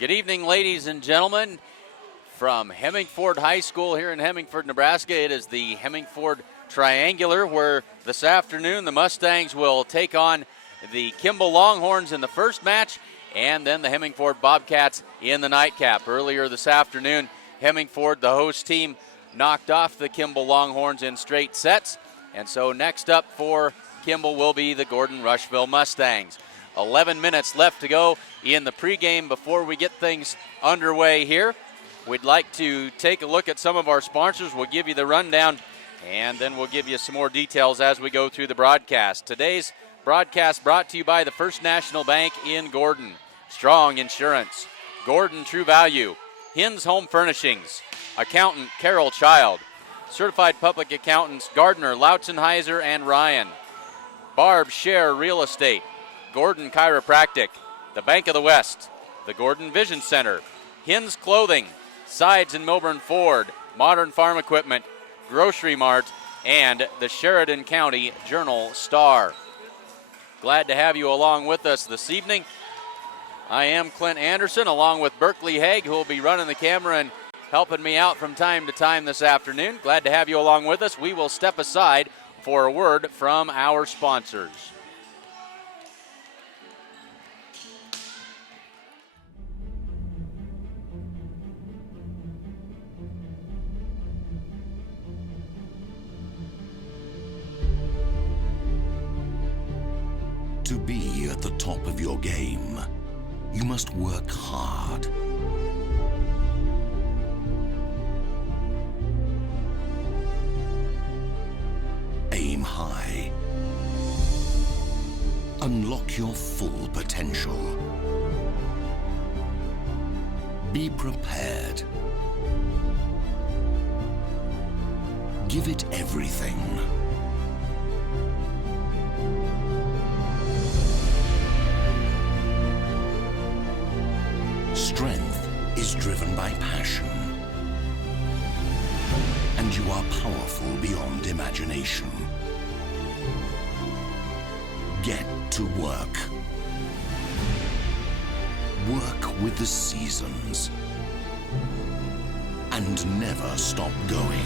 Good evening, ladies and gentlemen. From Hemingford High School here in Hemingford, Nebraska, it is the Hemingford Triangular, where this afternoon the Mustangs will take on the Kimball Longhorns in the first match, and then the Hemingford Bobcats in the nightcap. Earlier this afternoon, Hemingford, the host team, knocked off the Kimball Longhorns in straight sets, and so next up for Kimball will be the Gordon-Rushville Mustangs. 11 minutes left to go in the pregame before we get things underway here. We'd like to take a look at some of our sponsors. We'll give you the rundown, and then we'll give you some more details as we go through the broadcast. Today's broadcast brought to you by the First National Bank in Gordon, Strong Insurance, Gordon True Value, Hins Home Furnishings, Accountant Carol Child, Certified Public Accountants Gardner, Lautzenheiser, and Ryan, Barb Share Real Estate, Gordon Chiropractic, the Bank of the West, the Gordon Vision Center, Hins Clothing, Sides and Milburn Ford, Modern Farm Equipment, Grocery Mart, and the Sheridan County Journal-Star. Glad to have you along with us this evening. I am Clint Anderson, along with Berkeley Haig, who will be running the camera and helping me out from time to time this afternoon. Glad to have you along with us. We will step aside for a word from our sponsors. To be at the top of your game, you must work hard. Aim high. Unlock your full potential. Be prepared. Give it everything. Strength is driven by passion, and you are powerful beyond imagination. Get to work. Work with the seasons, and never stop going.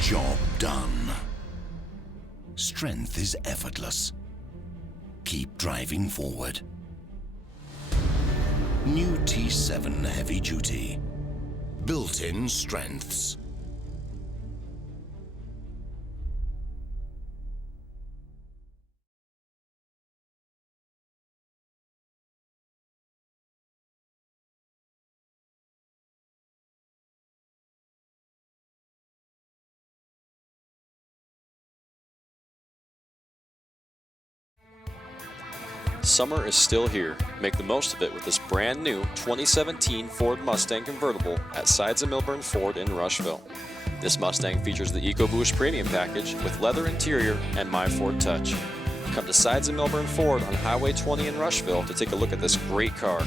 Job done. Strength is effortless. Keep driving forward. New T7 Heavy Duty. Built-in strengths. Summer is still here. Make the most of it with this brand new 2017 Ford Mustang convertible at Sides of Milburn Ford in Rushville. This Mustang features the EcoBoost Premium Package with leather interior and My Ford Touch. Come to Sides of Milburn Ford on Highway 20 in Rushville to take a look at this great car.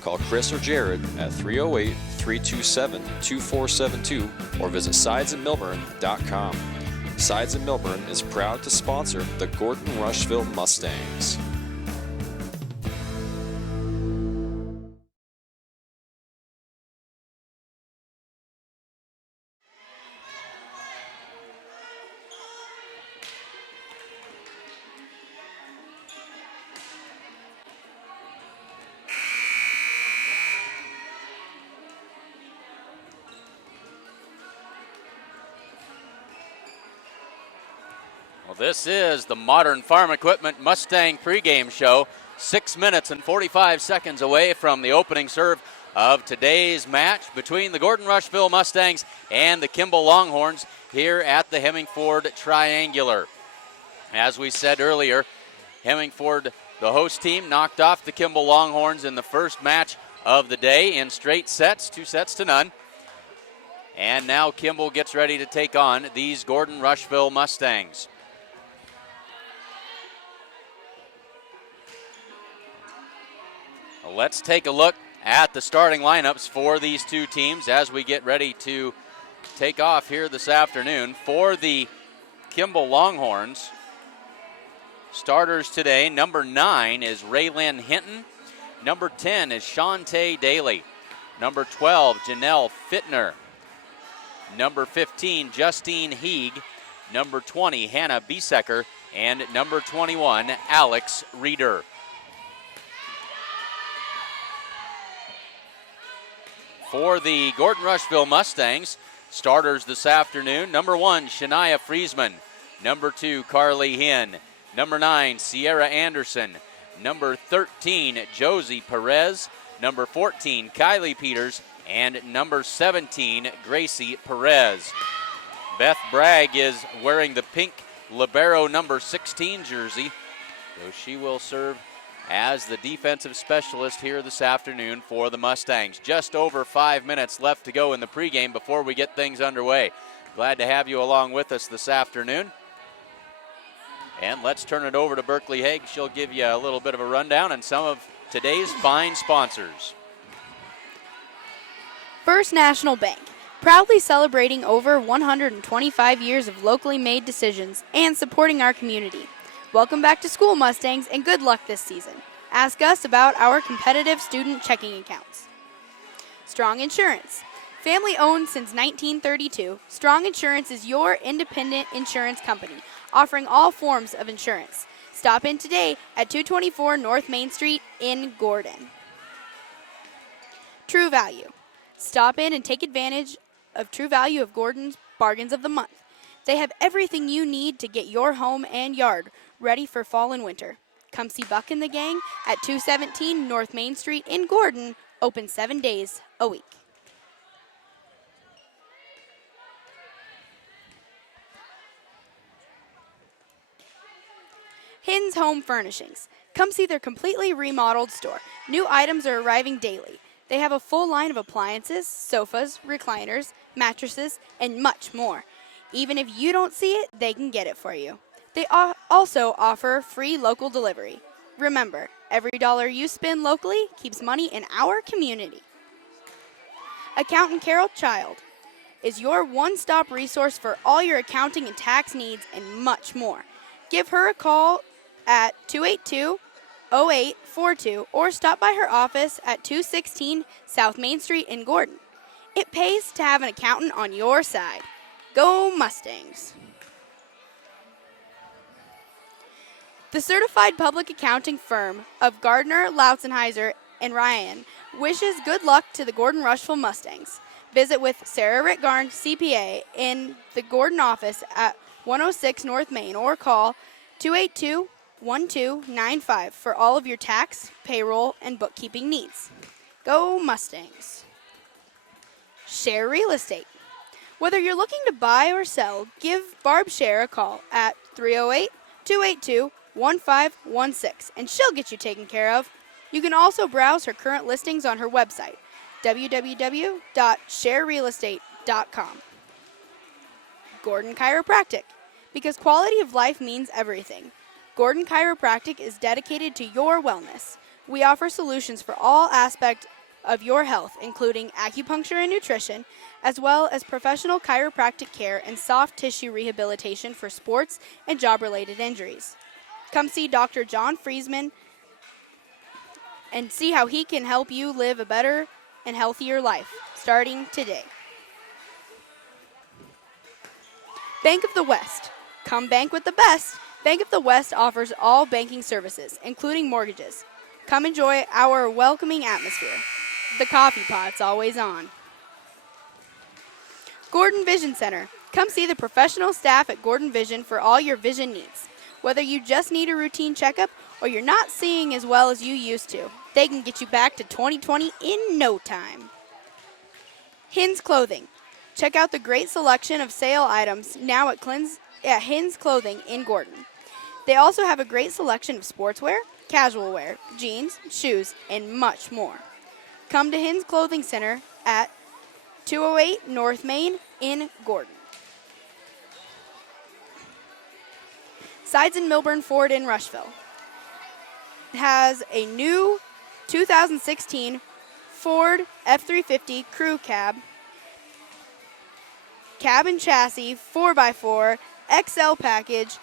Call Chris or Jared at 308-327-2472 or visit sidesofmilburn.com. Sides of Milburn is proud to sponsor the Gordon-Rushville Mustangs. Well, this is the Modern Farm Equipment Mustang pregame show. 6 minutes and 45 seconds away from the opening serve of today's match between the Gordon-Rushville Mustangs and the Kimball Longhorns here at the Hemingford Triangular. As we said earlier, Hemingford, the host team, knocked off the Kimball Longhorns in the first match of the day in straight sets, 2-0. And now Kimball gets ready to take on these Gordon-Rushville Mustangs. Let's take a look at the starting lineups for these two teams as we get ready to take off here this afternoon. For the Kimball Longhorns, starters today, number 9 is Raylyn Hinton. Number 10 is Shantae Daly. Number 12, Janelle Fittner. Number 15, Justine Heeg. Number 20, Hannah Biesecker. And number 21, Alex Reeder. For the Gordon-Rushville Mustangs, starters this afternoon, number 1, Shania Friesman. Number 2, Carly Hinn. Number 9, Sierra Anderson. Number 13, Josie Perez. Number 14, Kylie Peters. And number 17, Gracie Perez. Beth Bragg is wearing the pink libero number 16 jersey, so she will serve as the defensive specialist here this afternoon for the Mustangs. Just over 5 minutes left to go in the pregame before we get things underway. Glad to have you along with us this afternoon. And let's turn it over to Berkeley Haig. She'll give you a little bit of a rundown on some of today's fine sponsors. First National Bank, proudly celebrating over 125 years of locally made decisions and supporting our community. Welcome back to school, Mustangs, and good luck this season. Ask us about our competitive student checking accounts. Strong Insurance. Family owned since 1932, Strong Insurance is your independent insurance company, offering all forms of insurance. Stop in today at 224 North Main Street in Gordon. True Value. Stop in and take advantage of True Value of Gordon's Bargains of the Month. They have everything you need to get your home and yard ready for fall and winter. Come see Buck and the gang at 217 North Main Street in Gordon, open 7 days a week. Hin's Home Furnishings. Come see their completely remodeled store. New items are arriving daily. They have a full line of appliances, sofas, recliners, mattresses, and much more. Even if you don't see it, they can get it for you. They also offer free local delivery. Remember, every dollar you spend locally keeps money in our community. Accountant Carol Child is your one-stop resource for all your accounting and tax needs and much more. Give her a call at 282-0842 or stop by her office at 216 South Main Street in Gordon. It pays to have an accountant on your side. Go Mustangs! The certified public accounting firm of Gardner, Lautzenheiser, and Ryan wishes good luck to the Gordon-Rushville Mustangs. Visit with Sarah Ritgarn, CPA, in the Gordon office at 106 North Main or call 282-1295 for all of your tax, payroll, and bookkeeping needs. Go Mustangs! Share Real Estate. Whether you're looking to buy or sell, give Barb Share a call at 308-282-1516 and she'll get you taken care of. You can also browse her current listings on her website, www.sharerealestate.com. Gordon Chiropractic. Because quality of life means everything. Gordon Chiropractic is dedicated to your wellness. We offer solutions for all aspects of your health, including acupuncture and nutrition, as well as professional chiropractic care and soft tissue rehabilitation for sports and job-related injuries. Come see Dr. John Friesman and see how he can help you live a better and healthier life, starting today. Bank of the West. Come bank with the best. Bank of the West offers all banking services, including mortgages. Come enjoy our welcoming atmosphere. The coffee pot's always on. Gordon Vision Center. Come see the professional staff at Gordon Vision for all your vision needs. Whether you just need a routine checkup or you're not seeing as well as you used to. They can get you back to 2020 in no time. Hins Clothing. Check out the great selection of sale items now at Hins Clothing in Gordon. They also have a great selection of sportswear, casual wear, jeans, shoes, and much more. Come to Hins Clothing Center at 208 North Main in Gordon. Sides in Milburn Ford in Rushville has a new 2016 Ford F-350 Crew Cab and chassis 4x4 XL package,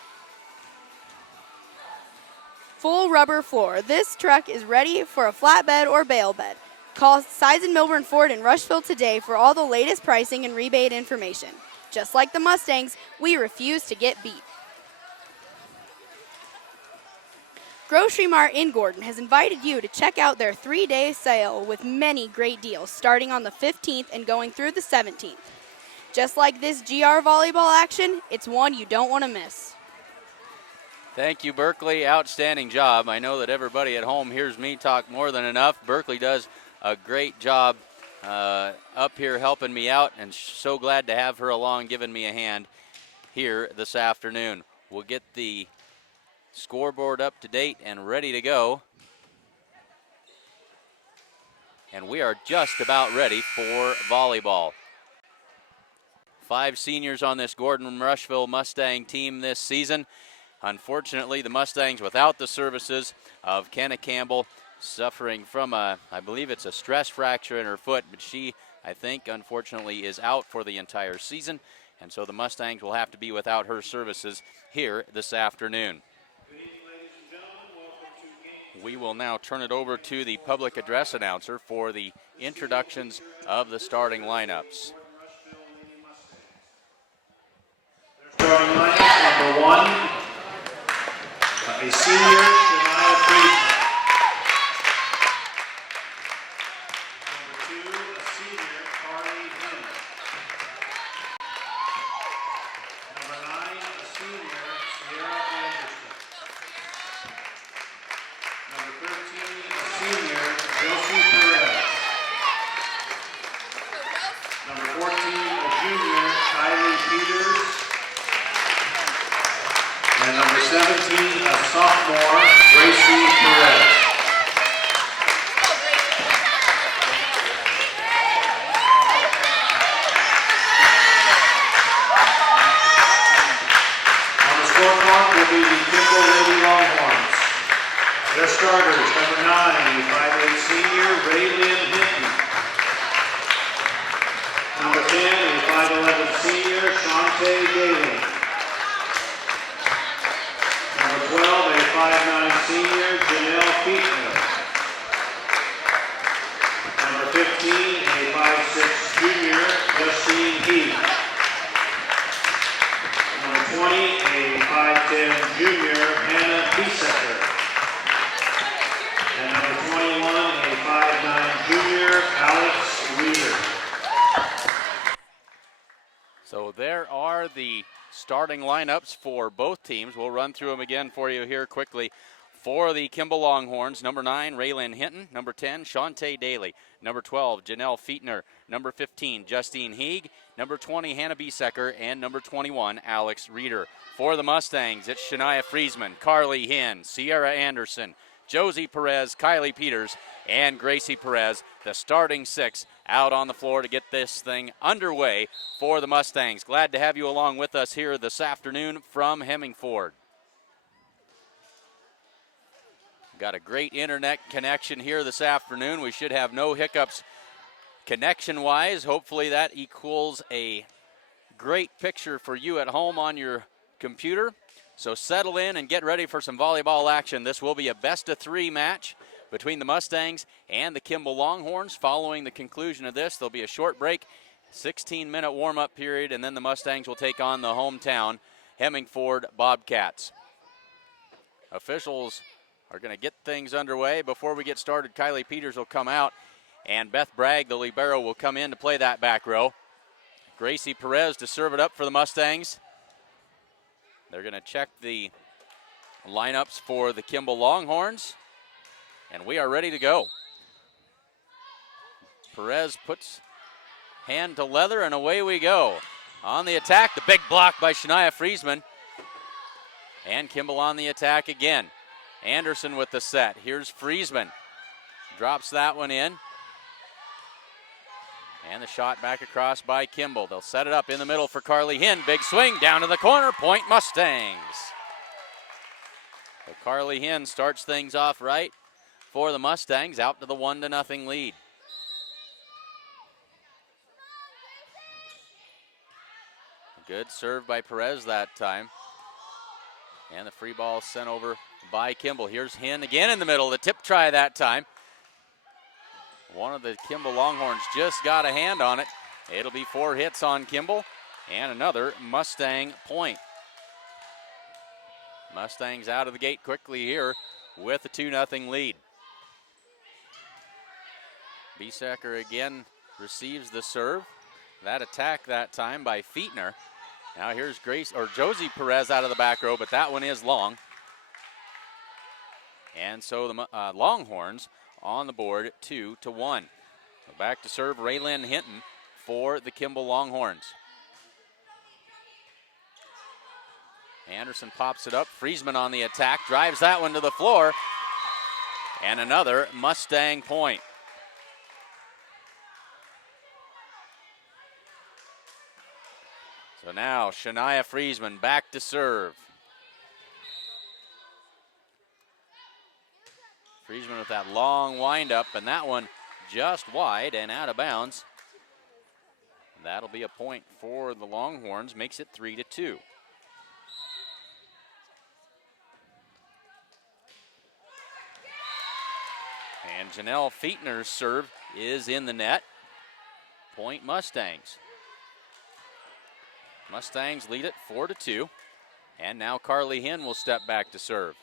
full rubber floor. This truck is ready for a flatbed or bale bed. Call Sides in Milburn Ford in Rushville today for all the latest pricing and rebate information. Just like the Mustangs, we refuse to get beat. Grocery Mart in Gordon has invited you to check out their 3-day sale with many great deals starting on the 15th and going through the 17th. Just like this GR volleyball action, it's one you don't want to miss. Thank you, Berkeley. Outstanding job. I know that everybody at home hears me talk more than enough. Berkeley does a great job up here helping me out, and so glad to have her along giving me a hand here this afternoon. We'll get the scoreboard up to date and ready to go. And we are just about ready for volleyball. 5 seniors on this Gordon-Rushville Mustang team this season. Unfortunately, the Mustangs without the services of Kenna Campbell, suffering from I believe it's a stress fracture in her foot, but she, I think, unfortunately is out for the entire season. And so the Mustangs will have to be without her services here this afternoon. We will now turn it over to the public address announcer for the introductions of the starting lineups. Starting lineup, number 1, a senior, Shania Friedman. Number 2, a senior, Carly Hinn. Number 9, a senior, Sierra Anderson. Number 13, a senior, Josie Perez. Number 14, a junior, Kylie Peters. And number 17, a sophomore, Gracie Perez. On the scorecard will be the Kimball Lady Longhorns. Their starters, number 9, a 5'8" senior, Raylyn Hinton. Number 10, a 5'11" senior, Shantae Daly. Number 12, a 5'9" senior, Janelle Fietner. Number 15, a 5'6" junior, Justine Heath. Number 20, a 5'10" junior, Hannah Biesecker. And number 21, a 5'9" junior, Alex Reeder. So there are the starting lineups for both teams. We'll run through them again for you here quickly. For the Kimball Longhorns, number 9, Raylyn Hinton. Number 10, Shantae Daly. Number 12, Janelle Fietner. Number 15, Justine Heeg. Number 20, Hannah Biesecker. And number 21, Alex Reeder. For the Mustangs, it's Shania Friesman, Carly Hinn, Sierra Anderson, Josie Perez, Kylie Peters, and Gracie Perez, the starting 6 out on the floor to get this thing underway for the Mustangs. Glad to have you along with us here this afternoon from Hemingford. Got a great internet connection here this afternoon. We should have no hiccups connection-wise. Hopefully that equals a great picture for you at home on your computer. So settle in and get ready for some volleyball action. This will be a best-of-3 match between the Mustangs and the Kimball Longhorns. Following the conclusion of this, there'll be a short break, 16-minute warm-up period, and then the Mustangs will take on the hometown Hemingford Bobcats. Officials are going to get things underway. Before we get started, Kylie Peters will come out, and Beth Bragg, the libero, will come in to play that back row. Gracie Perez to serve it up for the Mustangs. They're going to check the lineups for the Kimball Longhorns, and we are ready to go. Perez puts hand to leather, and away we go. On the attack, the big block by Shania Friesman. And Kimball on the attack again. Anderson with the set. Here's Friesman. Drops that one in. And the shot back across by Kimball. They'll set it up in the middle for Carly Hinn. Big swing down to the corner. Point Mustangs. So Carly Hinn starts things off right for the Mustangs, out to the 1-0 lead. Good serve by Perez that time. And the free ball sent over by Kimball. Here's Hinn again in the middle. The tip try that time. One of the Kimball Longhorns just got a hand on it. It'll be 4 hits on Kimball and another Mustang point. Mustangs out of the gate quickly here with a 2-0 lead. Biesecker again receives the serve. That attack that time by Fietner. Now here's Josie Perez out of the back row, but that one is long. And so the Longhorns on the board 2-1. Back to serve Raylyn Hinton for the Kimball Longhorns. Anderson pops it up. Friesman on the attack, drives that one to the floor. And another Mustang point. So now Shania Friesman back to serve. Friesman with that long windup, and that one just wide and out of bounds. That'll be a point for the Longhorns, makes it 3-2. And Janelle Fietner's serve is in the net. Point Mustangs. Mustangs lead it 4-2. And now Carly Hinn will step back to serve.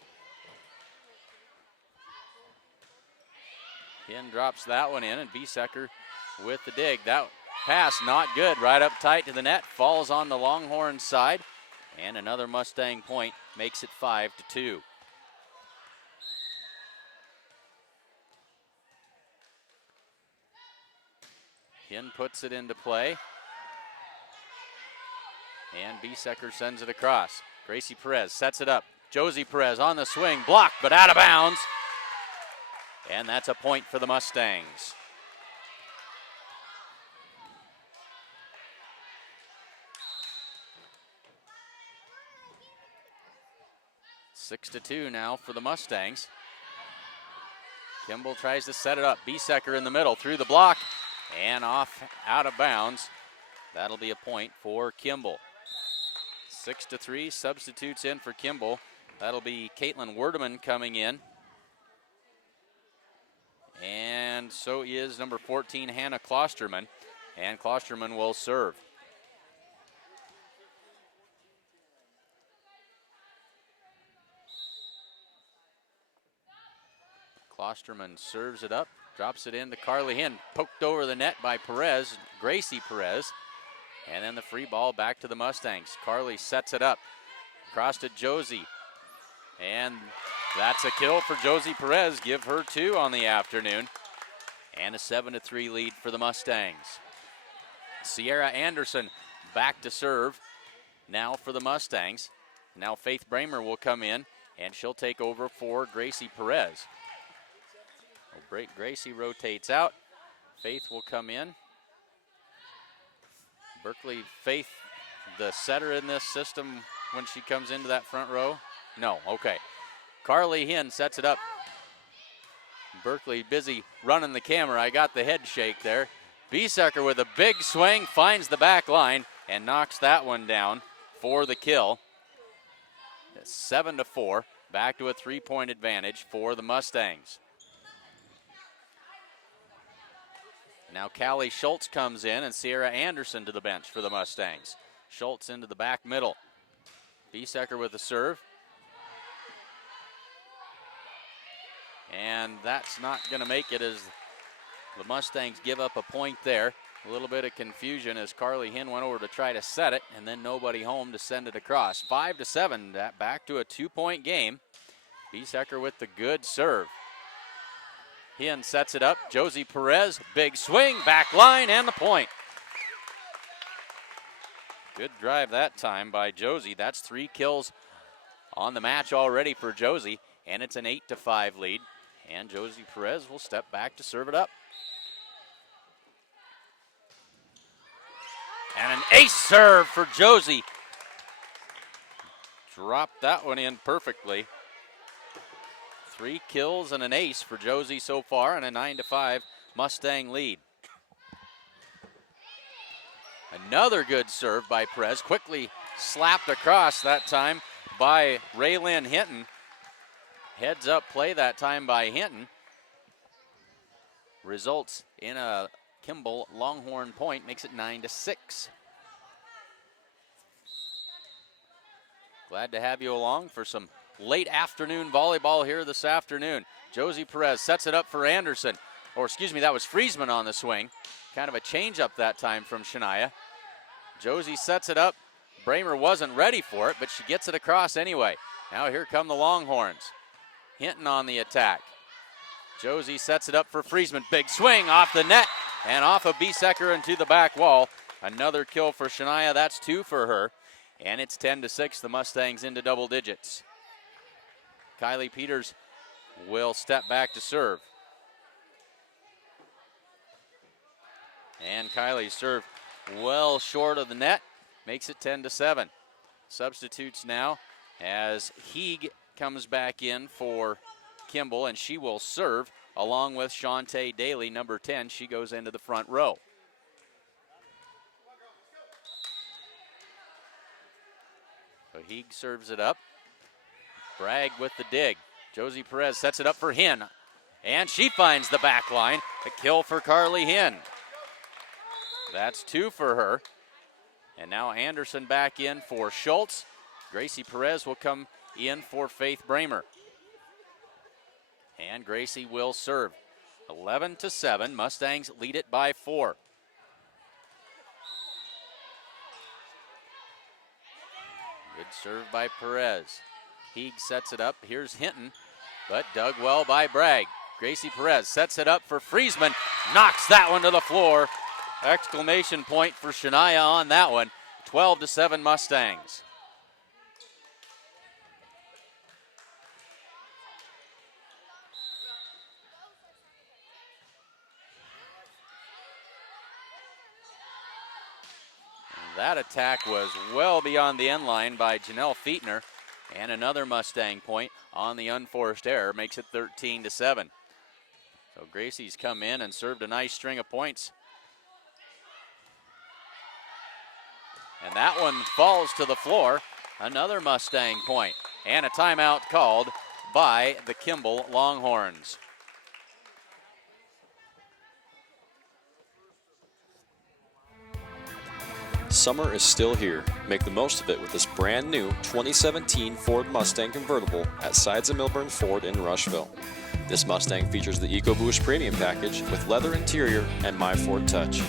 Hinn drops that one in, and Biesecker with the dig. That pass not good, right up tight to the net, falls on the Longhorn side, and another Mustang point makes it 5-2. Hinn puts it into play, and Biesecker sends it across. Gracie Perez sets it up. Josie Perez on the swing, blocked but out of bounds. And that's a point for the Mustangs. Six to 2 now for the Mustangs. Kimball tries to set it up. Biesecker in the middle, through the block, and off out of bounds. That'll be a point for Kimball. 6-3, substitutes in for Kimball. That'll be Caitlin Werdeman coming in. And so is number 14, Hannah Klosterman. And Klosterman will serve. Klosterman serves it up, drops it into Carly Hinn. Poked over the net by Perez, Gracie Perez. And then the free ball back to the Mustangs. Carly sets it up, across to Josie. And that's a kill for Josie Perez. Give her 2 on the afternoon. And a 7-3 lead for the Mustangs. Sierra Anderson back to serve now for the Mustangs. Now Faith Bramer will come in, and she'll take over for Gracie Perez. Gracie rotates out. Faith will come in. Berkeley, Faith, the setter in this system when she comes into that front row? No, okay. Carly Hinn sets it up. Berkeley busy running the camera. I got the head shake there. Biesecker with a big swing, finds the back line and knocks that one down for the kill. It's 7-4, back to a 3-point advantage for the Mustangs. Now Callie Schultz comes in, and Sierra Anderson to the bench for the Mustangs. Schultz into the back middle. Biesecker with the serve. And that's not going to make it, as the Mustangs give up a point there. A little bit of confusion as Carly Hinn went over to try to set it, and then nobody home to send it across. 5-7, back to a 2-point game. Biesecker with the good serve. Hien sets it up. Josie Perez, big swing, back line, and the point. Good drive that time by Josie. That's 3 kills on the match already for Josie, and it's an 8-5 lead. And Josie Perez will step back to serve it up. And an ace serve for Josie. Dropped that one in perfectly. 3 kills and an ace for Josie so far, and a 9-5 Mustang lead. Another good serve by Perez, quickly slapped across that time by Raylyn Hinton. Heads up play that time by Hinton. Results in a Kimball Longhorn point, makes it 9-6. Glad to have you along for some late afternoon volleyball here this afternoon. Josie Perez sets it up for Anderson. Or excuse me, that was Friesman on the swing. Kind of a change up that time from Shania. Josie sets it up. Bramer wasn't ready for it, but she gets it across anyway. Now here come the Longhorns. Hinton on the attack. Josie sets it up for Friesman. Big swing off the net and off of Biesecker into the back wall. Another kill for Shania. That's 2 for her. And it's 10-6. The Mustangs into double digits. Kylie Peters will step back to serve. And Kylie's serve well short of the net, makes it 10-7. Substitutes now as Heeg comes back in for Kimball, and she will serve along with Shantae Daly, number 10. She goes into the front row. So Heeg serves it up. Bragg with the dig. Josie Perez sets it up for Hien, and she finds the back line. A kill for Carly Hien. That's 2 for her. And now Anderson back in for Schultz. Gracie Perez will come in for Faith Bramer. And Gracie will serve. 11-7. Mustangs lead it by 4. Good serve by Perez. Heeg sets it up. Here's Hinton, but dug well by Bragg. Gracie Perez sets it up for Friesman. Knocks that one to the floor. Exclamation point for Shania on that one. 12-7 Mustangs. That attack was well beyond the end line by Janelle Fietner. And another Mustang point on the unforced error makes it 13-7. So Gracie's come in and served a nice string of points. And that one falls to the floor. Another Mustang point. And a timeout called by the Kimball Longhorns. Summer is still here. Make the most of it with this brand new 2017 Ford Mustang convertible at Sides of Milburn Ford in Rushville. This Mustang features the EcoBoost Premium Package with leather interior and My Ford Touch.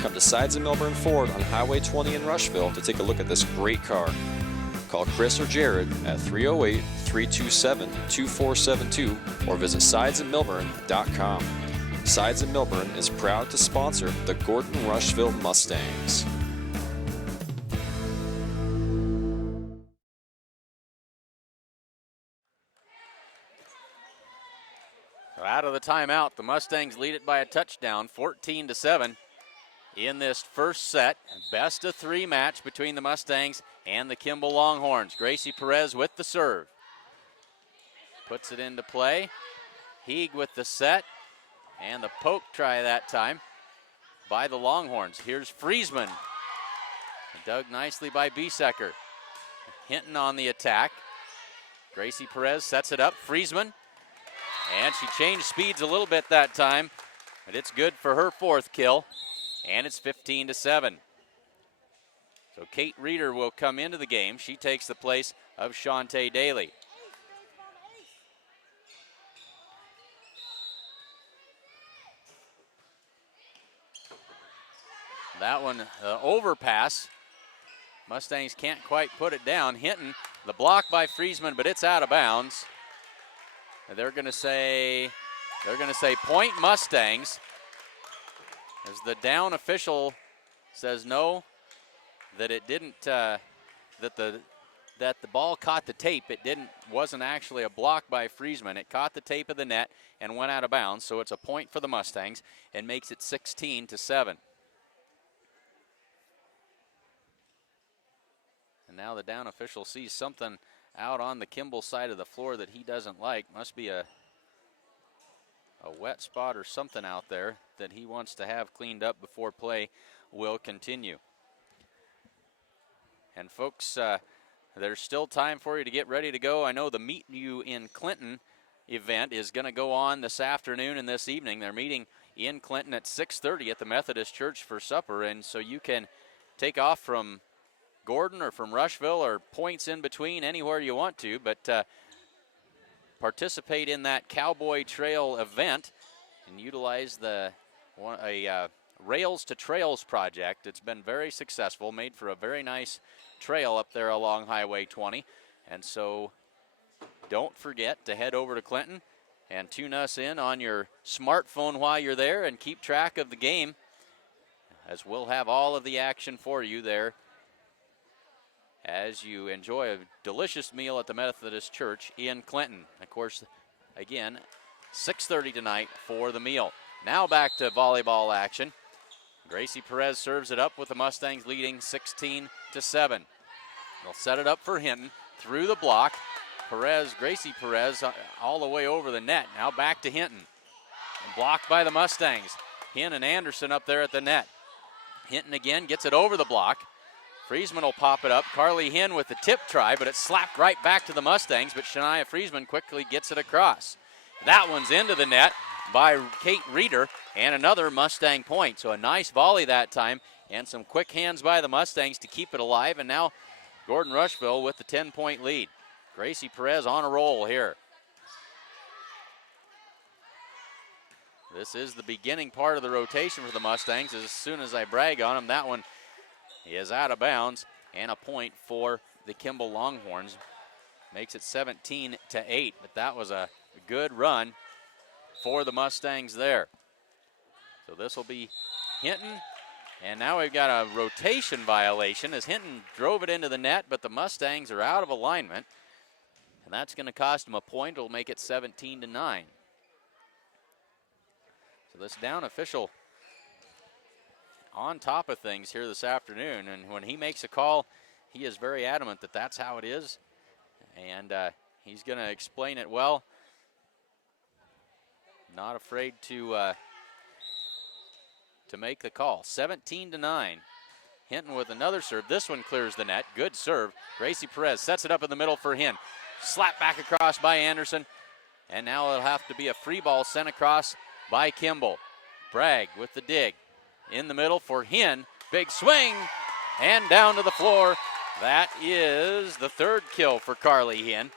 Come to Sides of Milburn Ford on Highway 20 in Rushville to take a look at this great car. Call Chris or Jared at 308-327-2472 or visit sidesofmilburn.com. Sides of Milburn is proud to sponsor the Gordon-Rushville Mustangs. So out of the timeout, the Mustangs lead it by a touchdown, 14-7 in this first set. Best of 3 match between the Mustangs and the Kimball Longhorns. Gracie Perez with the serve. Puts it into play. Heeg with the set. And the poke try that time by the Longhorns. Here's Friesman. Dug nicely by Biesecker. Hinton on the attack. Gracie Perez sets it up. Friesman. And she changed speeds a little bit that time, but it's good for her 4th kill, and it's 15-7. So Kate Reeder will come into the game. She takes the place of Shantae Daly. That one, overpass. Mustangs can't quite put it down. Hinton, the block by Friesman, but it's out of bounds. they're going to say point Mustangs, as the down official says no, that it didn't, that the ball caught the tape. Wasn't actually a block by Friesman. It caught the tape of the net and went out of bounds. So it's a point for the Mustangs and makes it 16-7. And now the down official sees something out on the Kimball side of the floor that he doesn't like. Must be a wet spot or something out there that he wants to have cleaned up before play will continue. And folks, there's still time for you to get ready to go. I know the Meet You in Clinton event is going to go on this afternoon and this evening. They're meeting in Clinton at 6:30 at the Methodist Church for supper, and so you can take off from Gordon or from Rushville or points in between, anywhere you want to, but participate in that Cowboy Trail event and utilize a Rails to Trails project. It's been very successful, made for a very nice trail up there along Highway 20. And so don't forget to head over to Clinton and tune us in on your smartphone while you're there and keep track of the game, as we'll have all of the action for you there as you enjoy a delicious meal at the Methodist Church in Clinton. Of course, again, 6:30 tonight for the meal. Now back to volleyball action. Gracie Perez serves it up with the Mustangs leading 16-7. They'll set it up for Hinton through the block. Gracie Perez all the way over the net. Now back to Hinton. And blocked by the Mustangs. Hinton and Anderson up there at the net. Hinton again gets it over the block. Friesman will pop it up. Carly Hinn with the tip try, but it's slapped right back to the Mustangs, but Shania Friesman quickly gets it across. That one's into the net by Kate Reeder, and another Mustang point. So a nice volley that time, and some quick hands by the Mustangs to keep it alive, and now Gordon-Rushville with the 10-point lead. Gracie Perez on a roll here. This is the beginning part of the rotation for the Mustangs. As soon as I brag on them, that one is out of bounds, and a point for the Kimball Longhorns. Makes it 17-8, but that was a good run for the Mustangs there. So this will be Hinton, and now we've got a rotation violation as Hinton drove it into the net, but the Mustangs are out of alignment, and that's going to cost them a point. It'll make it 17-9. So this down official on top of things here this afternoon, and when he makes a call, he is very adamant that that's how it is, and he's going to explain it well. Not afraid to make the call. 17-9. Hinton with another serve. This one clears the net. Good serve. Gracie Perez sets it up in the middle for Hinn. Slap back across by Anderson, and now it'll have to be a free ball sent across by Kimball. Bragg with the dig. In the middle for Hinn. Big swing and down to the floor. That is the third kill for Carly Hinn.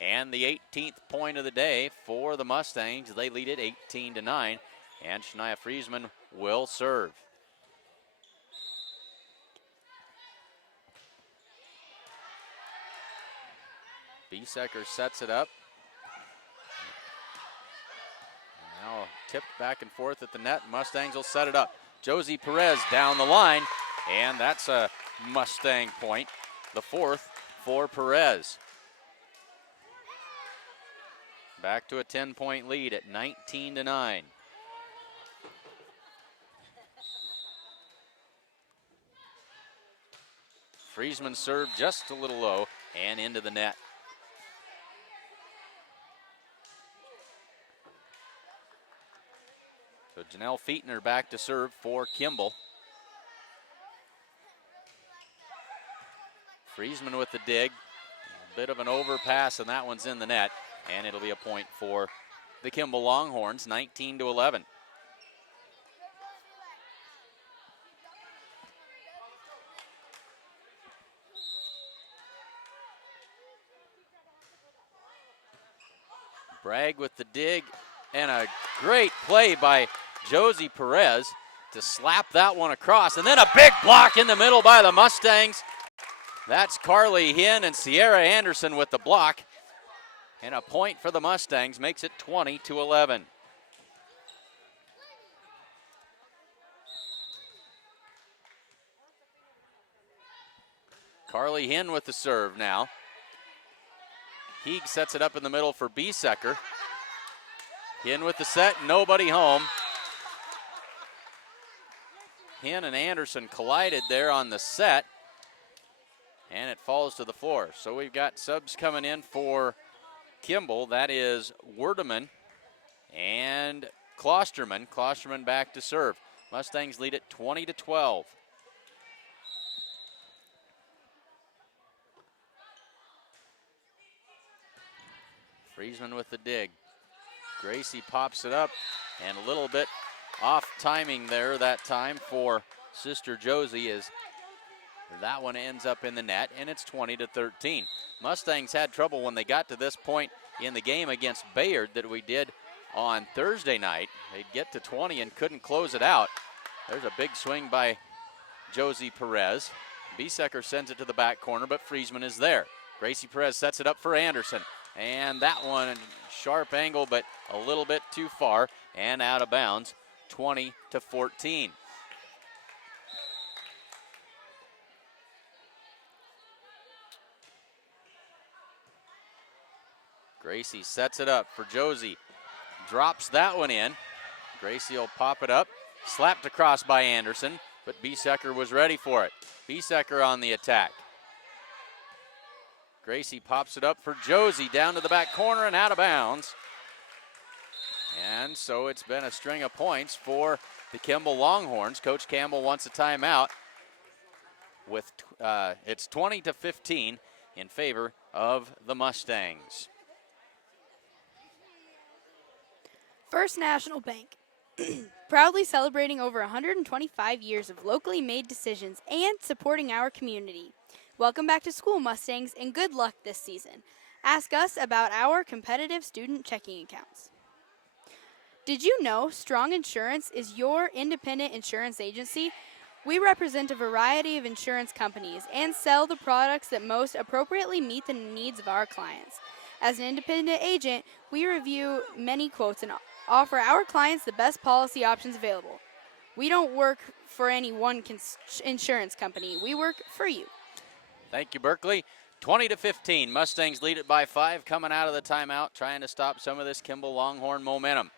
And the 18th point of the day for the Mustangs. They lead it 18-9. And Shania Friesman will serve. Biesecker sets it up. Now tipped back and forth at the net. Mustangs will set it up. Josie Perez down the line, and that's a Mustang point, the fourth for Perez. Back to a 10-point lead at 19-9. Friesman served just a little low and into the net. So Janelle Feetner back to serve for Kimball. Friesman with the dig. A bit of an overpass, and that one's in the net. And it'll be a point for the Kimball Longhorns, 19-11. Bragg with the dig, and a great play by Josie Perez to slap that one across. And then a big block in the middle by the Mustangs. That's Carly Hinn and Sierra Anderson with the block. And a point for the Mustangs makes it 20-11. Carly Hinn with the serve now. Heeg sets it up in the middle for Biesecker. Hinn with the set, nobody home. Hinn and Anderson collided there on the set, and it falls to the floor. So we've got subs coming in for Kimball. That is Werdeman and Klosterman. Klosterman back to serve. Mustangs lead it 20-12. Friesman with the dig. Gracie pops it up, and a little bit off timing there that time for Sister Josie as that one ends up in the net, and it's 20-13. Mustangs had trouble when they got to this point in the game against Bayard that we did on Thursday night. They'd get to 20 and couldn't close it out. There's a big swing by Josie Perez. Biesecker sends it to the back corner, but Friesman is there. Gracie Perez sets it up for Anderson. And that one, sharp angle, but a little bit too far and out of bounds, 20-14. Gracie sets it up for Josie. Drops that one in. Gracie will pop it up. Slapped across by Anderson, but Biesecker was ready for it. Biesecker on the attack. Gracie pops it up for Josie down to the back corner and out of bounds. And so it's been a string of points for the Kimball Longhorns. Coach Campbell wants a timeout. With it's 20-15 in favor of the Mustangs. First National Bank, proudly celebrating over 125 years of locally made decisions and supporting our community. Welcome back to school, Mustangs, and good luck this season. Ask us about our competitive student checking accounts. Did you know Strong Insurance is your independent insurance agency? We represent a variety of insurance companies and sell the products that most appropriately meet the needs of our clients. As an independent agent, we review many quotes and offer our clients the best policy options available. We don't work for any one insurance company. We work for you. Thank you, Berkeley. 20-15. Mustangs lead it by 5 coming out of the timeout, trying to stop some of this Kimball Longhorn momentum.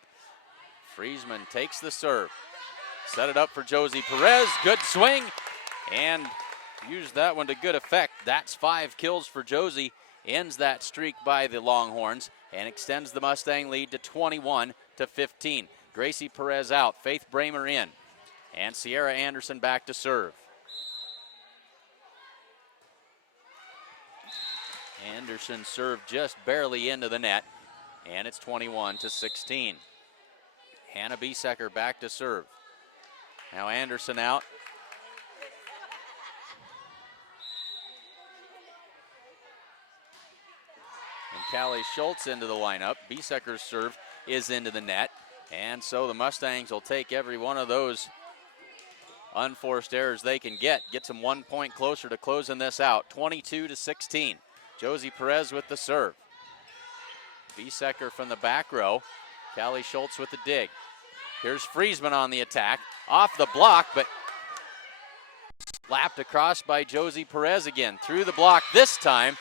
Friesman takes the serve. Set it up for Josie Perez. Good swing. And used that one to good effect. That's 5 kills for Josie. Ends that streak by the Longhorns and extends the Mustang lead to 21-15. Gracie Perez out. Faith Bramer in. And Sierra Anderson back to serve. Anderson served just barely into the net, and it's 21-16. Hannah Biesecker back to serve. Now Anderson out. And Callie Schultz into the lineup. Biesecker's serve is into the net, and so the Mustangs will take every one of those unforced errors they can get. Gets them 1 point closer to closing this out, 22-16. Josie Perez with the serve. Biesecker from the back row. Callie Schultz with the dig. Here's Friesman on the attack. Off the block, but slapped across by Josie Perez again. Through the block this time.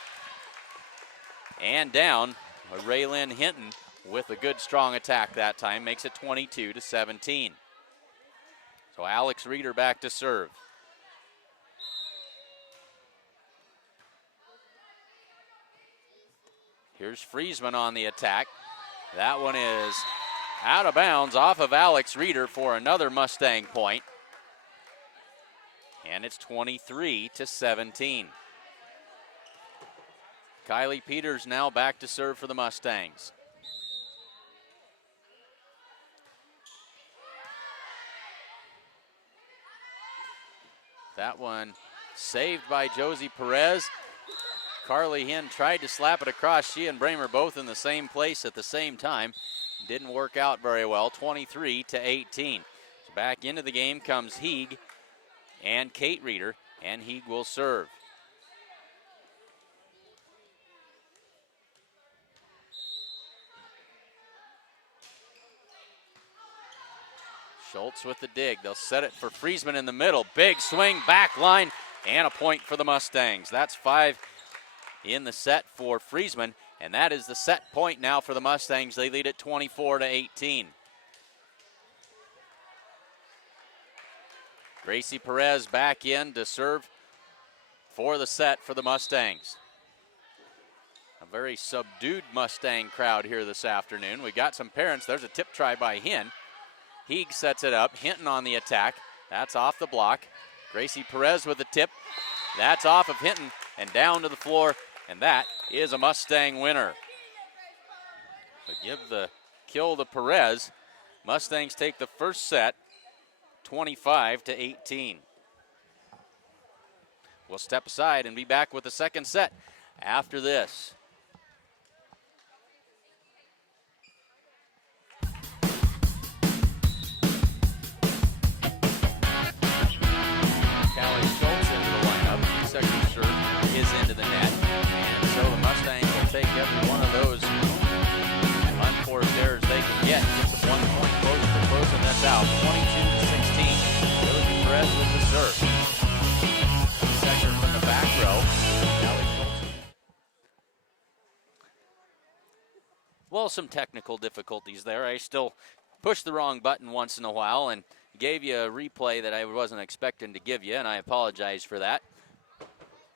And down. Raylyn Hinton with a good strong attack that time. Makes it 22-17. So Alex Reeder back to serve. Here's Friesman on the attack. That one is out of bounds off of Alex Reeder for another Mustang point. And it's 23-17. Kylie Peters now back to serve for the Mustangs. That one saved by Josie Perez. Carly Hinn tried to slap it across. She and Bramer both in the same place at the same time. Didn't work out very well, 23-18. So back into the game comes Heeg and Kate Reeder, and Heeg will serve. Schultz with the dig. They'll set it for Friesman in the middle. Big swing, back line, and a point for the Mustangs. That's 5 in the set for Friesman, and that is the set point now for the Mustangs. They lead at 24-18. Gracie Perez back in to serve for the set for the Mustangs. A very subdued Mustang crowd here this afternoon. We got some parents. There's a tip try by Hinn. Heeg sets it up. Hinton on the attack. That's off the block. Gracie Perez with the tip. That's off of Hinton and down to the floor, and that is a Mustang winner. So give the kill to Perez. Mustangs take the first set, 25-18. We'll step aside and be back with the second set after this. Callie Schultz into the lineup. Second serve is into the net. And so the Mustangs will take every one of those unforced errors they can get. Gets them 1 point closer to closing this out. 22-16. Josie Perez with the serve. Second from the back row. Callie Schultz. Well, some technical difficulties there. I still pushed the wrong button once in a while and gave you a replay that I wasn't expecting to give you, and I apologize for that.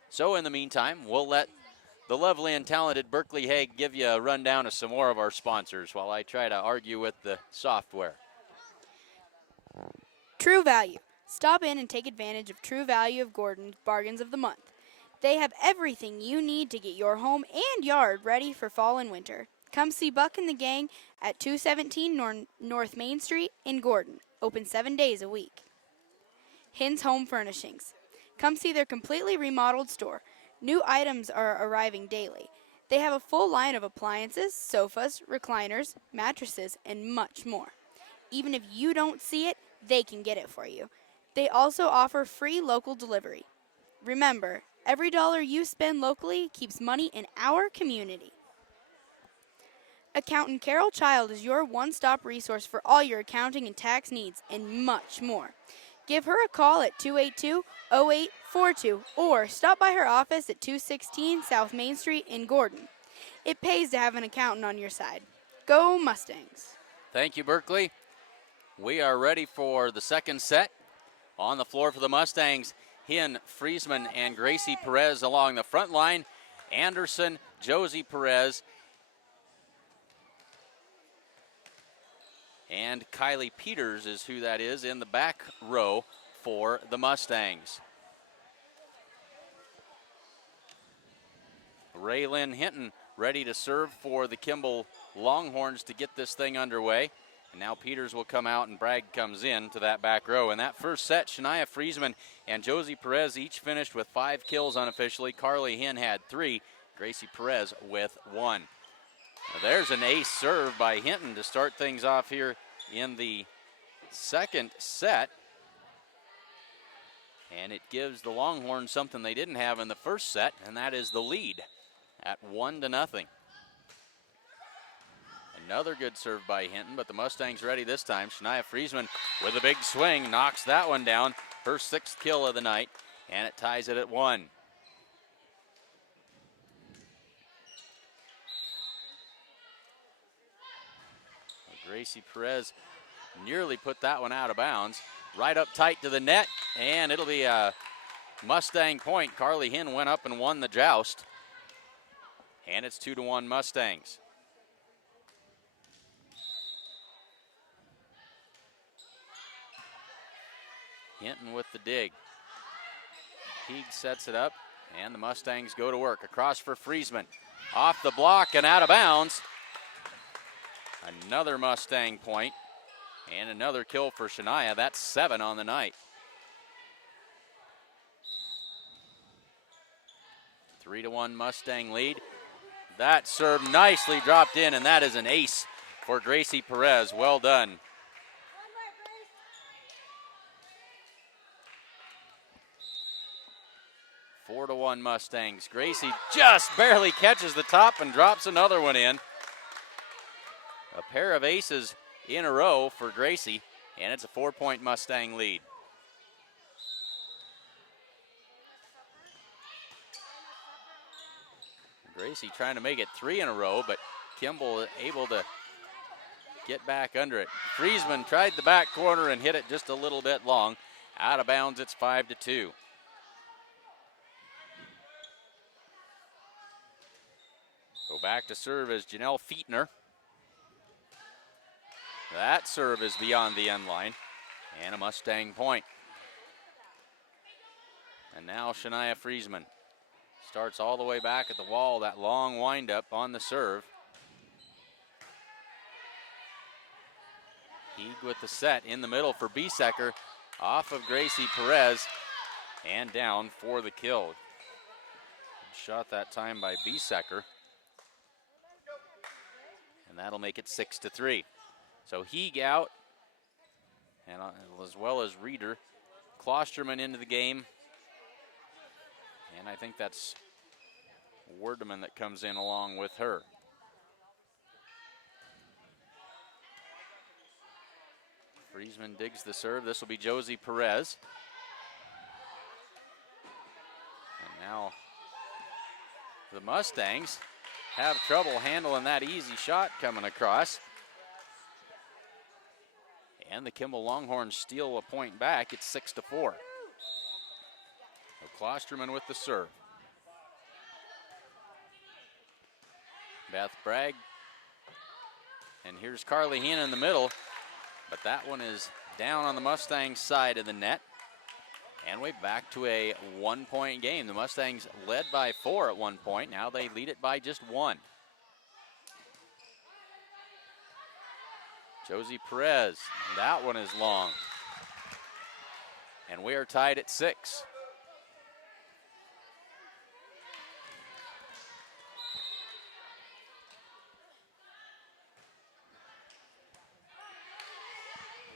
So in the meantime, we'll let the lovely and talented Berkeley Haig give you a rundown of some more of our sponsors while I try to argue with the software. True Value. Stop in and take advantage of True Value of Gordon's Bargains of the Month. They have everything you need to get your home and yard ready for fall and winter. Come see Buck and the gang at 217 North Main Street in Gordon. Open 7 days a week. Hinn's Home Furnishings. Come see their completely remodeled store. New items are arriving daily. They have a full line of appliances, sofas, recliners, mattresses, and much more. Even if you don't see it, they can get it for you. They also offer free local delivery. Remember, every dollar you spend locally keeps money in our community. Accountant Carol Child is your one-stop resource for all your accounting and tax needs and much more. Give her a call at 282-0842 or stop by her office at 216 South Main Street in Gordon. It pays to have an accountant on your side. Go Mustangs. Thank you, Berkeley. We are ready for the second set. On the floor for the Mustangs, Hinn, Friesman, and Gracie Perez along the front line. Anderson, Josie Perez, and Kylie Peters is who that is in the back row for the Mustangs. Raylyn Hinton ready to serve for the Kimball Longhorns to get this thing underway. And now Peters will come out and Bragg comes in to that back row. In that first set, Shania Friesman and Josie Perez each finished with 5 kills unofficially. Carly Hinn had 3, Gracie Perez with 1. Now there's an ace serve by Hinton to start things off here in the second set. And it gives the Longhorns something they didn't have in the first set, and that is the lead at 1-0. Another good serve by Hinton, but the Mustangs ready this time. Shania Friesman with a big swing knocks that one down. Her 6th kill of the night, and it ties it at 1. Gracie Perez nearly put that one out of bounds. Right up tight to the net, and it'll be a Mustang point. Carly Hinn went up and won the joust. And it's 2-1 Mustangs. Hinton with the dig. Heeg sets it up, and the Mustangs go to work. Across for Friesman. Off the block and out of bounds. Another Mustang point, and another kill for Shania. That's 7 on the night. 3-1 Mustang lead. That serve nicely dropped in, and that is an ace for Gracie Perez. Well done. Four to 1 Mustangs. Gracie just barely catches the top and drops another one in. A pair of aces in a row for Gracie. and it's a 4-point Mustang lead. Gracie trying to make it 3 in a row, but Kimball able to get back under it. Friesman tried the back corner and hit it just a little bit long. Out of bounds, it's 5-2. Go back to serve is Janelle Fietner. That serve is beyond the end line, and a Mustang point. And now Shania Friesman starts all the way back at the wall, that long windup on the serve. Heeg with the set in the middle for Biesecker, off of Gracie Perez, and down for the kill. Shot that time by Biesecker. And that'll make it 6-3. So Heeg out, and as well as Reeder. Klosterman into the game. And I think that's Werdeman that comes in along with her. Friesman digs the serve. This will be Josie Perez. And now the Mustangs have trouble handling that easy shot coming across. And the Kimball Longhorns steal a point back. It's 6-4. So Klosterman with the serve. Beth Bragg. And here's Carly Heen in the middle. But that one is down on the Mustangs side of the net. And we're back to a 1-point game. The Mustangs led by 4 at one point. Now they lead it by just 1. Josie Perez, that one is long. And we are tied at 6.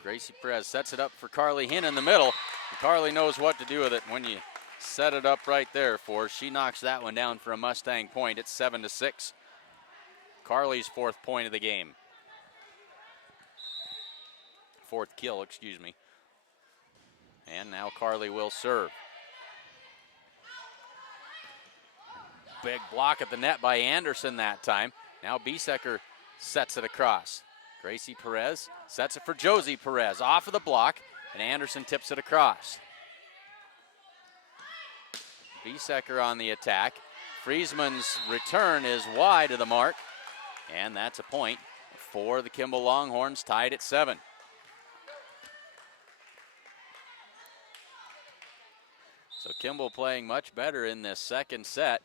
Gracie Perez sets it up for Carly Hinn in the middle. And Carly knows what to do with it when you set it up right there for her. She knocks that one down for a Mustang point. It's 7-6. Carly's 4th point of the game. 4th kill, excuse me. And now Carly will serve. Big block at the net by Anderson that time. Now Biesecker sets it across. Gracie Perez sets it for Josie Perez. Off of the block, and Anderson tips it across. Biesecker on the attack. Friesman's return is wide of the mark, and that's a point for the Kimball Longhorns, tied at 7. So Kimball playing much better in this second set.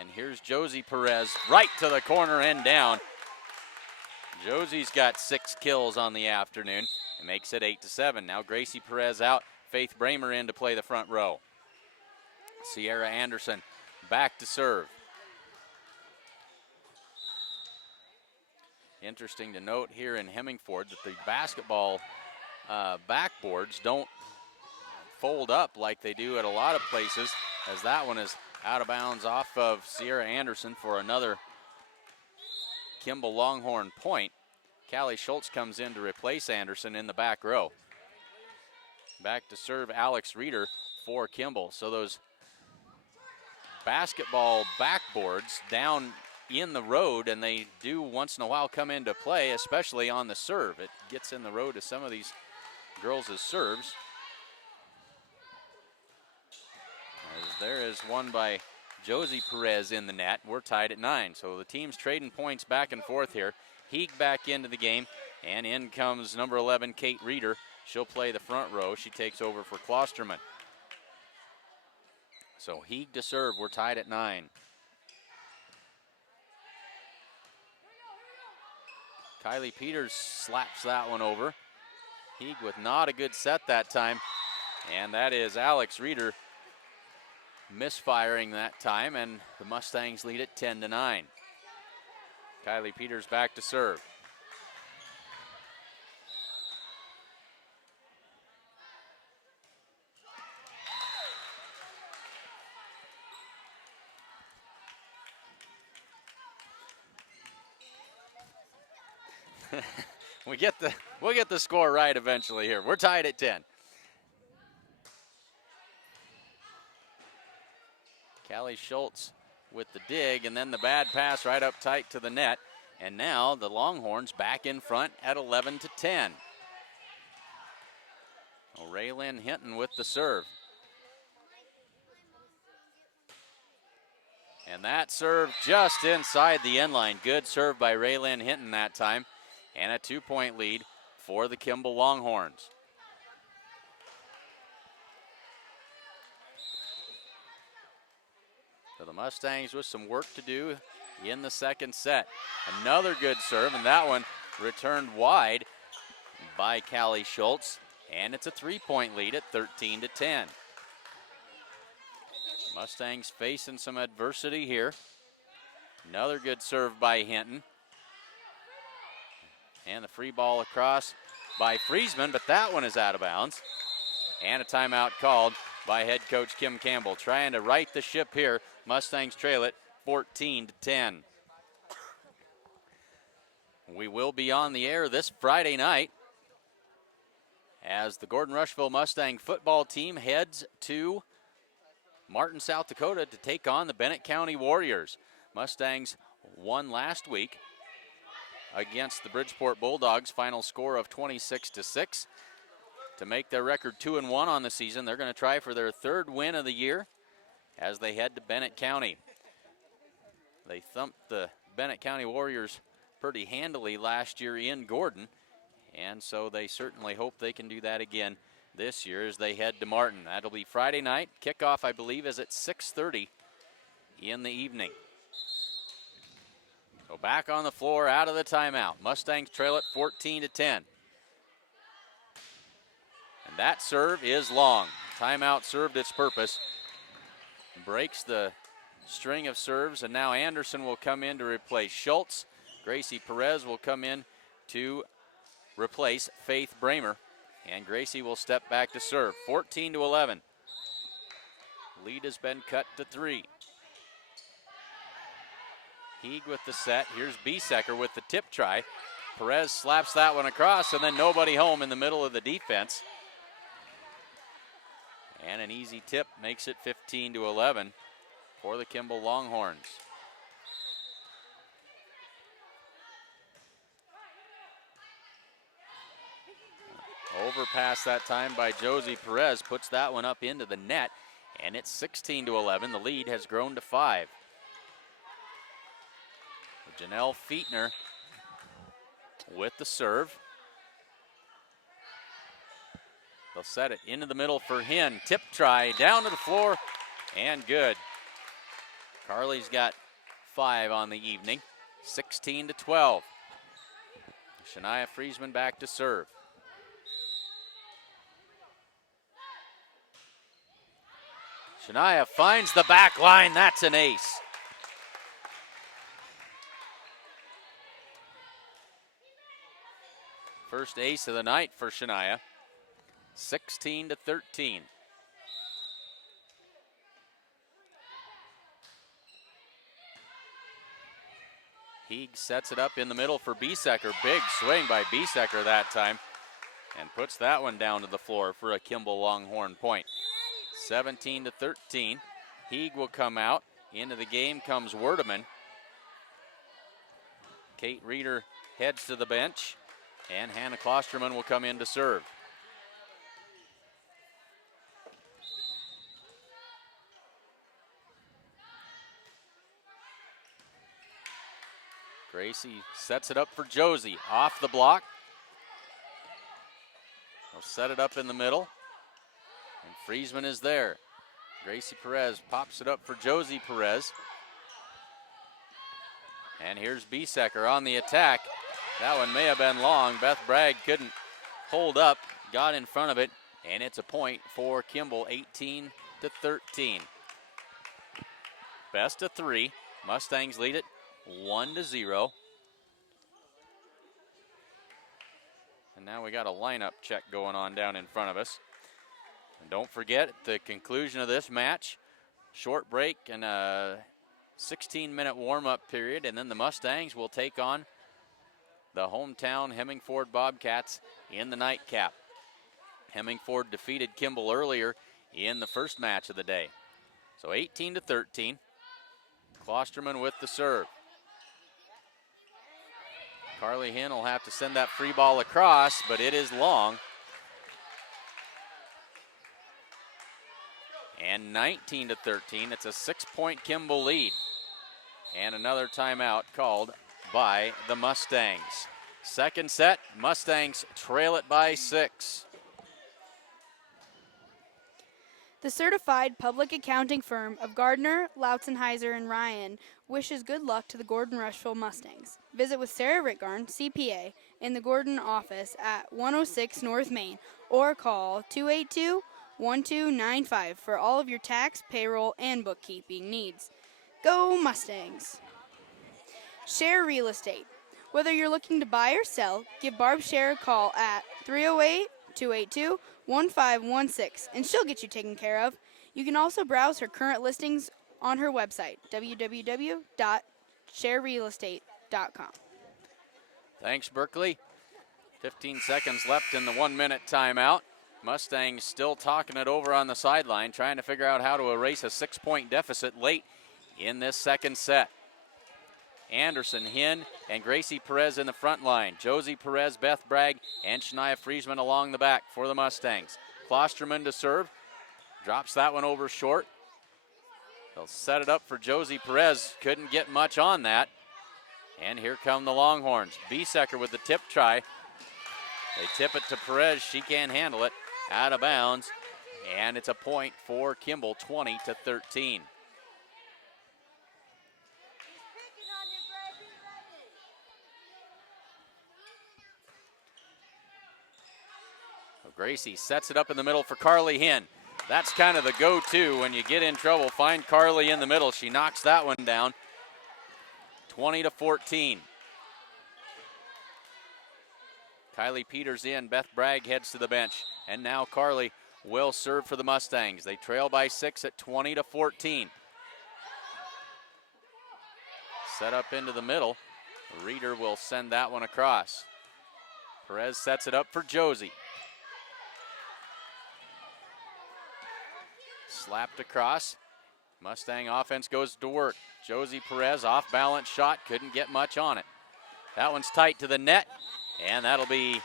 And here's Josie Perez right to the corner and down. Josie's got 6 kills on the afternoon. It makes it 8-7. Now Gracie Perez out, Faith Bramer in to play the front row. Sierra Anderson back to serve. Interesting to note here in Hemingford that the basketball backboards don't fold up like they do at a lot of places, as that one is out of bounds off of Sierra Anderson for another Kimball Longhorn point. Callie Schultz comes in to replace Anderson in the back row. Back to serve Alex Reeder for Kimball. So those basketball backboards down in the road, and they do once in a while come into play, especially on the serve. It gets in the road to some of these girls' serves. As there is one by Josie Perez in the net. We're tied at 9. So the team's trading points back and forth here. Heeg back into the game, and in comes number 11, Kate Reeder. She'll play the front row. She takes over for Klosterman. So Heeg to serve. We're tied at 9. Kylie Peters slaps that one over. Heeg with not a good set that time. And that is Alex Reeder misfiring that time, and the Mustangs lead it 10-9. Kylie Peters back to serve. we'll get the score right eventually here. We're tied at 10. Callie Schultz with the dig, and then the bad pass right up tight to the net. And now the Longhorns back in front at 11-10. Raylyn Hinton with the serve. And that serve just inside the end line. Good serve by Raylyn Hinton that time. And a 2-point lead for the Kimball Longhorns. So the Mustangs with some work to do in the second set. Another good serve, and that one returned wide by Callie Schultz. And it's a 3-point lead at 13-10. Mustangs facing some adversity here. Another good serve by Hinton. And the free ball across by Friesman, but that one is out of bounds. And a timeout called by head coach Kim Campbell. Trying to right the ship here. Mustangs trail it 14-10. We will be on the air this Friday night as the Gordon-Rushville Mustang football team heads to Martin, South Dakota to take on the Bennett County Warriors. Mustangs won last week against the Bridgeport Bulldogs, final score of 26-6. To make their record 2-1 on the season, they're going to try for their third win of the year as they head to Bennett County. They thumped the Bennett County Warriors pretty handily last year in Gordon, and so they certainly hope they can do that again this year as they head to Martin. That'll be Friday night. Kickoff, I believe, is at 6:30 in the evening. So back on the floor out of the timeout. Mustangs trail it 14-10. And that serve is long. Timeout served its purpose. Breaks the string of serves, and now Anderson will come in to replace Schultz. Gracie Perez will come in to replace Faith Bramer. And Gracie will step back to serve. 14-11. Lead has been cut to 3. Heeg with the set. Here's Biesecker with the tip try. Perez slaps that one across, and then nobody home in the middle of the defense. And an easy tip makes it 15-11 for the Kimball Longhorns. Overpass that time by Josie Perez puts that one up into the net, and it's 16-11. The lead has grown to 5. Janelle Fietner with the serve. They'll set it into the middle for Hinn. Tip try down to the floor and good. Carly's got 5 on the evening. 16-12. Shania Friesman back to serve. Shania finds the back line. That's an ace. First ace of the night for Shania. 16-13. Heeg sets it up in the middle for Biesecker. Big swing by Biesecker that time. And puts that one down to the floor for a Kimball Longhorn point. 17-13. Heeg will come out. Into the game comes Werdeman. Kate Reeder heads to the bench. And Hannah Klosterman will come in to serve. Gracie sets it up for Josie. Off the block. They'll set it up in the middle. And Friesman is there. Gracie Perez pops it up for Josie Perez. And here's Biesecker on the attack. That one may have been long. Beth Bragg couldn't hold up, got in front of it, and it's a point for Kimball, 18-13. Best of 3. Mustangs lead it 1-0. And now we got a lineup check going on down in front of us. And don't forget, at the conclusion of this match, short break and a 16-minute warm-up period, and then the Mustangs will take on the hometown Hemingford Bobcats in the nightcap. Hemingford defeated Kimball earlier in the first match of the day. So 18-13. Klosterman with the serve. Carly Hinn will have to send that free ball across, but it is long. And 19-13, it's a 6-point Kimball lead. And another timeout called by the Mustangs. Second set, Mustangs trail it by 6. The certified public accounting firm of Gardner, Lautzenheiser, and Ryan wishes good luck to the Gordon-Rushville Mustangs. Visit with Sarah Rickgarn, CPA, in the Gordon office at 106 North Main or call 282-1295 for all of your tax, payroll, and bookkeeping needs. Go Mustangs! Share Real Estate. Whether you're looking to buy or sell, give Barb Share a call at 308-282-1516 and she'll get you taken care of. You can also browse her current listings on her website, www.sharerealestate.com. Thanks, Berkeley. 15 seconds left in the 1-minute timeout. Mustangs still talking it over on the sideline, trying to figure out how to erase a 6-point deficit late in this second set. Anderson, Hinn, and Gracie Perez in the front line. Josie Perez, Beth Bragg, and Shania Friesman along the back for the Mustangs. Klosterman to serve. Drops that one over short. They'll set it up for Josie Perez. Couldn't get much on that. And here come the Longhorns. Biesecker with the tip try. They tip it to Perez. She can't handle it. Out of bounds. And it's a point for Kimball, 20-13. Gracie sets it up in the middle for Carly Hinn. That's kind of the go-to when you get in trouble. Find Carly in the middle. She knocks that one down. 20-14. Kylie Peters in. Beth Bragg heads to the bench. And now Carly will serve for the Mustangs. They trail by 6 at 20-14. Set up into the middle. Reeder will send that one across. Perez sets it up for Josie. Slapped across. Mustang offense goes to work. Josie Perez, off balance shot, couldn't get much on it. That one's tight to the net, and that'll be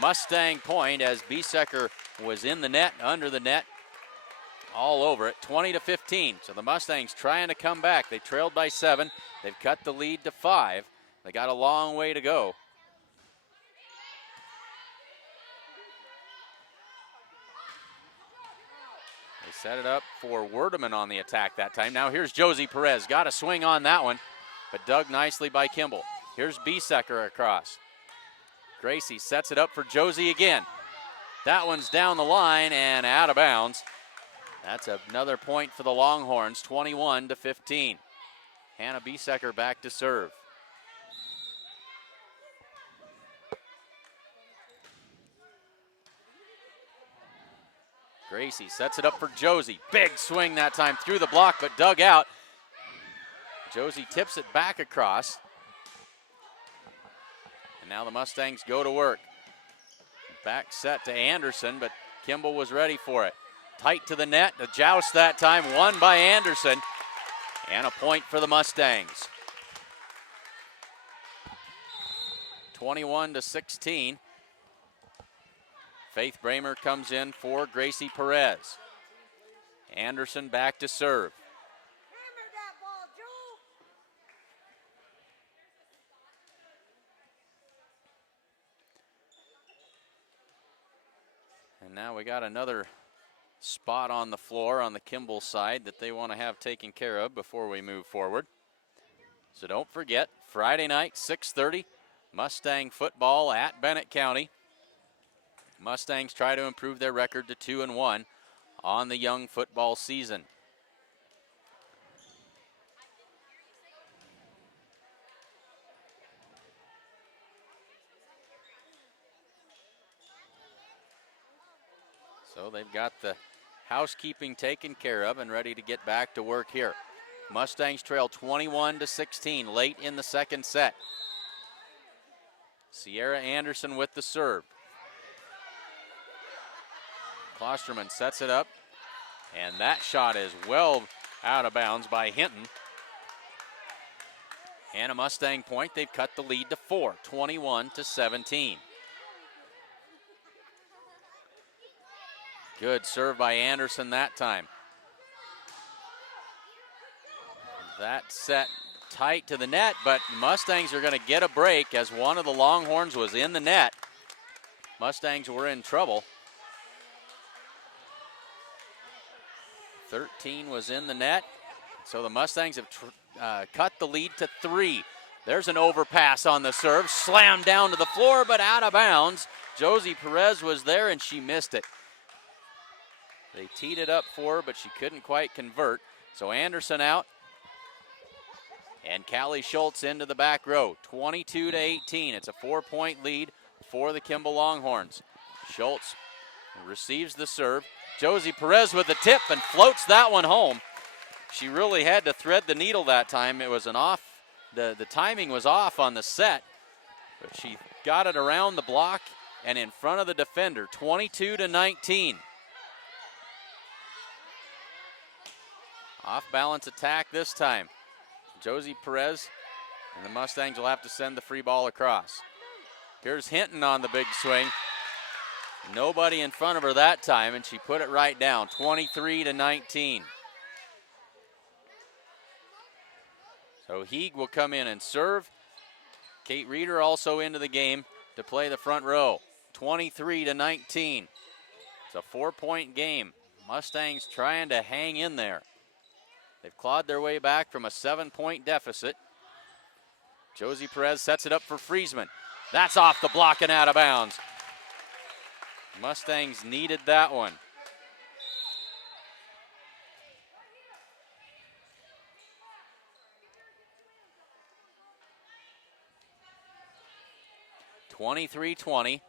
Mustang point as Biesecker was in the net, under the net, all over it, 20-15. So the Mustangs trying to come back. They trailed by 7. They've cut the lead to 5. They got a long way to go. Set it up for Werdeman on the attack that time. Now here's Josie Perez. Got a swing on that one, but dug nicely by Kimball. Here's Biesecker across. Gracie sets it up for Josie again. That one's down the line and out of bounds. That's another point for the Longhorns, 21-15. Hannah Biesecker back to serve. Gracie sets it up for Josie. Big swing that time through the block, but dug out. Josie tips it back across. And now the Mustangs go to work. Back set to Anderson, but Kimball was ready for it. Tight to the net, a joust that time, won by Anderson. And a point for the Mustangs. 21-16. Faith Bramer comes in for Gracie Perez. Anderson back to serve. And now we got another spot on the floor on the Kimball side that they want to have taken care of before we move forward. So don't forget, Friday night, 6:30, Mustang football at Bennett County. Mustangs try to improve their record to 2-1 on the young football season. So they've got the housekeeping taken care of and ready to get back to work here. Mustangs trail 21-16 late in the second set. Sierra Anderson with the serve. Klosterman sets it up, and that shot is well out of bounds by Hinton. And a Mustang point. They've cut the lead to 4, 21-17. Good serve by Anderson that time. That set tight to the net, but the Mustangs are going to get a break as one of the Longhorns was in the net. Mustangs were in trouble. 13 was in the net, so the Mustangs have cut the lead to 3. There's an overpass on the serve, slammed down to the floor, but out of bounds. Josie Perez was there, and she missed it. They teed it up for her, but she couldn't quite convert. So Anderson out, and Callie Schultz into the back row. 22-18. It's a 4-point lead for the Kimball Longhorns. Schultz receives the serve. Josie Perez with the tip and floats that one home. She really had to thread the needle that time. It was the timing was off on the set, but she got it around the block and in front of the defender. 22-19. Off balance attack this time. Josie Perez, and the Mustangs will have to send the free ball across. Here's Hinton on the big swing. Nobody in front of her that time, and she put it right down. 23-19. So Heeg will come in and serve. Kate Reeder also into the game to play the front row. 23-19. It's a 4-point game. Mustangs trying to hang in there. They've clawed their way back from a 7-point deficit. Josie Perez sets it up for Friesman. That's off the block and out of bounds. Mustangs needed that one. (23-20).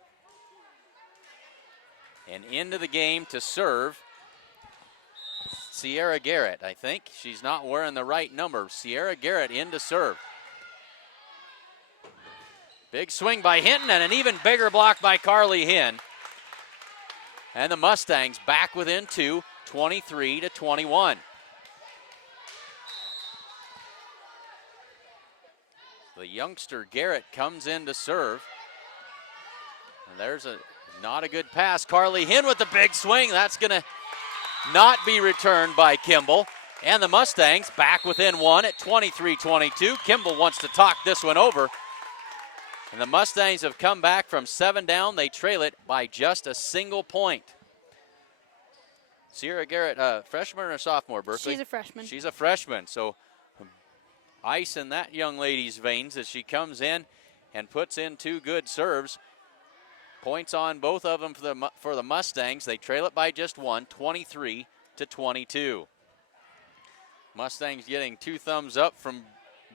And into the game to serve Sierra Garrett, I think. She's not wearing the right number. Sierra Garrett in to serve. Big swing by Hinton and an even bigger block by Carly Hinn. And the Mustangs back within 2, 23-21. The youngster Garrett comes in to serve. And there's not a good pass. Carly Hinn with the big swing. That's going to not be returned by Kimball. And the Mustangs back within 1 at 23-22. Kimball wants to talk this one over. And the Mustangs have come back from 7 down. They trail it by just a single point. Sierra Garrett, freshman or sophomore, Berkeley? She's a freshman. She's a freshman. So ice in that young lady's veins as she comes in and puts in 2 good serves. Points on both of them for the Mustangs. They trail it by just 1, 23-22. Mustangs getting 2 thumbs up from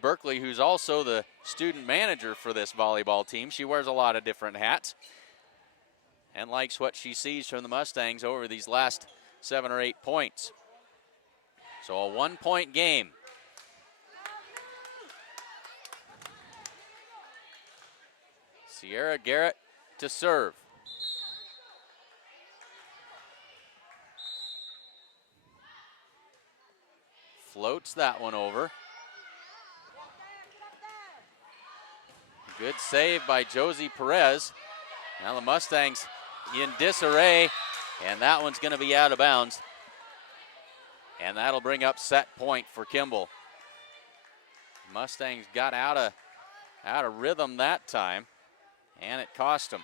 Berkeley, who's also the student manager for this volleyball team. She wears a lot of different hats and likes what she sees from the Mustangs over these last 7 or 8 points. So a 1-point game. Sierra Garrett to serve. Floats that one over. Good save by Josie Perez. Now the Mustangs in disarray, and that one's going to be out of bounds. And that'll bring up set point for Kimball. Mustangs got out of rhythm that time, and it cost them.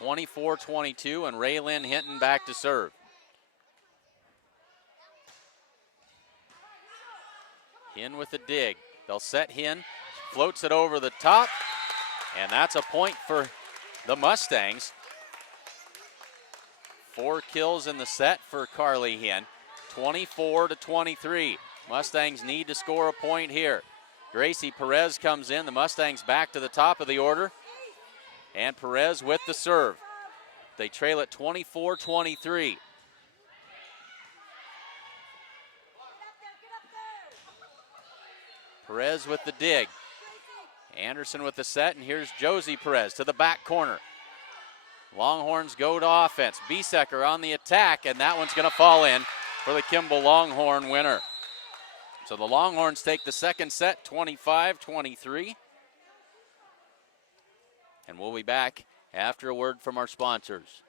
24-22, and Raylyn Hinton back to serve. Hinn with the dig. They'll set Hinn, floats it over the top, and that's a point for the Mustangs. 4 kills in the set for Carly Hinn. 24-23. Mustangs need to score a point here. Gracie Perez comes in. The Mustangs back to the top of the order. And Perez with the serve. They trail at 24-23. Perez with the dig. Anderson with the set, and here's Josie Perez to the back corner. Longhorns go to offense. Biesecker on the attack, and that one's going to fall in for the Kimball Longhorn winner. So the Longhorns take the second set, 25-23. And we'll be back after a word from our sponsors.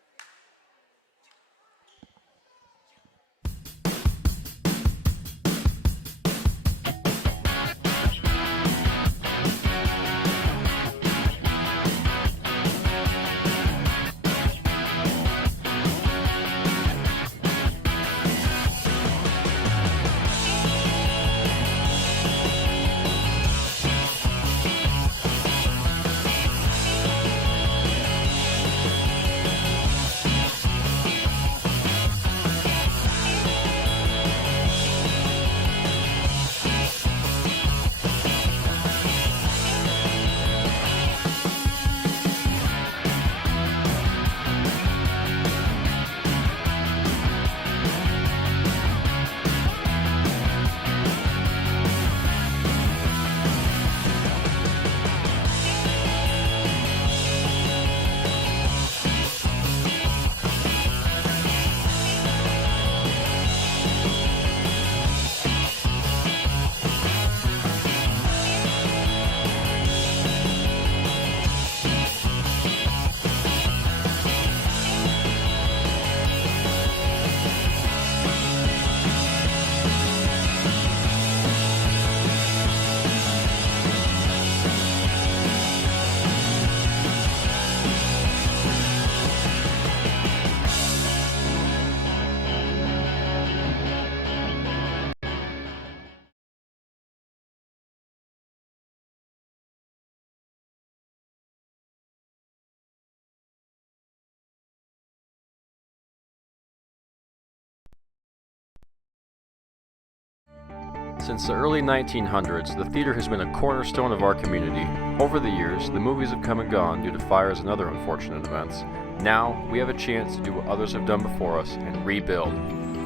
Since the early 1900s, the theater has been a cornerstone of our community. Over the years, the movies have come and gone due to fires and other unfortunate events. Now, we have a chance to do what others have done before us and rebuild.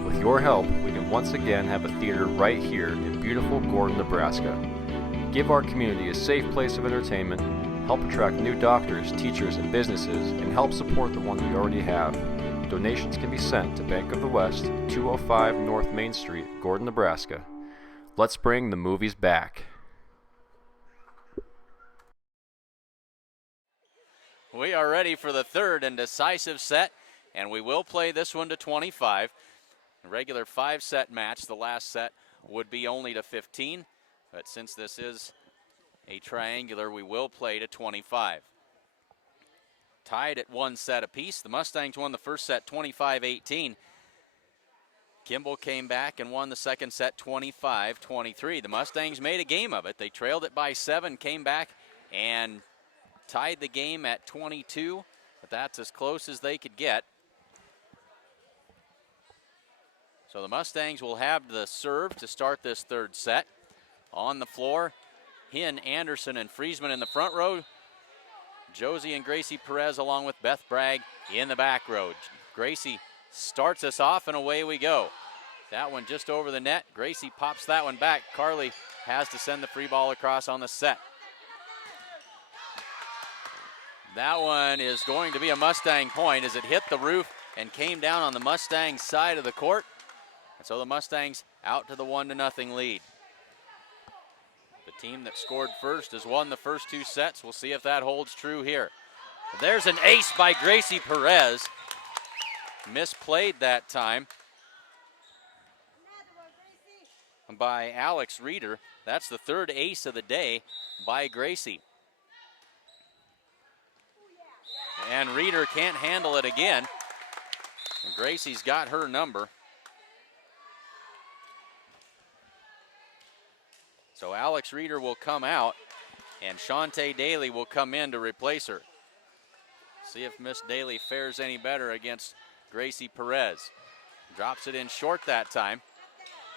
With your help, we can once again have a theater right here in beautiful Gordon, Nebraska. Give our community a safe place of entertainment, help attract new doctors, teachers, and businesses, and help support the ones we already have. Donations can be sent to Bank of the West, 205 North Main Street, Gordon, Nebraska. Let's bring the movies back. We are ready for the third and decisive set, and we will play this one to 25. A regular 5-set match, the last set would be only to 15, but since this is a triangular, we will play to 25. Tied at 1 set apiece, the Mustangs won the first set 25-18. Kimball came back and won the second set 25-23. The Mustangs made a game of it. They trailed it by 7, came back and tied the game at 22, but that's as close as they could get. So the Mustangs will have the serve to start this third set. On the floor, Hinn, Anderson, and Friesman in the front row. Josie and Gracie Perez along with Beth Bragg in the back row. Gracie starts us off, and away we go. That one just over the net. Gracie pops that one back. Carly has to send the free ball across on the set. That one is going to be a Mustang point as it hit the roof and came down on the Mustang side of the court. And so the Mustangs out to the 1-0 lead. The team that scored first has won the first 2 sets. We'll see if that holds true here. There's an ace by Gracie Perez. Misplayed that time by Alex Reeder. That's the third ace of the day by Gracie. And Reeder can't handle it again. And Gracie's got her number. So Alex Reeder will come out, and Shantae Daly will come in to replace her. See if Miss Daly fares any better against Gracie Perez. Drops it in short that time.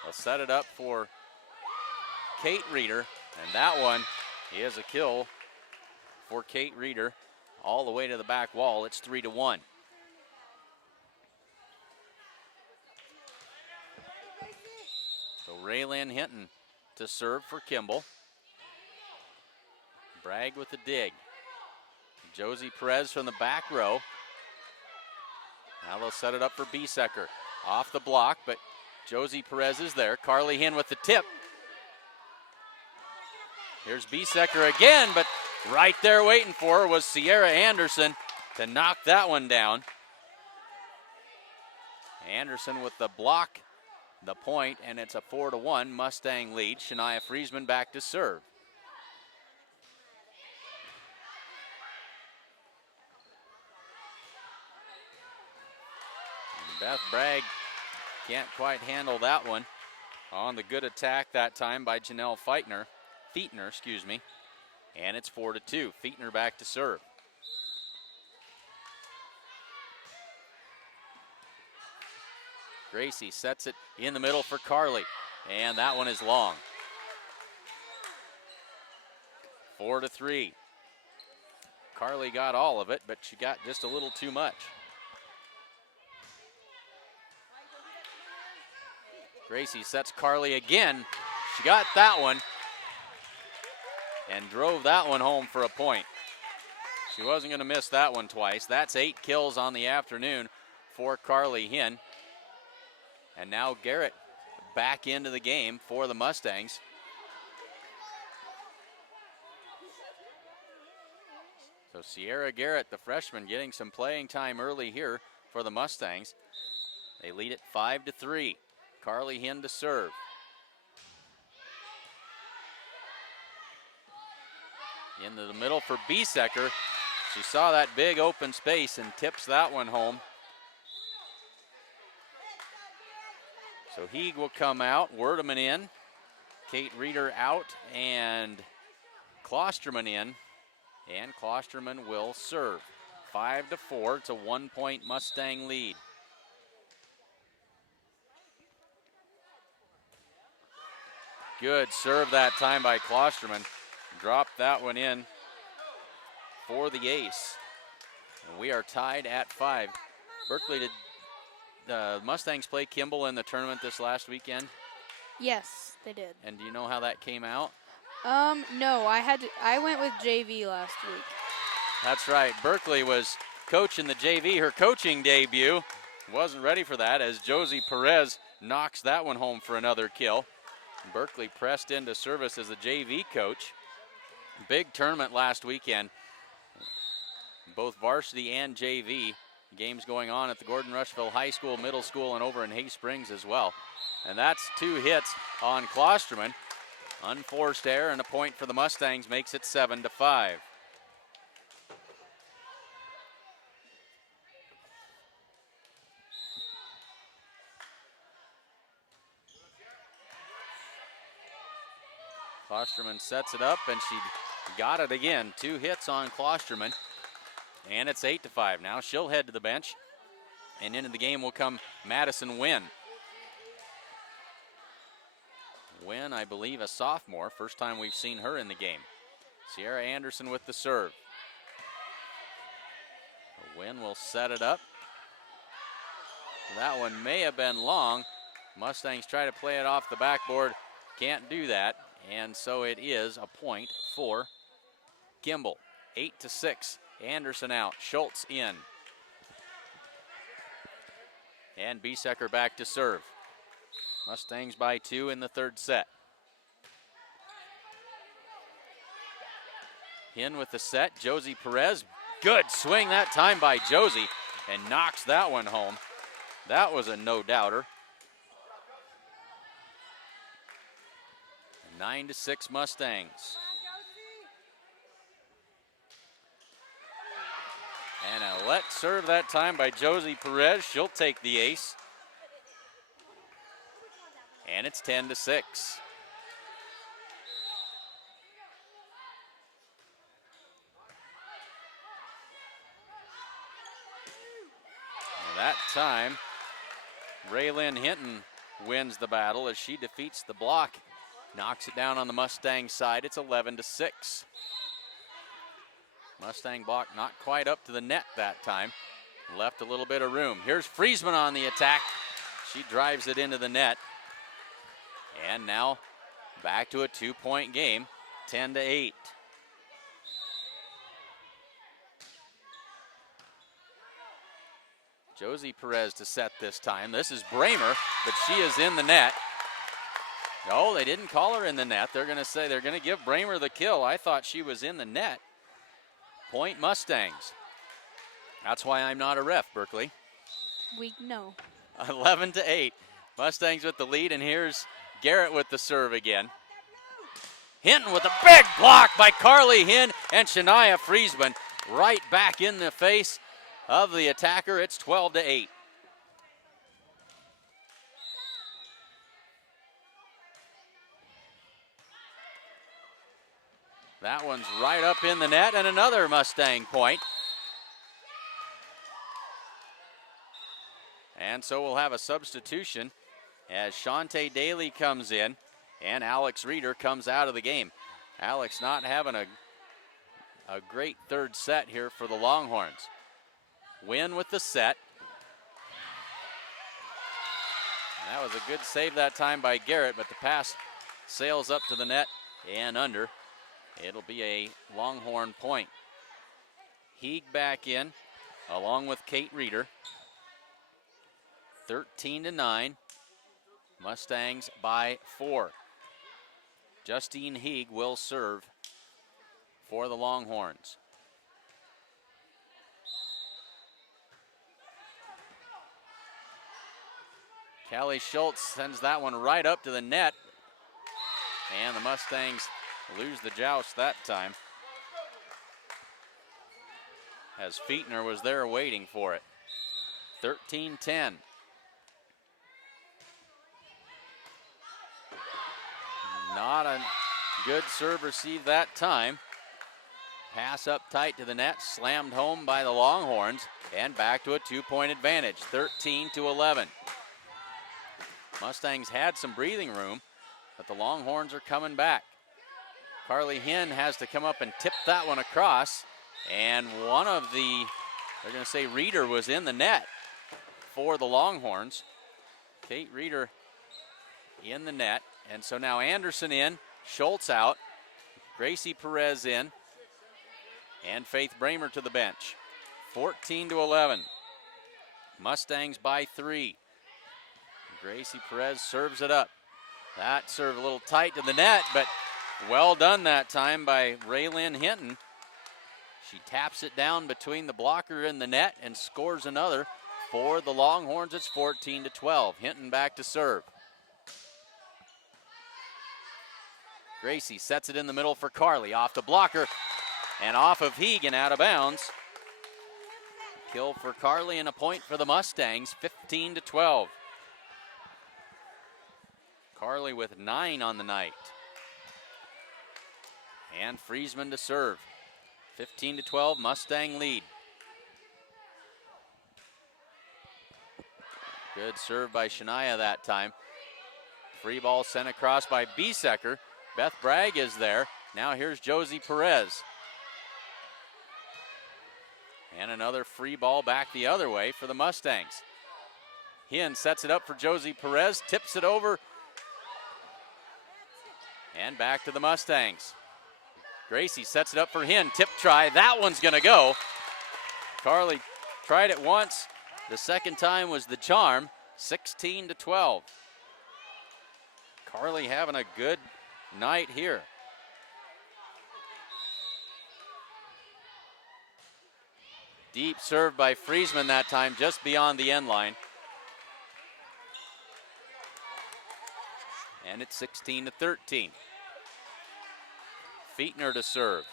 They'll set it up for Kate Reeder, and that one is a kill for Kate Reeder all the way to the back wall. It's 3-1. So Raylyn Hinton to serve for Kimball. Bragg with the dig. Josie Perez from the back row. Now they'll set it up for Biesecker. Off the block, but Josie Perez is there. Carly Hinn with the tip. Here's Biesecker again, but right there waiting for her was Sierra Anderson to knock that one down. Anderson with the block, the point, and it's a 4-1 Mustang lead. Shania Friesman back to serve. And Beth Bragg can't quite handle that one. On the good attack that time by Janelle Feitner, and it's 4-2. Feitner back to serve. Gracie sets it in the middle for Carly, and that one is long. 4-3. Carly got all of it, but she got just a little too much. Gracie sets Carly again. She got that one and drove that one home for a point. She wasn't going to miss that one twice. That's 8 kills on the afternoon for Carly Hinn. And now Garrett back into the game for the Mustangs. So Sierra Garrett, the freshman, getting some playing time early here for the Mustangs. They lead it 5-3. Carly Hinn to serve. Into the middle for Biesecker. She saw that big open space and tips that one home. So Heeg will come out, Werdeman in, Kate Reeder out, and Klosterman in. And Klosterman will serve. 5-4, it's a 1-point Mustang lead. Good serve that time by Klosterman. Dropped that one in for the ace. And we are tied at 5. Berkeley, did the Mustangs play Kimball in the tournament this last weekend? Yes, they did. And do you know how that came out? No, I went with JV last week. That's right. Berkeley was coaching the JV, her coaching debut. Wasn't ready for that as Josie Perez knocks that one home for another kill. Berkeley pressed into service as the JV coach. Big tournament last weekend. Both varsity and JV games going on at the Gordon-Rushville High School, Middle School, and over in Hay Springs as well. And that's 2 hits on Klosterman. Unforced error and a point for the Mustangs makes it 7-5. Klosterman sets it up, and she got it again. 2 hits on Klosterman, and it's 8-5. Now she'll head to the bench, and into the game will come Madison Wynn. Wynn, I believe, a sophomore. First time we've seen her in the game. Sierra Anderson with the serve. Wynn will set it up. That one may have been long. Mustangs try to play it off the backboard. Can't do that. And so it is a point for Kimball. 8-6. Anderson out. Schultz in. And Biesecker back to serve. Mustangs by 2 in the 3rd set. Hinn with the set. Josie Perez. Good swing that time by Josie and knocks that one home. That was a no-doubter. 9-6 Mustangs. And a let serve that time by Josie Perez. She'll take the ace. And it's 10-6. That time, Raylyn Hinton wins the battle as she defeats the block. Knocks it down on the Mustang side. It's 11-6. Mustang block not quite up to the net that time. Left a little bit of room. Here's Friesman on the attack. She drives it into the net. And now back to a 2-point game, 10-8. Josie Perez to set this time. This is Bramer, but she is in the net. No, they didn't call her in the net. They're going to say they're going to give Bramer the kill. I thought she was in the net. Point Mustangs. That's why I'm not a ref, Berkeley. We know. 11-8. Mustangs with the lead, and here's Garrett with the serve again. Hinton with a big block by Carly Hinn and Shania Friesman right back in the face of the attacker. It's 12-8. That one's right up in the net, and another Mustang point. And so we'll have a substitution as Shantae Daly comes in and Alex Reeder comes out of the game. Alex not having a great third set here for the Longhorns. Win with the set. That was a good save that time by Garrett, but the pass sails up to the net and under. It'll be a Longhorn point. Heeg back in along with Kate Reeder. 13-9. Mustangs by 4. Justine Heeg will serve for the Longhorns. Callie Schultz sends that one right up to the net. And the Mustangs lose the joust that time, as Fietner was there waiting for it. 13-10. Not a good serve received that time. Pass up tight to the net, slammed home by the Longhorns, and back to a 2-point advantage, 13-11. Mustangs had some breathing room, but the Longhorns are coming back. Carly Hinn has to come up and tip that one across, and one of the, they're going to say Reeder was in the net for the Longhorns. Kate Reeder in the net, and so now Anderson in, Schultz out, Gracie Perez in, and Faith Bramer to the bench. 14-11. Mustangs by 3. Gracie Perez serves it up. That serve a little tight to the net, but well done that time by Raylyn Hinton. She taps it down between the blocker and the net and scores another. For the Longhorns, it's 14-12. Hinton back to serve. Gracie sets it in the middle for Carly. Off the blocker and off of Heeg, out of bounds. Kill for Carly and a point for the Mustangs, 15-12. Carly with 9 on the night. And Friesman to serve. 15-12, Mustang lead. Good serve by Shania that time. Free ball sent across by Biesecker. Beth Bragg is there. Now here's Josie Perez. And another free ball back the other way for the Mustangs. Hinn sets it up for Josie Perez, tips it over, and back to the Mustangs. Gracie sets it up for Hinn, tip try, that one's gonna go. Carly tried it once, the second time was the charm, 16-12. Carly having a good night here. Deep serve by Friesman that time, just beyond the end line. And it's 16-13. Fietner to serve.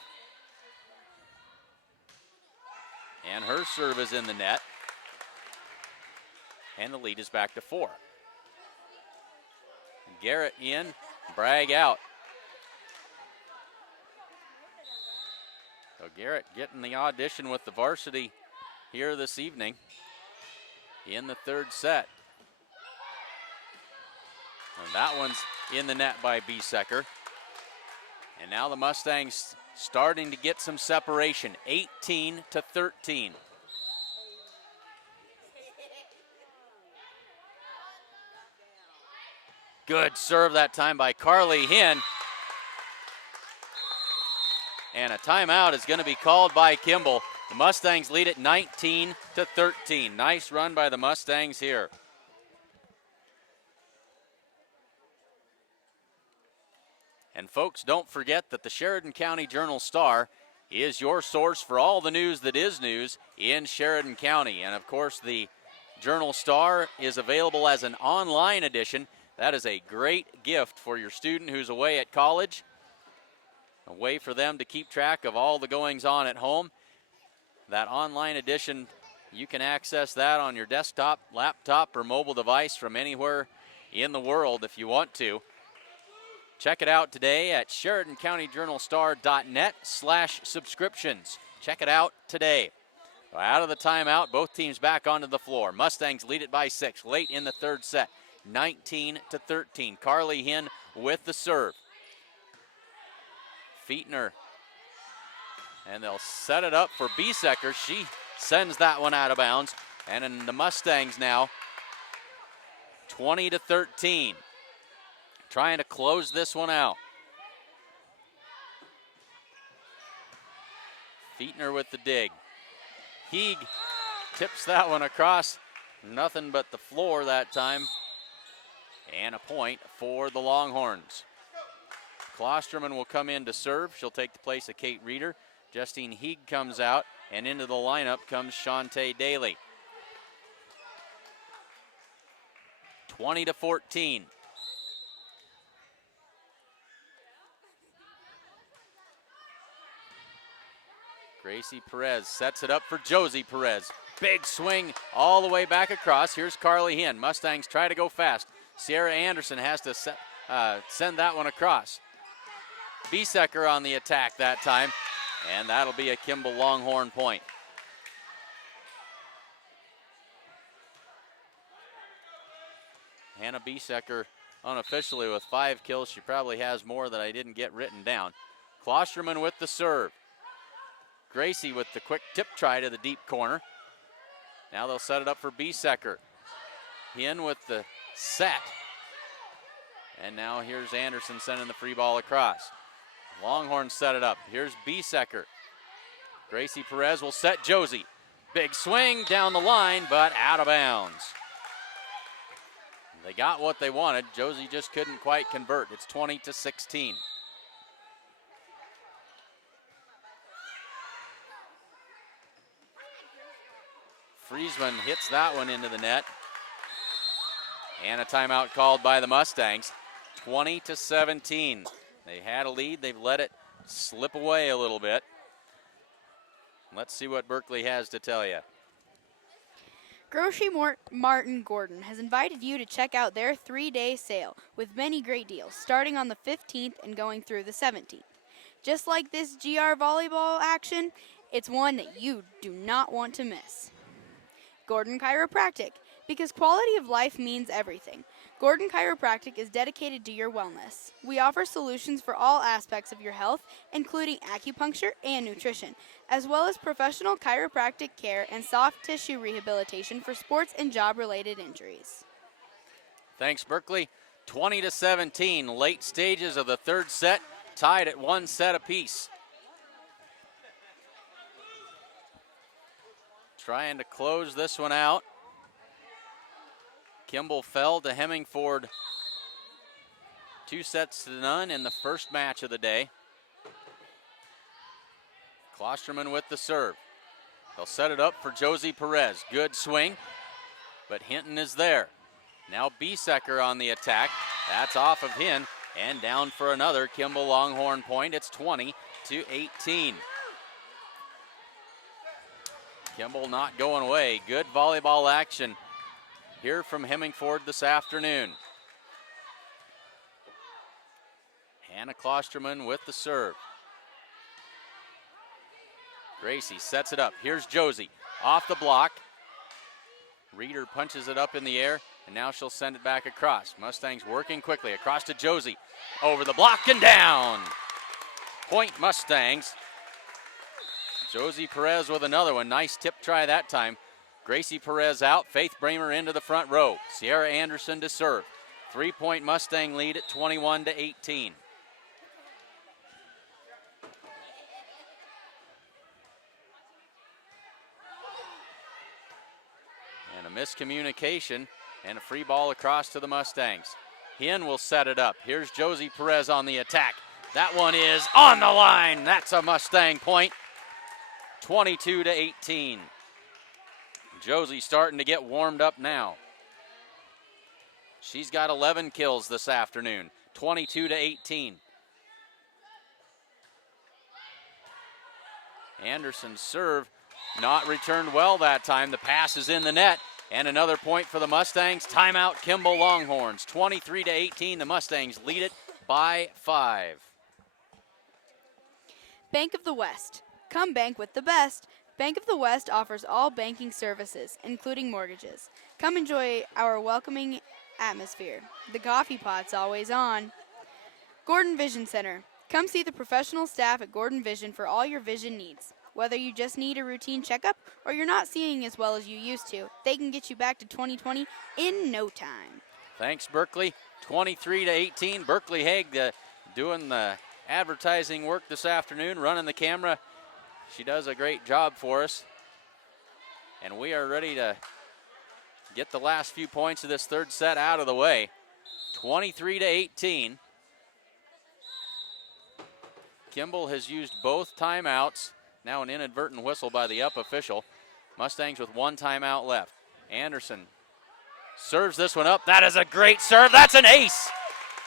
And her serve is in the net. And the lead is back to 4. Garrett in, Bragg out. So Garrett getting the audition with the varsity here this evening in the third set. And that one's in the net by Biesecker. And now the Mustangs starting to get some separation, 18-13. Good serve that time by Carly Hinn. And a timeout is going to be called by Kimball. The Mustangs lead it 19-13. Nice run by the Mustangs here. And folks, don't forget that the Sheridan County Journal-Star is your source for all the news that is news in Sheridan County. And of course, the Journal-Star is available as an online edition. That is a great gift for your student who's away at college. A way for them to keep track of all the goings on at home. That online edition, you can access that on your desktop, laptop, or mobile device from anywhere in the world if you want to. Check it out today at SheridanCountyJournalStar.net/subscriptions. Check it out today. Out of the timeout, both teams back onto the floor. Mustangs lead it by 6 late in the third set, 19-13. Carly Hinn with the serve. Feetner, and they'll set it up for Biesecker. She sends that one out of bounds. And in the Mustangs now, 20-13. Trying to close this one out. Feetner with the dig. Heeg tips that one across. Nothing but the floor that time. And a point for the Longhorns. Klosterman will come in to serve. She'll take the place of Kate Reeder. Justine Heeg comes out, and into the lineup comes Shantae Daly. 20-14. Gracie Perez sets it up for Josie Perez. Big swing all the way back across. Here's Carly Hinn. Mustangs try to go fast. Sierra Anderson has to send that one across. Biesecker on the attack that time, and that'll be a Kimball Longhorn point. Hannah Biesecker unofficially with 5 kills. She probably has more that I didn't get written down. Klosterman with the serve. Gracie with the quick tip try to the deep corner. Now they'll set it up for Biesecker. Hinn with the set. And now here's Anderson sending the free ball across. Longhorns set it up. Here's Biesecker. Gracie Perez will set Josie. Big swing down the line, but out of bounds. They got what they wanted. Josie just couldn't quite convert. It's 20-16. Friesman hits that one into the net. And a timeout called by the Mustangs. 20-17. They had a lead. They've let it slip away a little bit. Let's see what Berkeley has to tell you. Grocery Martin Gordon has invited you to check out their 3-day sale with many great deals starting on the 15th and going through the 17th. Just like this GR volleyball action, it's one that you do not want to miss. Gordon Chiropractic, because quality of life means everything. Gordon Chiropractic is dedicated to your wellness. We offer solutions for all aspects of your health, including acupuncture and nutrition, as well as professional chiropractic care and soft tissue rehabilitation for sports and job-related injuries. Thanks, Berkeley. 20-17, late stages of the third set, tied at 1 set apiece. Trying to close this one out. Kimball fell to Hemingford 2-0 in the first match of the day. Klosterman with the serve. They'll set it up for Josie Perez. Good swing, but Hinton is there. Now Biesecker on the attack. That's off of Hinn, and down for another Kimball Longhorn point. It's 20-18. Kimball not going away. Good volleyball action here from Hemingford this afternoon. Hannah Klosterman with the serve. Gracie sets it up. Here's Josie off the block. Reeder punches it up in the air, and now she'll send it back across. Mustangs working quickly across to Josie. Over the block and down. Point Mustangs. Josie Perez with another one. Nice tip try that time. Gracie Perez out. Faith Bramer into the front row. Sierra Anderson to serve. 3-point Mustang lead at 21-18. miscommunication and a free ball across to the Mustangs. Hen will set it up. Here's Josie Perez on the attack. That one is on the line. That's a Mustang point. 22-18. Josie starting to get warmed up now. She's got 11 kills this afternoon. 22-18. Anderson's serve not returned well that time. The pass is in the net. And another point for the Mustangs. Timeout, Kimball Longhorns. 23-18. The Mustangs lead it by 5. Bank of the West. Come bank with the best. Bank of the West offers all banking services, including mortgages. Come enjoy our welcoming atmosphere. The coffee pot's always on. Gordon Vision Center. Come see the professional staff at Gordon Vision for all your vision needs. Whether you just need a routine checkup or you're not seeing as well as you used to, they can get you back to 2020 in no time. Thanks, Berkeley. 23-18. Berkeley Haig doing the advertising work this afternoon, running the camera. She does a great job for us. And we are ready to get the last few points of this third set out of the way. 23-18. Kimball has used both timeouts. Now an inadvertent whistle by the up official. Mustangs with one timeout left. Anderson serves this one up. That is a great serve. That's an ace.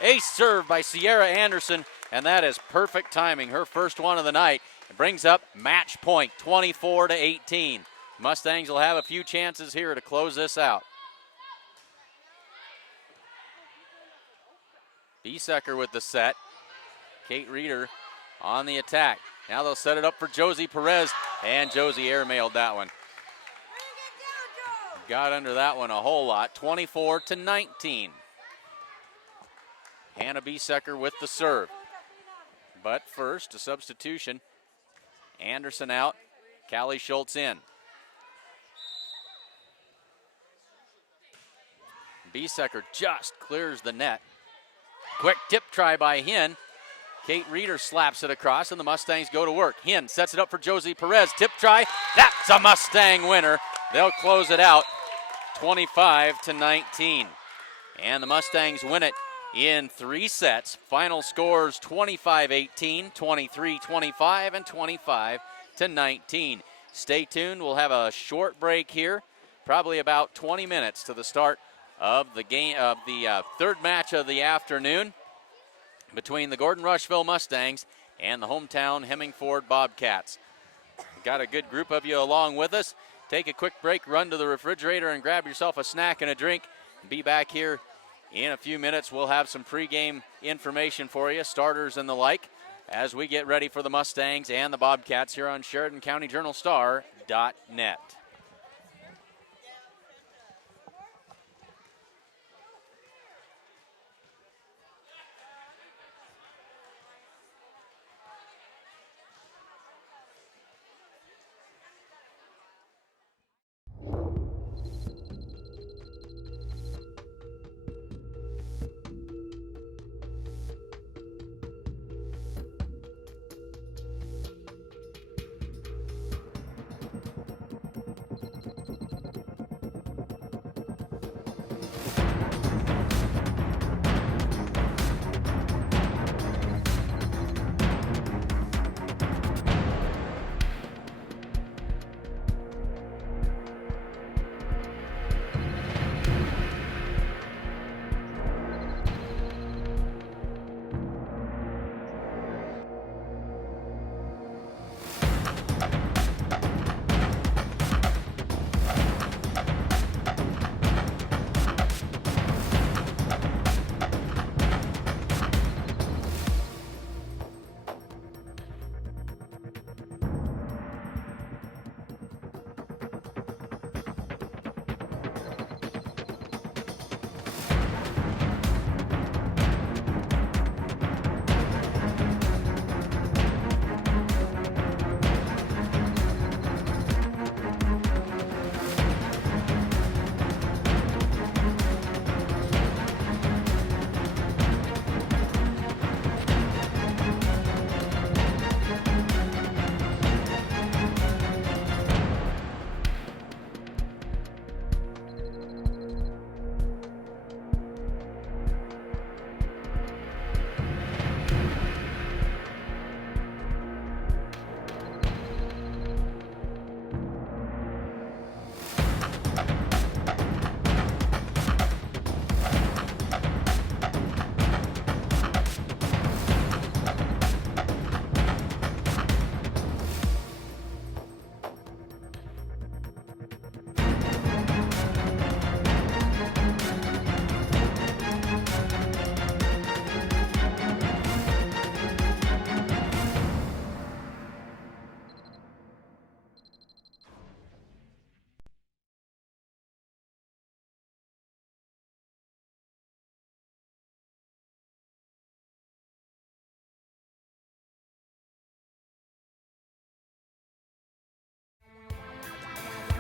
Ace serve by Sierra Anderson, and that is perfect timing. Her first one of the night. It brings up match point, 24-18. Mustangs will have a few chances here to close this out. Biesecker with the set. Kate Reeder on the attack. Now they'll set it up for Josie Perez, and Josie airmailed that one. Got under that one a whole lot, 24-19. Hannah Biesecker with the serve. But first, a substitution. Anderson out, Callie Schultz in. Biesecker just clears the net. Quick tip try by Hen. Kate Reeder slaps it across, and the Mustangs go to work. Hen sets it up for Josie Perez. Tip try. That's a Mustang winner. They'll close it out 25-19. And the Mustangs win it in 3 sets. Final scores 25-18, 23-25, and 25-19. Stay tuned. We'll have a short break here, probably about 20 minutes to the start of the game of the third match of the afternoon between the Gordon-Rushville Mustangs and the hometown Hemingford Bobcats. Got a good group of you along with us. Take a quick break, run to the refrigerator and grab yourself a snack and a drink. Be back here in a few minutes. We'll have some pregame information for you, starters and the like, as we get ready for the Mustangs and the Bobcats here on SheridanCountyJournalStar.net.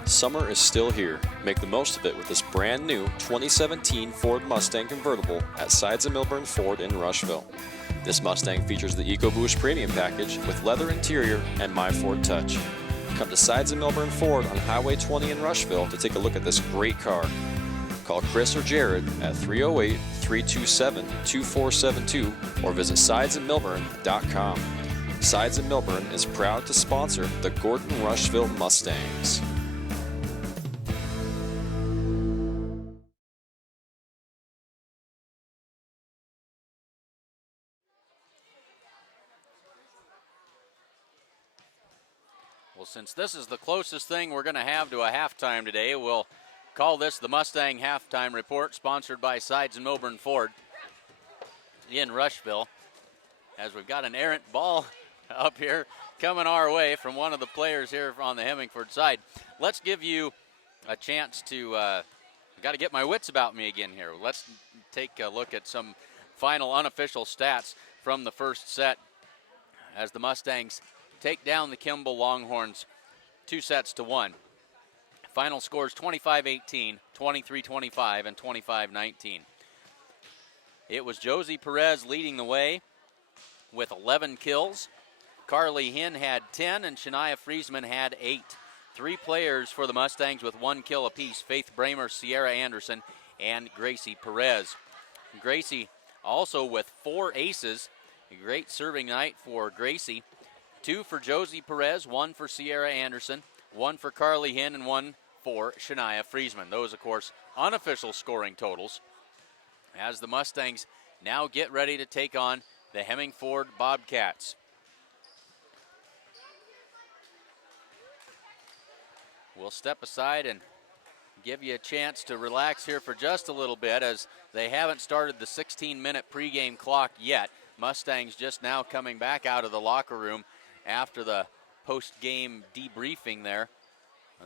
Summer is still here. Make the most of it with this brand new 2017 Ford Mustang convertible at Sides of Milburn Ford in Rushville. This Mustang features the EcoBoost Premium Package with leather interior and My Ford Touch. Come to Sides of Milburn Ford on Highway 20 in Rushville to take a look at this great car. Call Chris or Jared at 308-327-2472 or visit sidesofmilburn.com. Sides of Milburn is proud to sponsor the Gordon-Rushville Mustangs. Well, since this is the closest thing we're going to have to a halftime today, we'll call this the Mustang Halftime Report, sponsored by Sides and Milburn Ford in Rushville, as we've got an errant ball up here coming our way from one of the players here on the Hemingford side. Let's give you a chance to, got to get my wits about me again here. Let's take a look at some final unofficial stats from the first set as the Mustangs take down the Kimball Longhorns 2-1. Final scores 25-18, 23-25, and 25-19. It was Josie Perez leading the way with 11 kills. Carly Hinn had 10, and Shania Friesman had 8. 3 players for the Mustangs with 1 kill apiece: Faith Bramer, Sierra Anderson, and Gracie Perez. Gracie also with 4 aces. A great serving night for Gracie. 2 for Josie Perez, 1 for Sierra Anderson, 1 for Carly Hinn, and 1 for Shania Friesman. Those, of course, unofficial scoring totals as the Mustangs now get ready to take on the Hemingford Bobcats. We'll step aside and give you a chance to relax here for just a little bit, as they haven't started the 16-minute pregame clock yet. Mustangs just now coming back out of the locker room after the post-game debriefing there.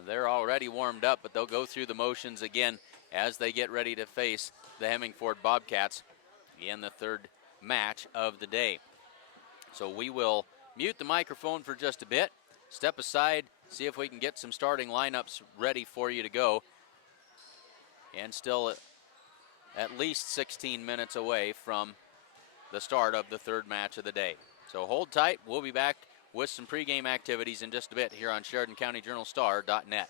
They're already warmed up, but they'll go through the motions again as they get ready to face the Hemingford Bobcats in the third match of the day. So we will mute the microphone for just a bit, step aside, see if we can get some starting lineups ready for you to go. And still at least 16 minutes away from the start of the third match of the day. So hold tight. We'll be back with some pregame activities in just a bit here on SheridanCountyJournalStar.net.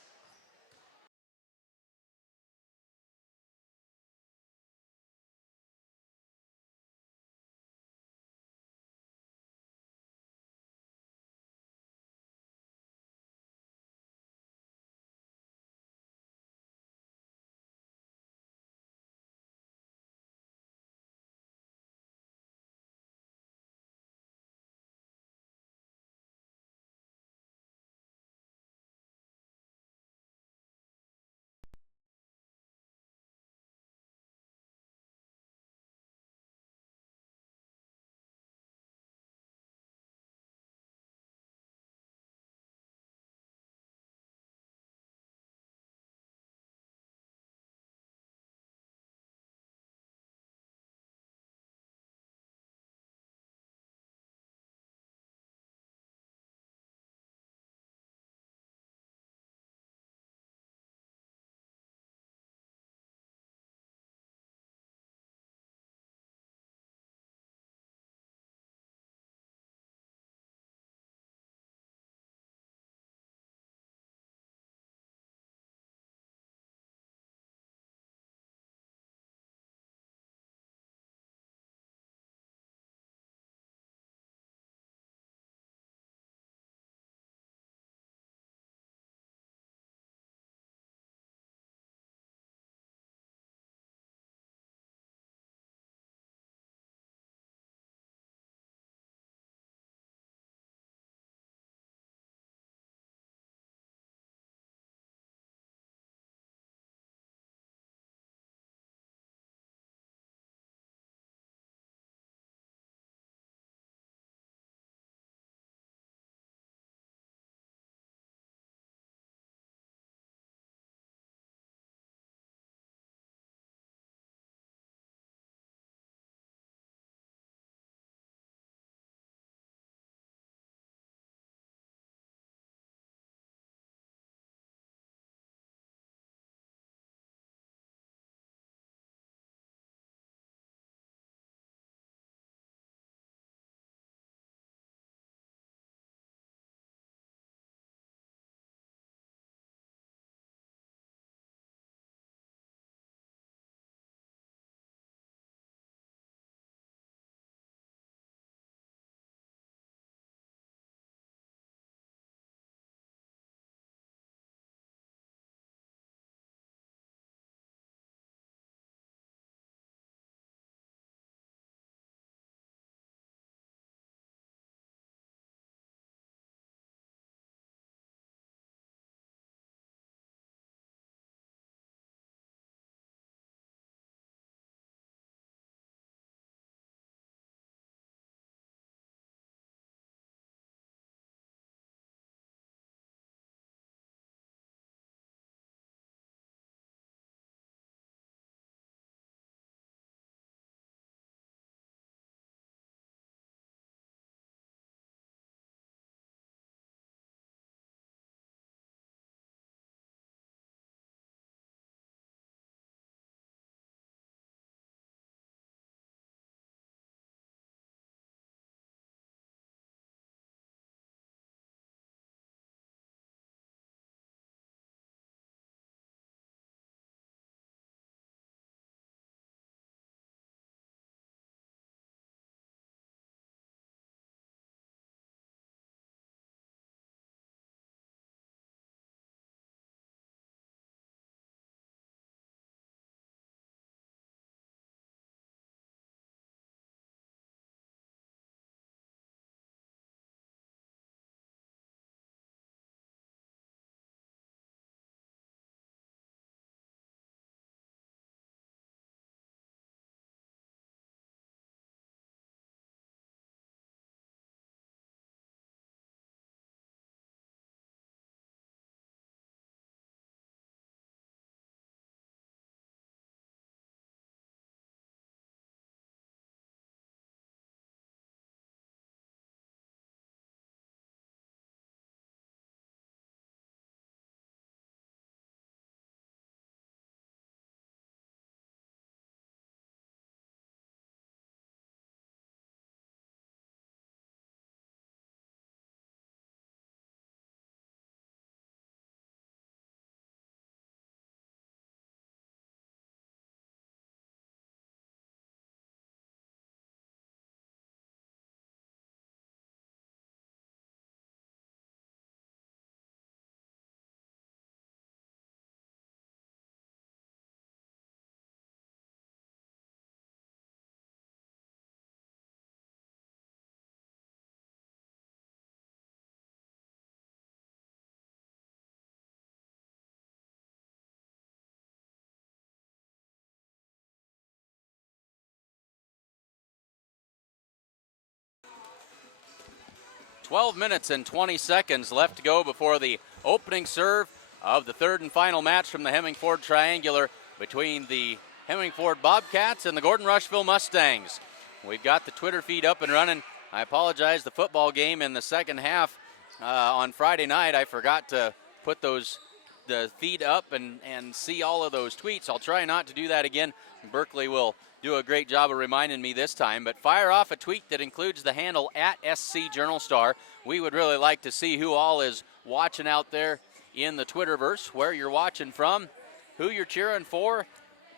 12 minutes and 20 seconds left to go before the opening serve of the third and final match from the Hemingford Triangular between the Hemingford Bobcats and the Gordon-Rushville Mustangs. We've got the Twitter feed up and running. I apologize, the football game in the second half on Friday night, I forgot to put the feed up and see all of those tweets. I'll try not to do that again. Berkeley will do a great job of reminding me this time, but fire off a tweet that includes the handle at SC Journal Star. We would really like to see who all is watching out there in the Twitterverse, where you're watching from, who you're cheering for,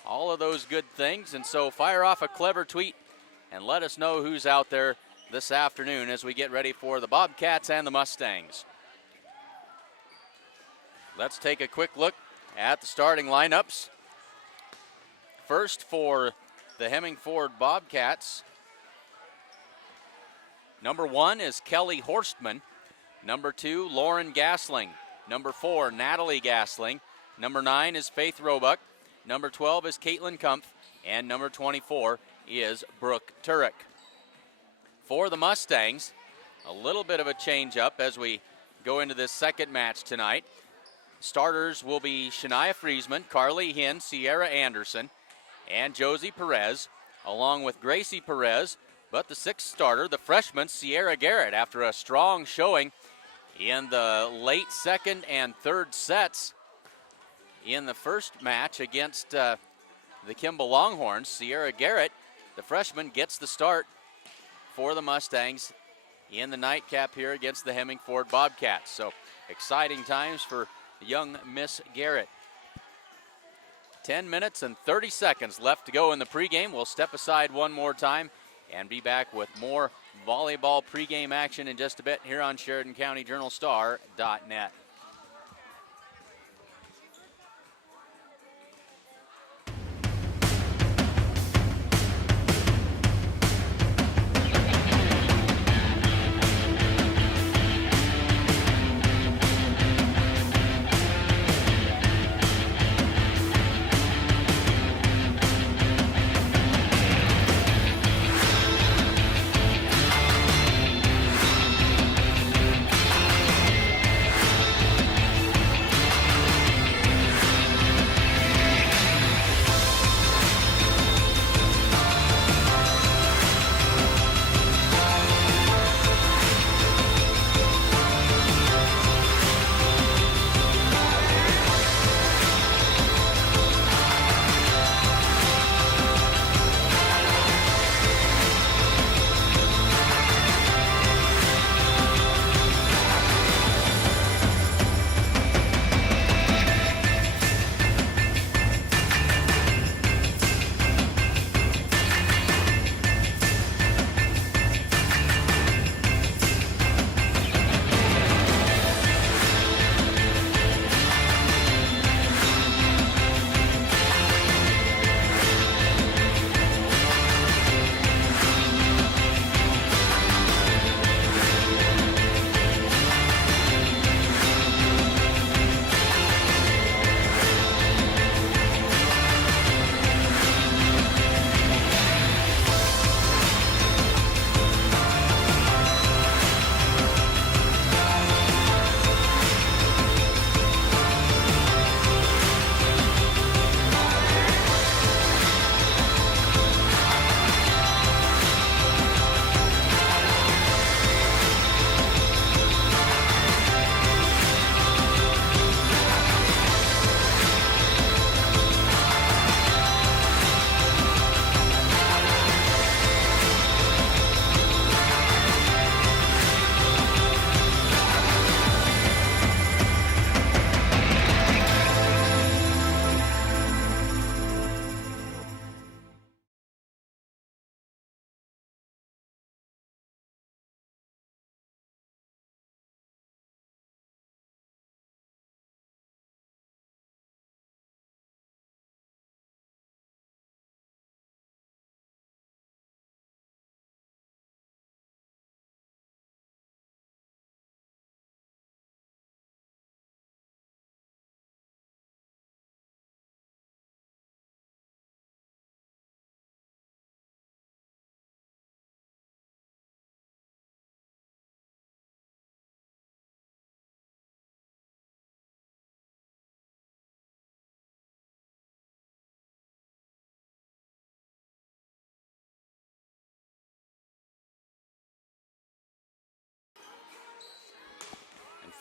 all of those good things. And so fire off a clever tweet and let us know who's out there this afternoon as we get ready for the Bobcats and the Mustangs. Let's take a quick look at the starting lineups. First for the Hemingford Bobcats, number 1 is Kelly Horstman. Number 2, Lauren Gasling. Number 4, Natalie Gasling. Number 9 is Faith Roebuck. Number 12 is Caitlin Kumpf. And number 24 is Brooke Turek. For the Mustangs, a little bit of a change up as we go into this second match tonight. Starters will be Shania Friesman, Carly Hinn, Sierra Anderson, and Josie Perez, along with Gracie Perez. But the sixth starter, the freshman Sierra Garrett, after a strong showing in the late second and third sets in the first match against the Kimball Longhorns, Sierra Garrett, the freshman, gets the start for the Mustangs in the nightcap here against the Hemingford Bobcats. So exciting times for young Miss Garrett. 10 minutes and 30 seconds left to go in the pregame. We'll step aside one more time and be back with more volleyball pregame action in just a bit here on SheridanCountyJournalStar.net.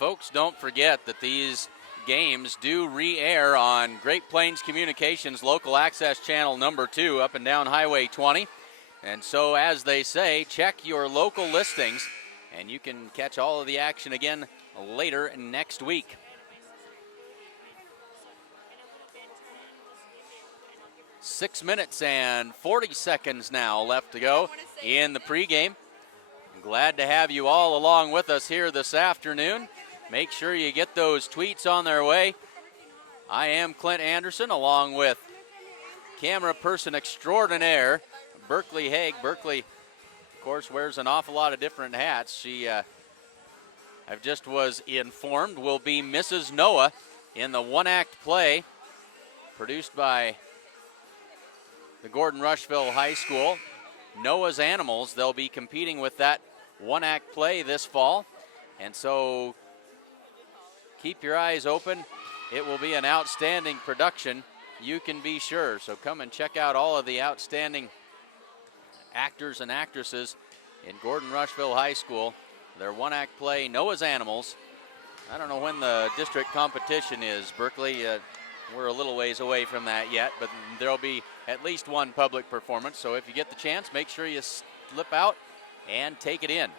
folks, don't forget that these games do re-air on Great Plains Communications Local Access Channel number 2 up and down Highway 20. And so, as they say, check your local listings, and you can catch all of the action again later next week. Six minutes and 40 seconds now left to go in the pregame. I'm glad to have you all along with us here this afternoon. Make sure you get those tweets on their way. I am Clint Anderson, along with camera person extraordinaire, Berkeley Haig. Berkeley, of course, wears an awful lot of different hats. She, I've just was informed, will be Mrs. Noah in the one-act play produced by the Gordon-Rushville High School. Noah's Animals, they'll be competing with that one-act play this fall. And so keep your eyes open. It will be an outstanding production, you can be sure. So come and check out all of the outstanding actors and actresses in Gordon-Rushville High School. Their one-act play, Noah's Animals. I don't know when the district competition is, Berkeley. We're a little ways away from that yet, but there'll be at least one public performance. So if you get the chance, make sure you slip out and take it in.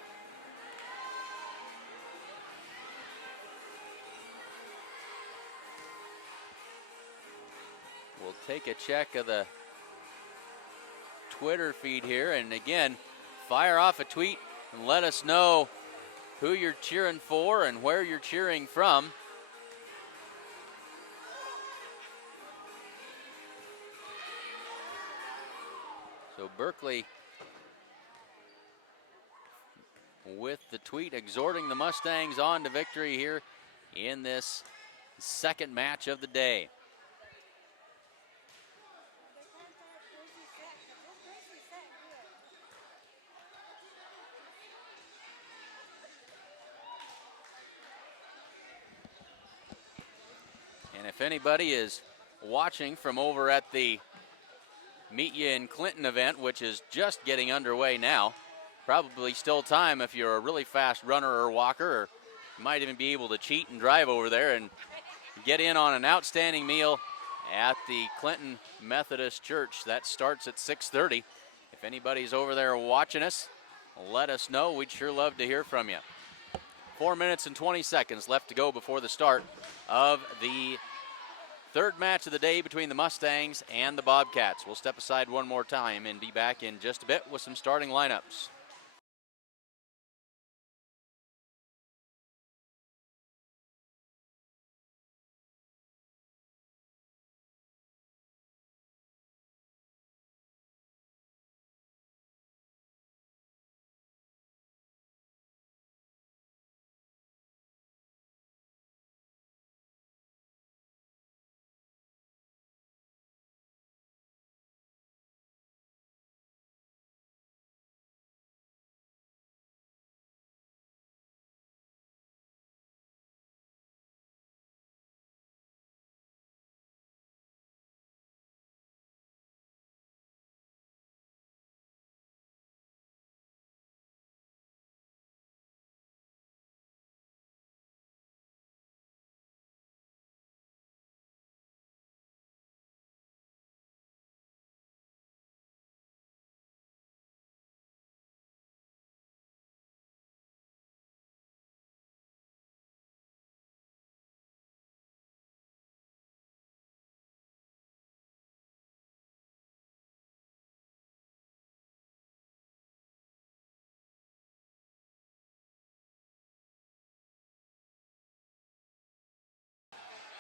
We'll take a check of the Twitter feed here, and again, fire off a tweet and let us know who you're cheering for and where you're cheering from. So Berkeley with the tweet exhorting the Mustangs on to victory here in this second match of the day. And if anybody is watching from over at the Meet You in Clinton event, which is just getting underway now, probably still time if you're a really fast runner or walker, or you might even be able to cheat and drive over there and get in on an outstanding meal at the Clinton Methodist Church. That starts at 6:30. If anybody's over there watching us, let us know. We'd sure love to hear from you. 4 minutes and 20 seconds left to go before the start of the third match of the day between the Mustangs and the Bobcats. We'll step aside one more time and be back in just a bit with some starting lineups.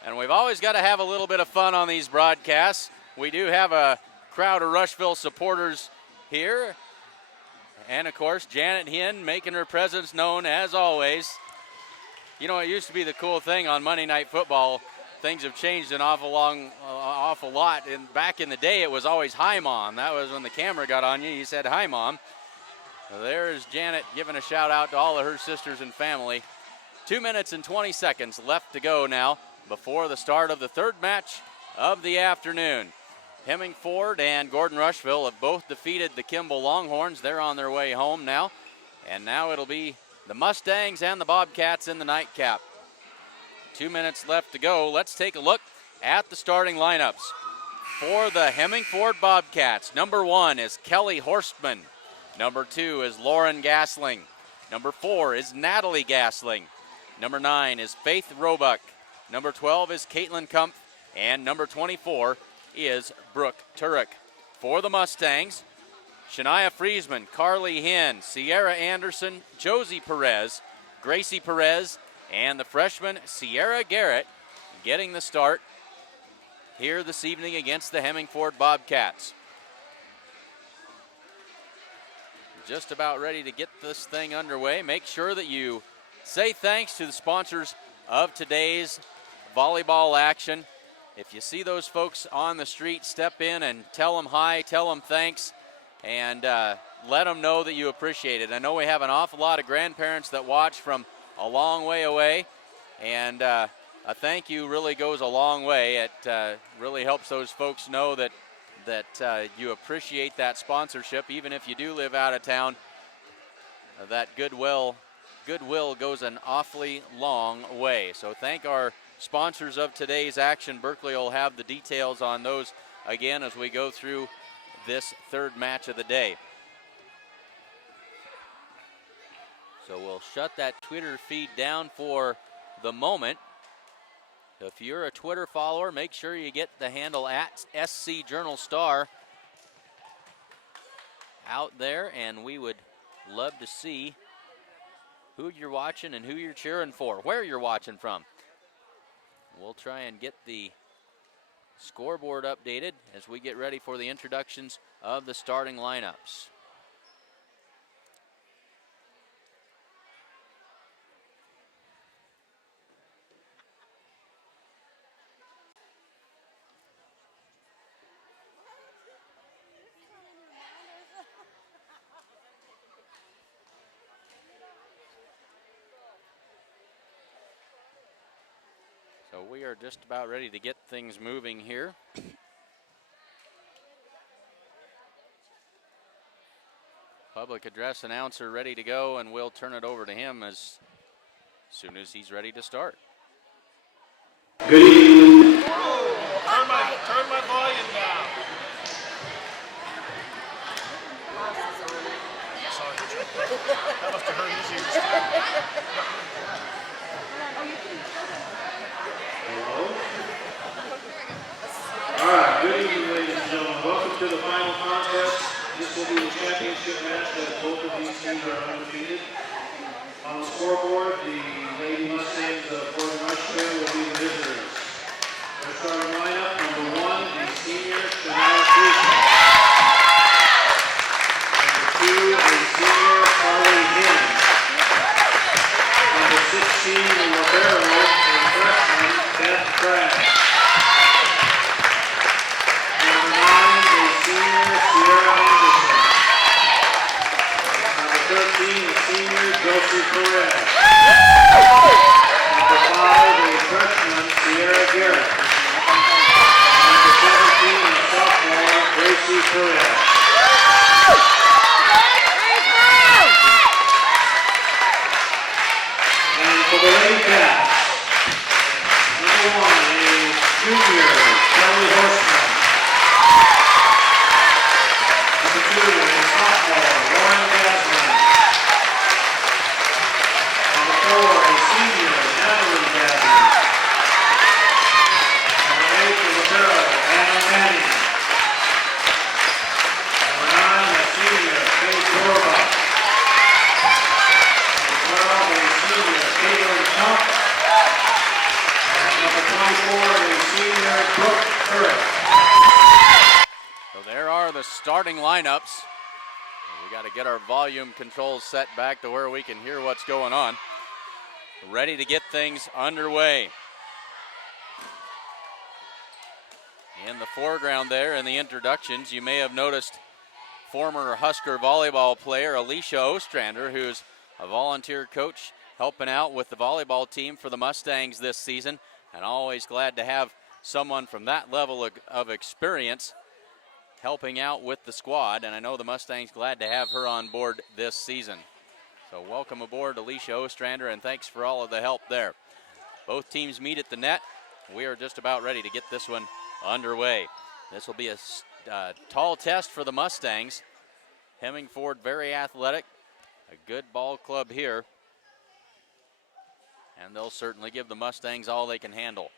And we've always got to have a little bit of fun on these broadcasts. We do have a crowd of Rushville supporters here. And, of course, Janet Hinn making her presence known as always. You know, it used to be the cool thing on Monday Night Football. Things have changed an awful lot. And back in the day, it was always "Hi, Mom." That was when the camera got on you. You said, "Hi, Mom." There's Janet giving a shout-out to all of her sisters and family. 2 minutes and 20 seconds left to go now before the start of the third match of the afternoon. Hemingford and Gordon-Rushville have both defeated the Kimball Longhorns. They're on their way home now. And now it'll be the Mustangs and the Bobcats in the nightcap. 2 minutes left to go. Let's take a look at the starting lineups. For the Hemingford Bobcats, number 1 is Kelly Horstman. Number 2 is Lauren Gasling. Number 4 is Natalie Gasling. Number 9 is Faith Roebuck. Number 12 is Caitlin Kumpf. And number 24 is Brooke Turek. For the Mustangs, Shania Friesman, Carly Hinn, Sierra Anderson, Josie Perez, Gracie Perez, and the freshman Sierra Garrett getting the start here this evening against the Hemingford Bobcats. Just about ready to get this thing underway. Make sure that you say thanks to the sponsors of today's volleyball action. If you see those folks on the street, step in and tell them hi, tell them thanks, and let them know that you appreciate it. I know we have an awful lot of grandparents that watch from a long way away, and a thank you really goes a long way. It really helps those folks know that you appreciate that sponsorship, even if you do live out of town. That goodwill goes an awfully long way. So thank our sponsors of today's action. Berkeley will have the details on those again as we go through this third match of the day. So we'll shut that Twitter feed down for the moment. If you're a Twitter follower, make sure you get the handle at SC Journal Star out there, and we would love to see who you're watching and who you're cheering for, where you're watching from. We'll try and get the scoreboard updated as we get ready for the introductions of the starting lineups. So we are just about ready to get things moving here. Public address announcer ready to go, and we'll turn it over to him as soon as he's ready to start. Good evening. Turn my volume down. Sorry. That must have hurt his ears. All right, good evening, ladies and gentlemen. Welcome to the final contest. This will be the championship match that both of these teams are undefeated. On the scoreboard, the Lady Mustangs of Gordon-Rushville will be the visitors. Their starting lineup, number 1, the senior Shania Friesman. Number 2, the senior Carly Hinn. Number 16, the libero and freshman Beth Pratt. Number 9, the senior Sierra Anderson. Number 13, the senior Josie Perez. Number 5, the freshman Sierra Garrett. Number 17, the sophomore Gracie Perez. And for the Lady Cats, number 1 is junior Kelly Horstman. Number 2 is sophomore Lauren Gasman. Number 4 is senior Natalie Gasman. Number 8 is libero Anna Manning. Number 9 is senior Faith Roebuck. Number 12 is senior Caitlin Kumpf. And number 24 is senior Brooke Turek. So there are the starting lineups. We got to get our volume controls set back to where we can hear what's going on. Ready to get things underway. In the foreground there in the introductions, you may have noticed former Husker volleyball player Alicia Ostrander, who's a volunteer coach helping out with the volleyball team for the Mustangs this season, and always glad to have someone from that level of experience helping out with the squad, and I know the Mustangs glad to have her on board this season. So welcome aboard, Alicia Ostrander, and thanks for all of the help there. Both teams meet at the net. We are just about ready to get this one underway. This will be a tall test for the Mustangs. Hemingford very athletic, a good ball club here. And they'll certainly give the Mustangs all they can handle.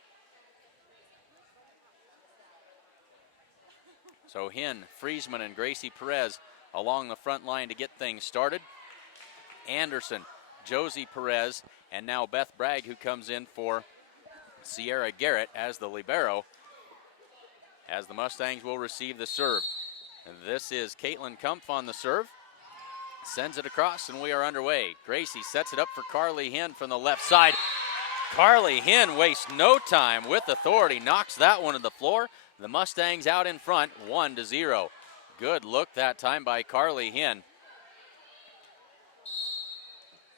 So Hen, Friesman, and Gracie Perez along the front line to get things started. Anderson, Josie Perez, and now Beth Bragg, who comes in for Sierra Garrett as the libero, as the Mustangs will receive the serve. And this is Caitlin Kumpf on the serve. Sends it across, and we are underway. Gracie sets it up for Carly Hen from the left side. Carly Hen wastes no time with authority, knocks that one to the floor. The Mustangs out in front, 1-0. Good look that time by Carly Hen.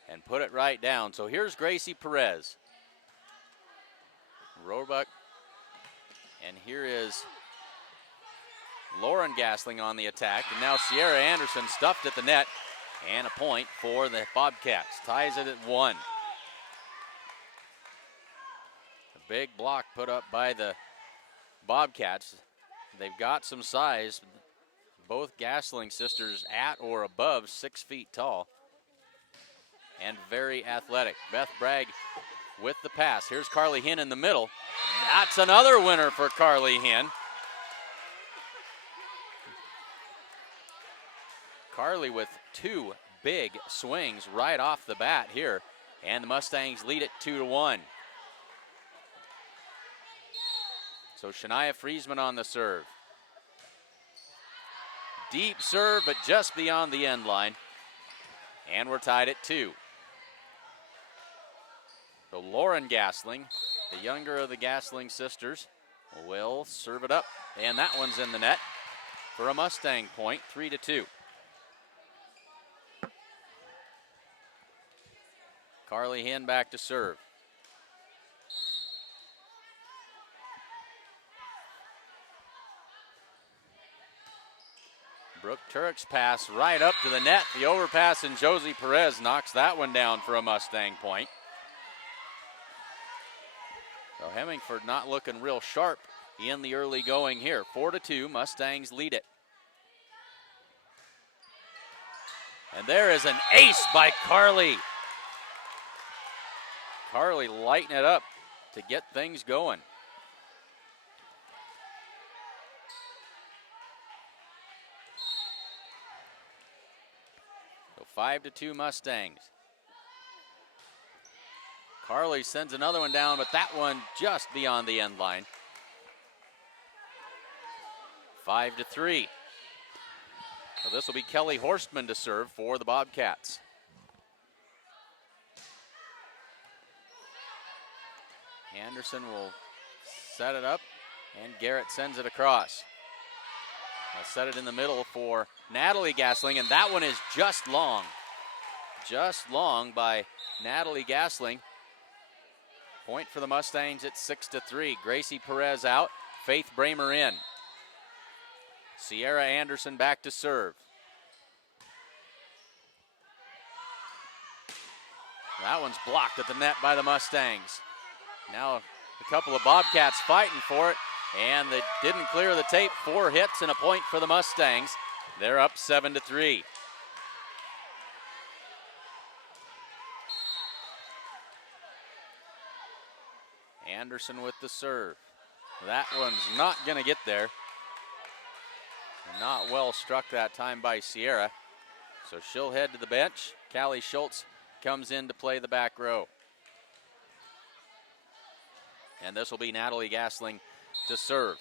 And put it right down. So here's Gracie Perez. Roebuck. And here is Lauren Gasling on the attack. And now Sierra Anderson stuffed at the net. And a point for the Bobcats. Ties it at 1. A big block put up by the Bobcats. They've got some size. Both Gasling sisters at or above 6 feet tall. And very athletic. Beth Bragg with the pass. Here's Carly Hen in the middle. That's another winner for Carly Hen. Carly with 2 big swings right off the bat here. And the Mustangs lead it 2-1. So Shania Friesman on the serve. Deep serve, but just beyond the end line. And we're tied at 2. So Lauren Gasling, the younger of the Gasling sisters, will serve it up. And that one's in the net for a Mustang point, 3-2. Carly Hen back to serve. Brooke Turek's pass right up to the net. The overpass, and Josie Perez knocks that one down for a Mustang point. So Hemingford not looking real sharp in the early going here. 4-2, Mustangs lead it. And there is an ace by Carly. Carly lighting it up to get things going. So 5-2 Mustangs. Carly sends another one down, but that one just beyond the end line. 5-3. So this will be Kelly Horstman to serve for the Bobcats. Anderson will set it up, and Garrett sends it across. I'll set it in the middle for Natalie Gasling, and that one is just long. Just long by Natalie Gasling. Point for the Mustangs at 6-3. Gracie Perez out, Faith Bramer in. Sierra Anderson back to serve. That one's blocked at the net by the Mustangs. Now a couple of Bobcats fighting for it, and they didn't clear the tape. 4 hits and a point for the Mustangs. They're up 7-3. Anderson with the serve. That one's not going to get there. Not well struck that time by Sierra. So she'll head to the bench. Callie Schultz comes in to play the back row. And this will be Natalie Gasling to serve.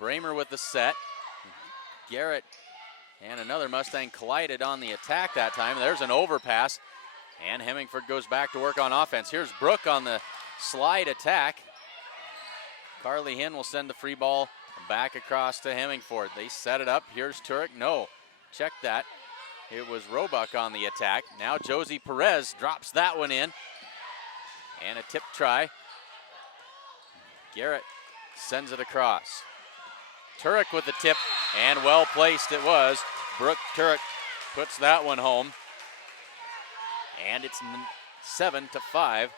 Bramer with the set. Garrett and another Mustang collided on the attack that time. There's an overpass, and Hemingford goes back to work on offense. Here's Brooke on the slide attack. Carly Hen will send the free ball back across to Hemingford. They set it up. Here's Turek. No, check that. It was Roebuck on the attack. Now Josie Perez drops that one in. And a tip try. Garrett sends it across. Turek with the tip, and well placed it was. Brooke Turek puts that one home. And it's 7-5.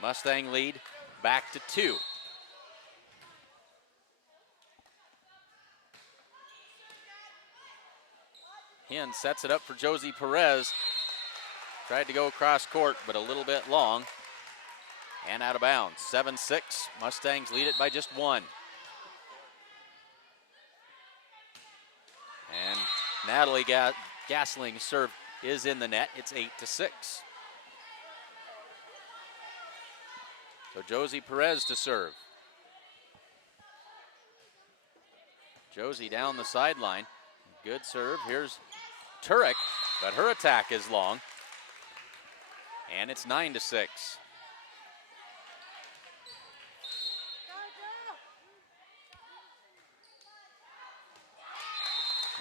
Mustang lead back to 2. Hen sets it up for Josie Perez. Tried to go across court, but a little bit long. And out of bounds. 7-6. Mustangs lead it by just 1. And Natalie Gasling's serve is in the net. It's 8-6. So Josie Perez to serve. Josie down the sideline. Good serve. Here's Turek, but her attack is long. And it's 9-6.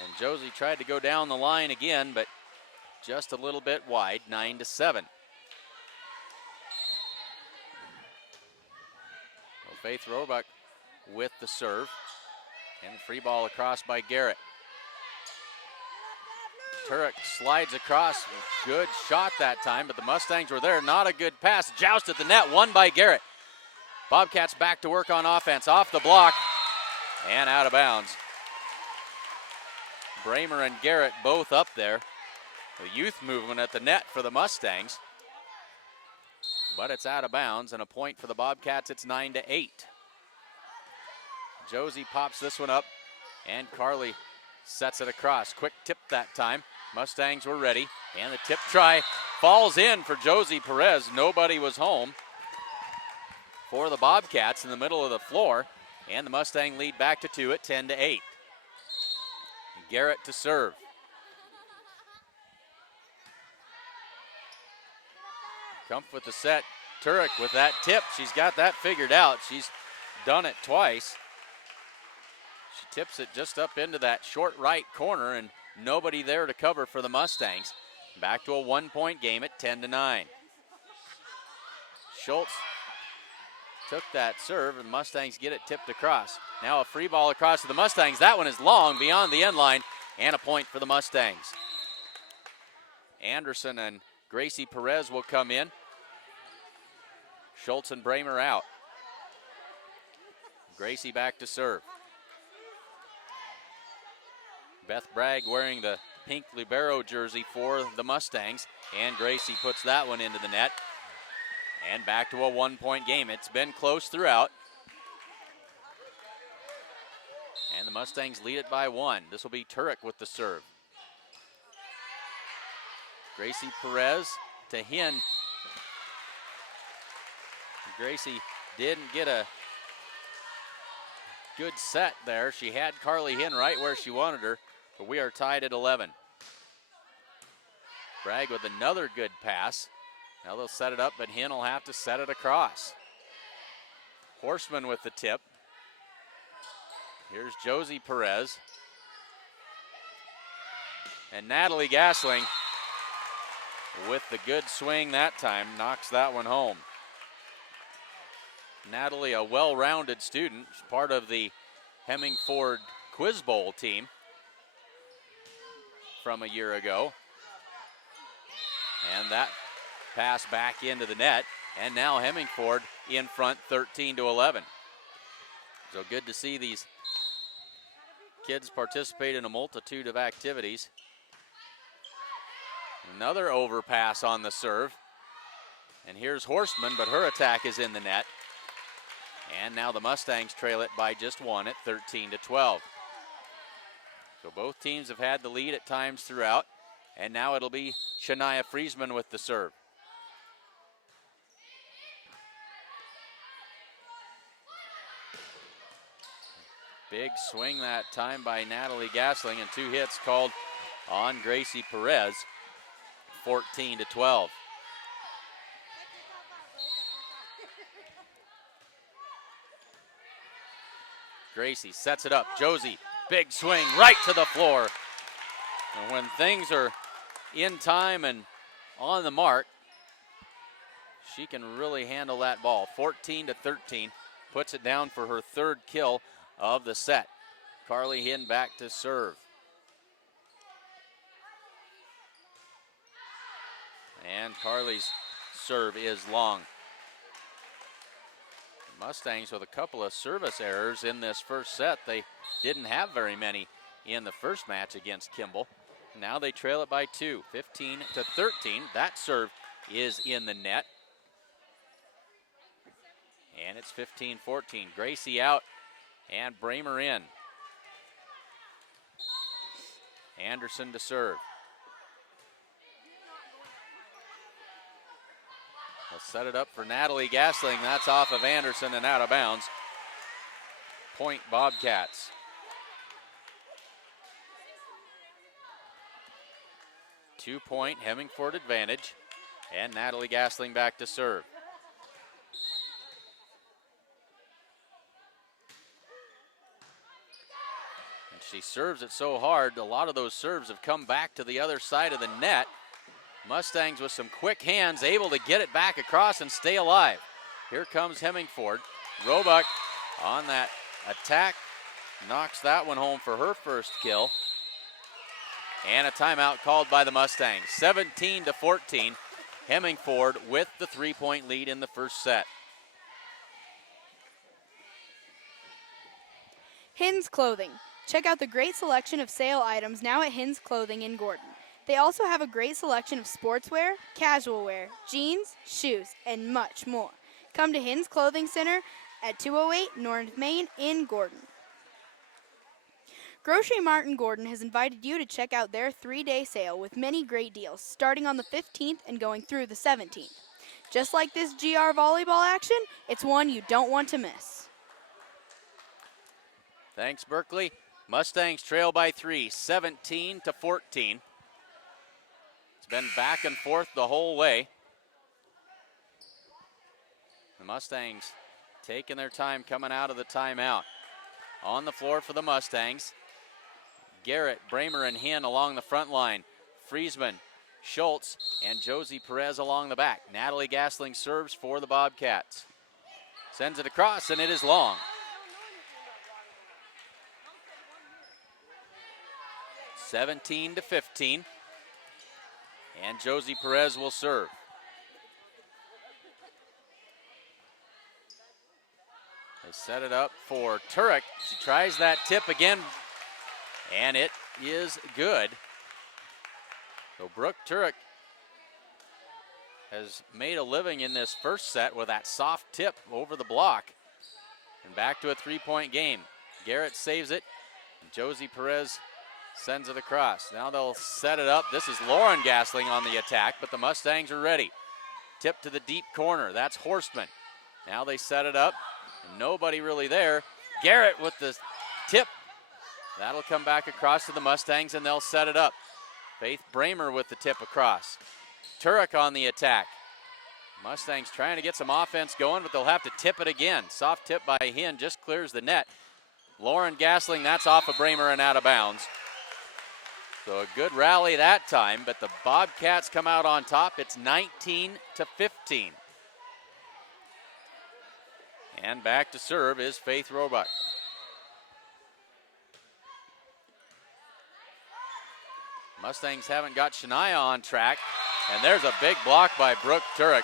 And Josie tried to go down the line again, but just a little bit wide, 9-7. Faith Roebuck with the serve. And the free ball across by Garrett. Turek slides across. Good shot that time, but the Mustangs were there. Not a good pass. Joust at the net, won by Garrett. Bobcats back to work on offense. Off the block and out of bounds. Bramer and Garrett both up there. The youth movement at the net for the Mustangs. But it's out of bounds and a point for the Bobcats. It's 9-8. Josie pops this one up and Carly sets it across. Quick tip that time. Mustangs were ready and the tip try falls in for Josie Perez. Nobody was home for the Bobcats in the middle of the floor, and the Mustang lead back to 2 at 10-8. Garrett to serve. Kumpf with the set. Turek with that tip. She's got that figured out. She's done it twice. She tips it just up into that short right corner, and nobody there to cover for the Mustangs. Back to a 1-point game at 10-9. Schultz took that serve, and the Mustangs get it tipped across. Now a free ball across to the Mustangs. That one is long beyond the end line, and a point for the Mustangs. Anderson and Gracie Perez will come in. Schultz and Bramer out. Gracie back to serve. Beth Bragg wearing the pink libero jersey for the Mustangs, and Gracie puts that one into the net. And back to a 1-point game. It's been close throughout. And the Mustangs lead it by 1. This will be Turek with the serve. Gracie Perez to Hen. Gracie didn't get a good set there. She had Carly Hen right where she wanted her, but we are tied at 11. Bragg with another good pass. Now they'll set it up, but Hen will have to set it across. Horseman with the tip. Here's Josie Perez. And Natalie Gasling with the good swing that time, knocks that one home. Natalie, a well-rounded student, part of the Hemingford Quiz Bowl team from a year ago. And that pass back into the net, and now Hemingford in front 13-11. So good to see these kids participate in a multitude of activities. Another overpass on the serve. And here's Horstman, but her attack is in the net. And now the Mustangs trail it by just 1 at 13-12. So both teams have had the lead at times throughout. And now it'll be Shania Friesman with the serve. Big swing that time by Natalie Gasling, and 2 hits called on Gracie Perez. 14-12. Gracie sets it up. Josie, big swing right to the floor. And when things are in time and on the mark, she can really handle that ball. 14-13, puts it down for her 3rd kill of the set. Carly Hen back to serve. And Carly's serve is long. Mustangs with a couple of service errors in this first set. They didn't have very many in the first match against Kimball. Now they trail it by 2, 15-13. That serve is in the net. And it's 15-14. Gracie out and Bramer in. Anderson to serve. They'll set it up for Natalie Gasling. That's off of Anderson and out of bounds. Point Bobcats. Two-point Hemingford advantage. And Natalie Gasling back to serve. And she serves it so hard, a lot of those serves have come back to the other side of the net. Mustangs with some quick hands, able to get it back across and stay alive. Here comes Hemingford. Roebuck on that attack, knocks that one home for her first kill. And a timeout called by the Mustangs. 17-14. Hemingford with the 3-point lead in the first set. Hins Clothing. Check out the great selection of sale items now at Hins Clothing in Gordon. They also have a great selection of sportswear, casual wear, jeans, shoes, and much more. Come to Hins Clothing Center at 208 North Main in Gordon. Grocery Mart in Gordon has invited you to check out their 3-day sale with many great deals, starting on the 15th and going through the 17th. Just like this GR volleyball action, it's one you don't want to miss. Thanks, Berkeley. Mustangs trail by 3, 17-14. Been back and forth the whole way. The Mustangs taking their time coming out of the timeout. On the floor for the Mustangs. Garrett, Bramer, and Hinn along the front line. Friesman, Schultz, and Josie Perez along the back. Natalie Gasling serves for the Bobcats. Sends it across, and it is long. (17-15). And Josie Perez will serve. They set it up for Turek. She tries that tip again, and it is good. So Brooke Turek has made a living in this first set with that soft tip over the block. And back to a 3-point game. Garrett saves it, and Josie Perez sends it across. Now they'll set it up. This is Lauren Gasling on the attack, but the Mustangs are ready. Tip to the deep corner. That's Horstman. Now they set it up. Nobody really there. Garrett with the tip. That'll come back across to the Mustangs, and they'll set it up. Faith Bramer with the tip across. Turek on the attack. Mustangs trying to get some offense going, but they'll have to tip it again. Soft tip by Hinn just clears the net. Lauren Gasling, that's off of Bramer and out of bounds. So a good rally that time, but the Bobcats come out on top. It's 19-15. And back to serve is Faith Roebuck. Mustangs haven't got Shania on track, and there's a big block by Brooke Turek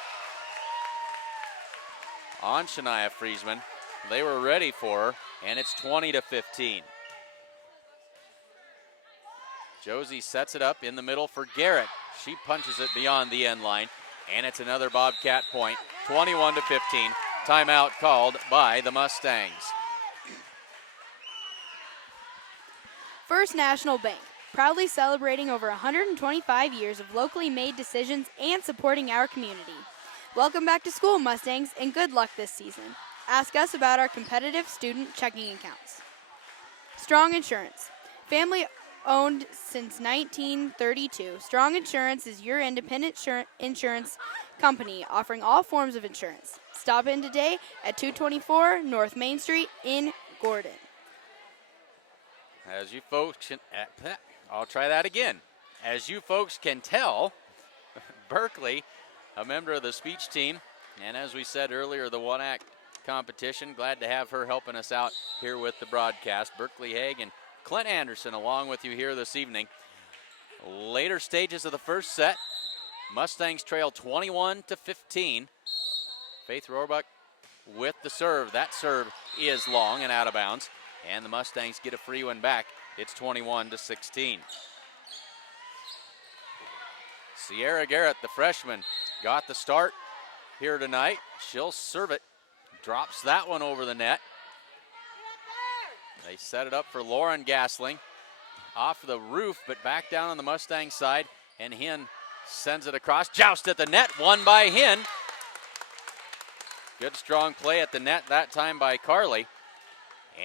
on Shania Friesman. They were ready for her, and it's 20-15. Josie sets it up in the middle for Garrett. She punches it beyond the end line, and it's another Bobcat point, 21-15. Timeout called by the Mustangs. First National Bank, proudly celebrating over 125 years of locally made decisions and supporting our community. Welcome back to school, Mustangs, and good luck this season. Ask us about our competitive student checking accounts. Strong Insurance, family owned since 1932, Strong Insurance is your independent insurance company offering all forms of insurance. Stop in today at 224 North Main Street in Gordon. As you folks can, I'll try that again. As you folks can tell, Berkeley, a member of the speech team, and as we said earlier, the one-act competition. Glad to have her helping us out here with the broadcast. Berkeley Haig and Clint Anderson along with you here this evening. Later stages of the first set, Mustangs trail 21-15. Faith Roebuck with the serve. That serve is long and out of bounds, and the Mustangs get a free one back. It's 21-16. Sierra Garrett, the freshman, got the start here tonight. She'll serve it. Drops that one over the net. They set it up for Lauren Gasling. Off the roof, but back down on the Mustang side, and Hinn sends it across. Joust at the net, won by Hinn. Good strong play at the net that time by Carly,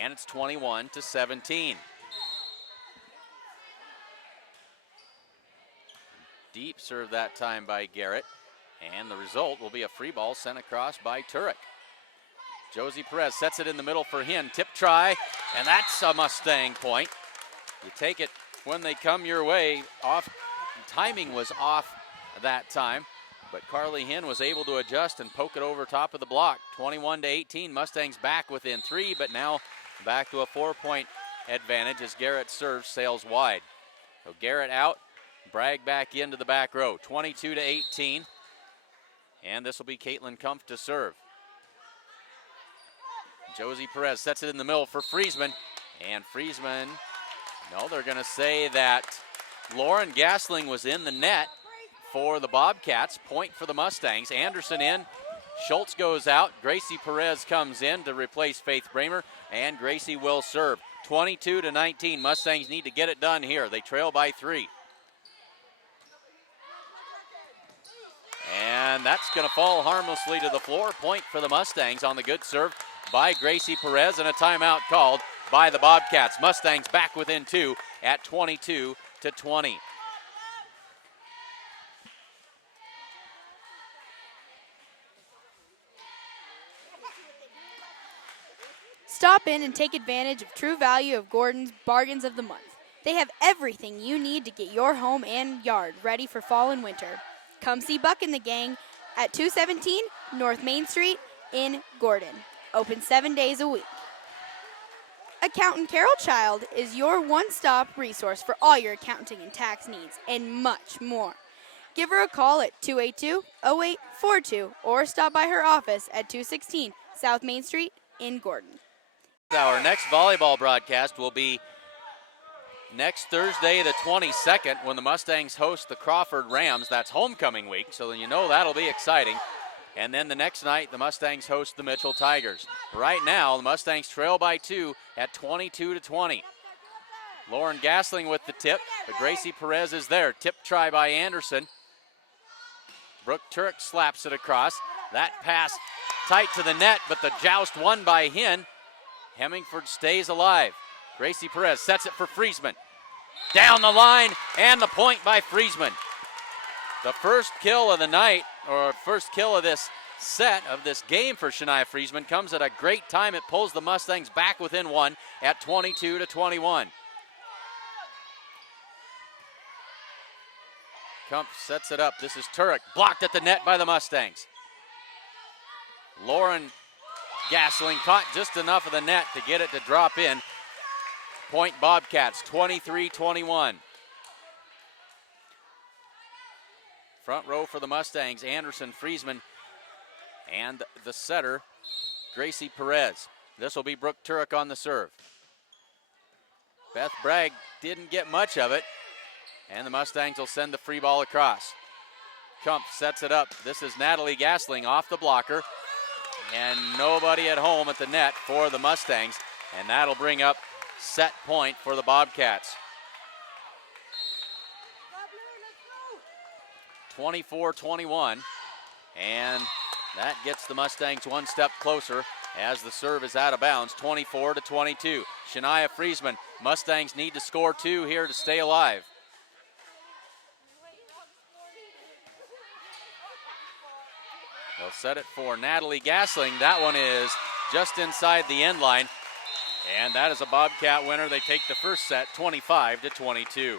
and it's 21-17. Deep serve that time by Garrett, and the result will be a free ball sent across by Turek. Josie Perez sets it in the middle for Hinn. Tip try, and that's a Mustang point. You take it when they come your way. Off, timing was off that time, but Carly Hinn was able to adjust and poke it over top of the block. 21-18, Mustangs back within 3, but now back to a 4-point advantage as Garrett serves sails wide. So Garrett out, Bragg back into the back row. 22-18, and this will be Caitlin Kumpf to serve. Josie Perez sets it in the middle for Friesman, and Friesman, no, they're going to say that Lauren Gasling was in the net for the Bobcats. Point for the Mustangs. Anderson in, Schultz goes out, Gracie Perez comes in to replace Faith Bramer, and Gracie will serve. 22-19, Mustangs need to get it done here. They trail by 3. And that's going to fall harmlessly to the floor. Point for the Mustangs on the good serve by Gracie Perez, and a timeout called by the Bobcats. Mustangs back within 2 at 22-20. Stop in and take advantage of True Value of Gordon's Bargains of the Month. They have everything you need to get your home and yard ready for fall and winter. Come see Buck and the gang at 217 North Main Street in Gordon. Open 7 days a week. Accountant Carol Child is your one-stop resource for all your accounting and tax needs and much more. Give her a call at 282-0842 or stop by her office at 216 South Main Street in Gordon. Our next volleyball broadcast will be next Thursday, the 22nd, when the Mustangs host the Crawford Rams. That's homecoming week, so you know that'll be exciting. And then the next night, the Mustangs host the Mitchell Tigers. Right now, the Mustangs trail by 2 at 22-20. Lauren Gasling with the tip, but Gracie Perez is there. Tip try by Anderson. Brooke Turek slaps it across. That pass tight to the net, but the joust won by Hinn. Hemingford stays alive. Gracie Perez sets it for Friesman. Down the line, and the point by Friesman. The first kill of the night, or first kill of this set, of this game for Shania Friesman, comes at a great time. It pulls the Mustangs back within 1 at 22-21. Kumpf sets it up. This is Turek, blocked at the net by the Mustangs. Lauren Gasling caught just enough of the net to get it to drop in. Point Bobcats, 23-21. Front row for the Mustangs, Anderson, Friesman, and the setter, Gracie Perez. This will be Brooke Turek on the serve. Beth Bragg didn't get much of it, and the Mustangs will send the free ball across. Kumpf sets it up. This is Natalie Gasling off the blocker, and nobody at home at the net for the Mustangs, and that'll bring up set point for the Bobcats. 24-21, and that gets the Mustangs one step closer as the serve is out of bounds. 24-22. Shania Friesman, Mustangs need to score 2 here to stay alive. They'll set it for Natalie Gasling. That one is just inside the end line, and that is a Bobcat winner. They take the first set 25-22.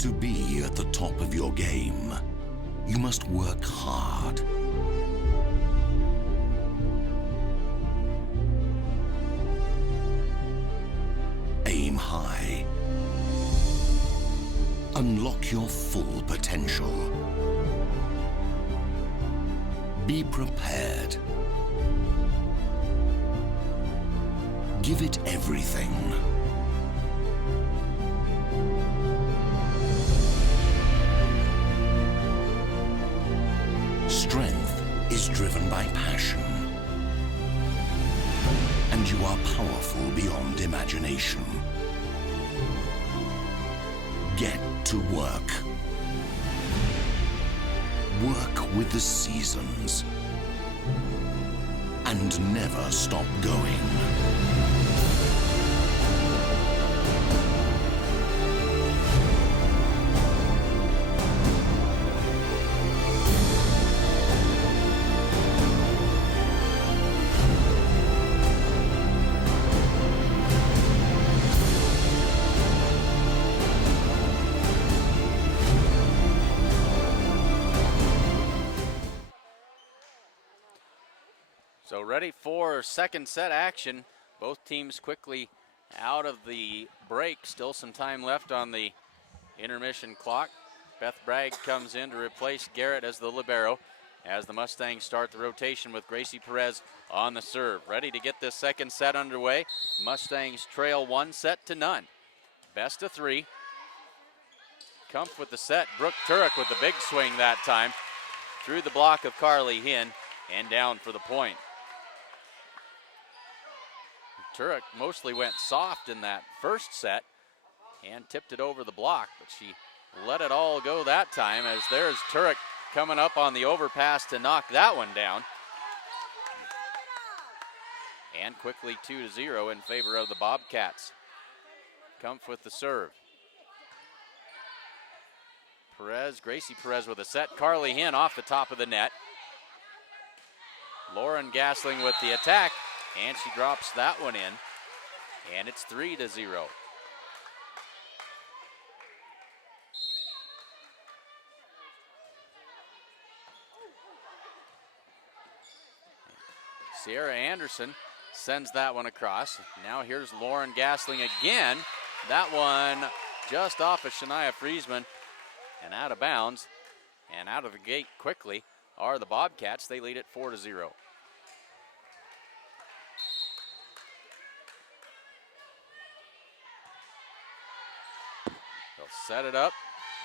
To be at the top of your game, you must work hard. Aim high. Unlock your full potential. Be prepared. Give it everything. Strength is driven by passion. And you are powerful beyond imagination. Get to work. Work with the seasons. And never stop going. So ready for second set action. Both teams quickly out of the break. Still some time left on the intermission clock. Beth Bragg comes in to replace Garrett as the libero as the Mustangs start the rotation with Gracie Perez on the serve. Ready to get this second set underway. Mustangs trail 1-0. Best of 3. Kumpf with the set. Brooke Turek with the big swing that time. Through the block of Carly Hinn and down for the point. Turek mostly went soft in that first set and tipped it over the block, but she let it all go that time as there's Turek coming up on the overpass to knock that one down. And quickly 2-0 in favor of the Bobcats. Kumpf with the serve. Perez, Gracie Perez with a set. Carly Hinn off the top of the net. Lauren Gasling with the attack, and she drops that one in, and it's 3-0. Sierra Anderson sends that one across. Now here's Lauren Gasling again. That one just off of Shania Friesman and out of bounds, and out of the gate quickly are the Bobcats. They lead it 4-0. They'll set it up.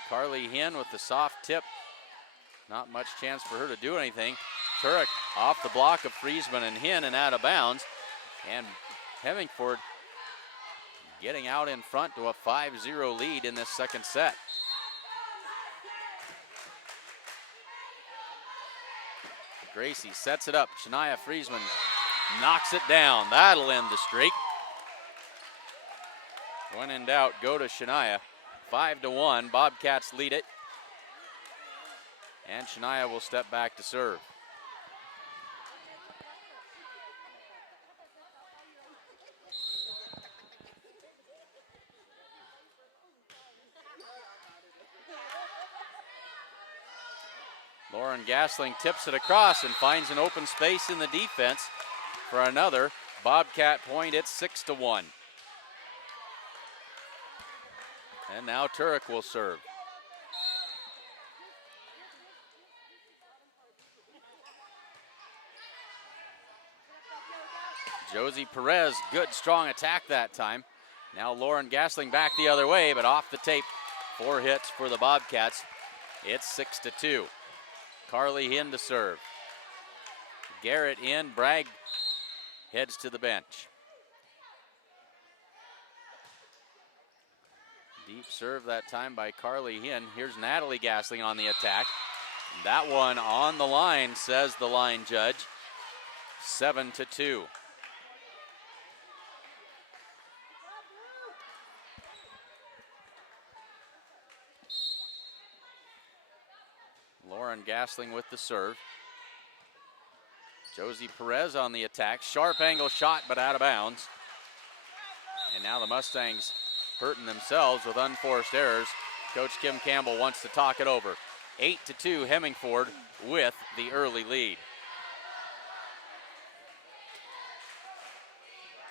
Carly Hinn with the soft tip. Not much chance for her to do anything. Turek off the block of Friesman and Hinn and out of bounds. And Hemingford getting out in front to a 5-0 lead in this second set. Gracie sets it up. Shania Friesman knocks it down. That'll end the streak. When in doubt, go to Shania. 5-1. Bobcats lead it. And Shania will step back to serve. Lauren Gasling tips it across and finds an open space in the defense for another Bobcat point. It's 6-1. And now Turek will serve. Josie Perez, good strong attack that time. Now Lauren Gasling back the other way, but off the tape. 4 hits for the Bobcats. It's 6-2. Carly Hinn to serve. Garrett in, Bragg heads to the bench. Deep serve that time by Carly Hinn. Here's Natalie Gasling on the attack. That one on the line, says the line judge. 7-2. Lauren Gasling with the serve. Josie Perez on the attack. Sharp angle shot, but out of bounds. And now the Mustangs hurting themselves with unforced errors. Coach Kim Campbell wants to talk it over. 8-2 Hemingford with the early lead.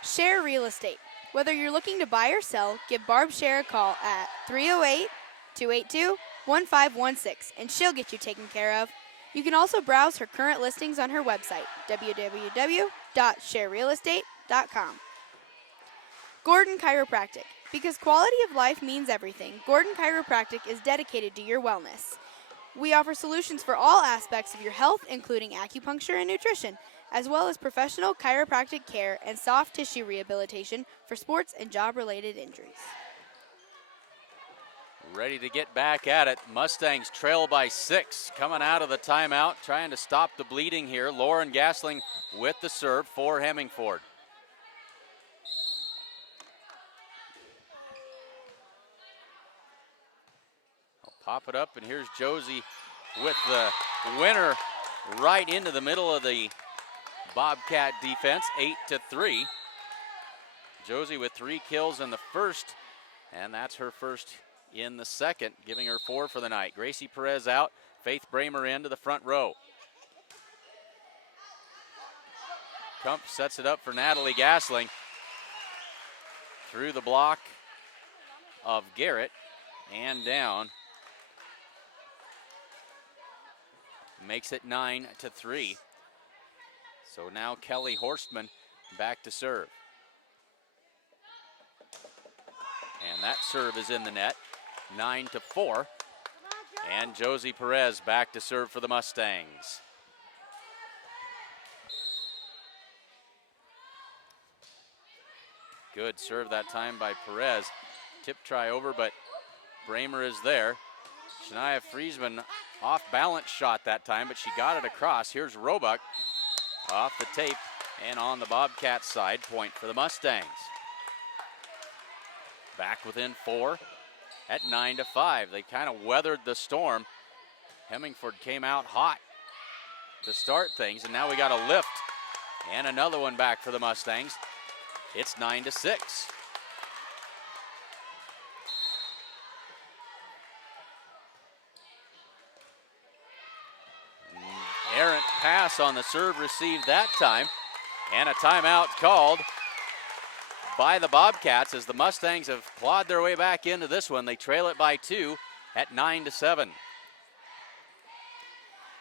Share Real Estate. Whether you're looking to buy or sell, give Barb Share a call at 308-282-1516 and she'll get you taken care of. You can also browse her current listings on her website, www.sharerealestate.com. Gordon Chiropractic. Because quality of life means everything, Gordon Chiropractic is dedicated to your wellness. We offer solutions for all aspects of your health, including acupuncture and nutrition, as well as professional chiropractic care and soft tissue rehabilitation for sports and job-related injuries. Ready to get back at it. Mustangs trail by 6. Coming out of the timeout, trying to stop the bleeding here. Lauren Gasling with the serve for Hemingford. Pop it up, and here's Josie with the winner right into the middle of the Bobcat defense, 8-3. Josie with 3 kills in the first, and that's her first in the second, giving her 4 for the night. Gracie Perez out, Faith Bramer into the front row. Kump sets it up for Natalie Gasling. Through the block of Garrett and down. Makes it 9-3. So now Kelly Horstman back to serve. And that serve is in the net, 9-4. And Josie Perez back to serve for the Mustangs. Good serve that time by Perez. Tip try over, but Bramer is there. Shania Friesman off balance shot that time, but she got it across. Here's Roebuck off the tape and on the Bobcat side, point for the Mustangs. Back within 4 at 9-5. They kind of weathered the storm. Hemingford came out hot to start things, and now we got a lift and another one back for the Mustangs. It's 9-6. Errant pass on the serve received that time, and a timeout called by the Bobcats as the Mustangs have clawed their way back into this one. They trail it by 2 at 9-7.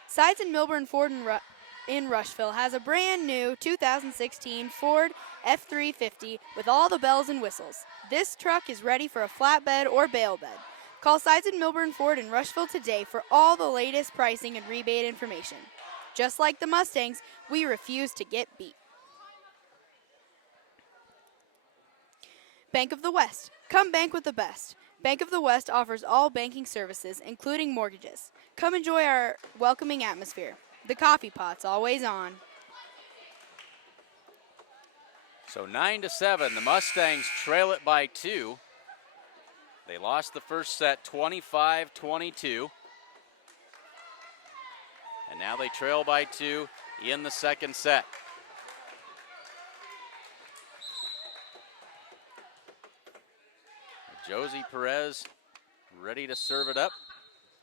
Sides in Milburn Ford in Rushville has a brand new 2016 Ford F350 with all the bells and whistles. This truck is ready for a flatbed or bale bed. Call Sides in Milburn Ford in Rushville today for all the latest pricing and rebate information. Just like the Mustangs, we refuse to get beat. Bank of the West. Come bank with the best. Bank of the West offers all banking services, including mortgages. Come enjoy our welcoming atmosphere. The coffee pot's always on. So 9-7, the Mustangs trail it by 2. They lost the first set 25-22. And now they trail by 2 in the second set. Josie Perez ready to serve it up.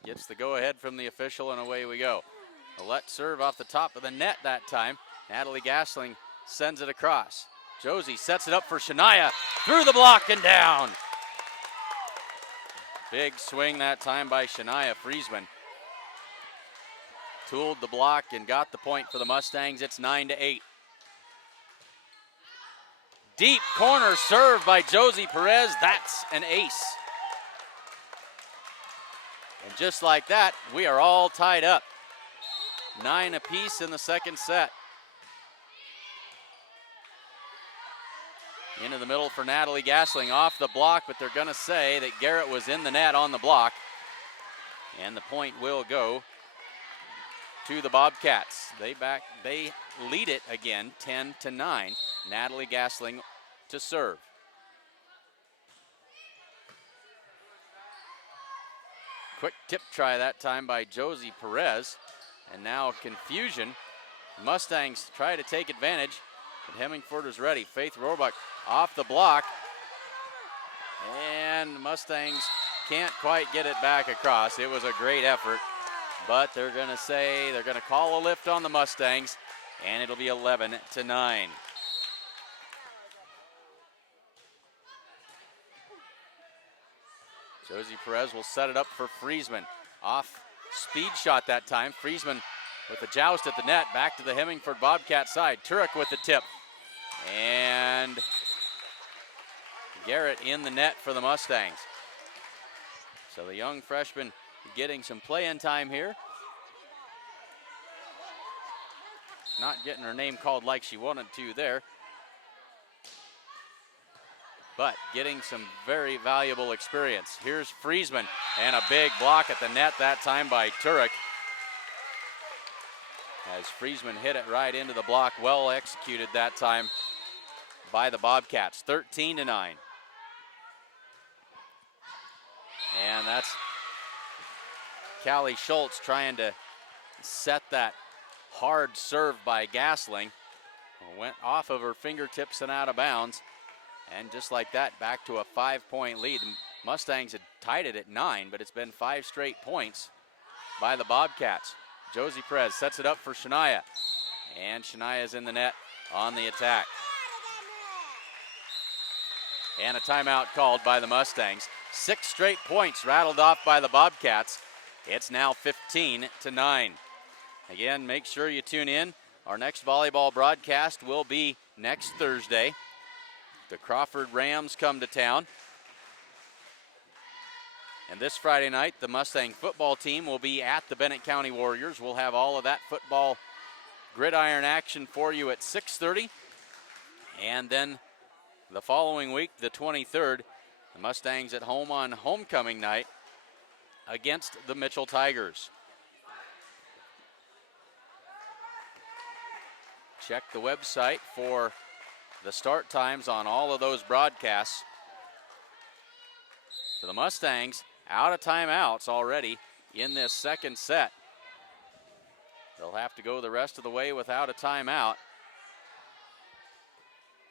Gets the go-ahead from the official, and away we go. A let serve off the top of the net that time. Natalie Gasling sends it across. Josie sets it up for Shania. Through the block and down. Big swing that time by Shania Friesman. Tooled the block and got the point for the Mustangs. It's 9-8. Deep corner serve by Josie Perez. That's an ace. And just like that, we are all tied up. 9 apiece in the second set. Into the middle for Natalie Gasling, off the block, but they're going to say that Garrett was in the net on the block. And the point will go to the Bobcats. They lead it again, 10-9. Natalie Gasling to serve. Quick tip try that time by Josie Perez. And now confusion. Mustangs try to take advantage, but Hemingford is ready. Faith Roebuck off the block. And the Mustangs can't quite get it back across. It was a great effort, but they're going to call a lift on the Mustangs, and it'll be 11-9. Josie Perez will set it up for Friesman. Off speed shot that time. Friesman with the joust at the net. Back to the Hemingford Bobcat side. Turek with the tip. And Garrett in the net for the Mustangs. So the young freshman getting some playing time here. Not getting her name called like she wanted to there, but getting some very valuable experience. Here's Friesman, and a big block at the net that time by Turek. As Friesman hit it right into the block, well executed that time by the Bobcats, 13-9. And that's Callie Schultz trying to set that hard serve by Gasling. Went off of her fingertips and out of bounds. And just like that, back to a 5-point lead. The Mustangs had tied it at 9, but it's been 5 straight points by the Bobcats. Josie Perez sets it up for Shania. And Shania's in the net on the attack. And a timeout called by the Mustangs. 6 straight points rattled off by the Bobcats. It's now 15-9. Again, make sure you tune in. Our next volleyball broadcast will be next Thursday. The Crawford Rams come to town. And this Friday night, the Mustang football team will be at the Bennett County Warriors. We'll have all of that football gridiron action for you at 6:30. And then the following week, the 23rd, the Mustangs at home on homecoming night against the Mitchell Tigers. Check the website for the start times on all of those broadcasts. So the Mustangs out of timeouts already in this second set. They'll have to go the rest of the way without a timeout.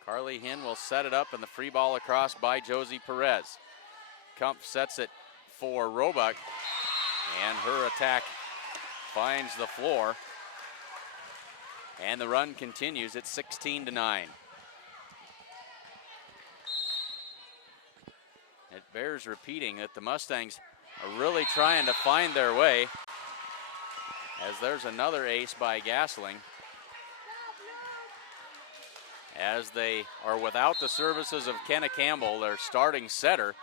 Carly Hinn will set it up, and the free ball across by Josie Perez. Kumpf sets it for Roebuck, and her attack finds the floor. And the run continues at 16-9. It bears repeating that the Mustangs are really trying to find their way, as there's another ace by Gasling, as they are without the services of Kenna Campbell, their starting setter.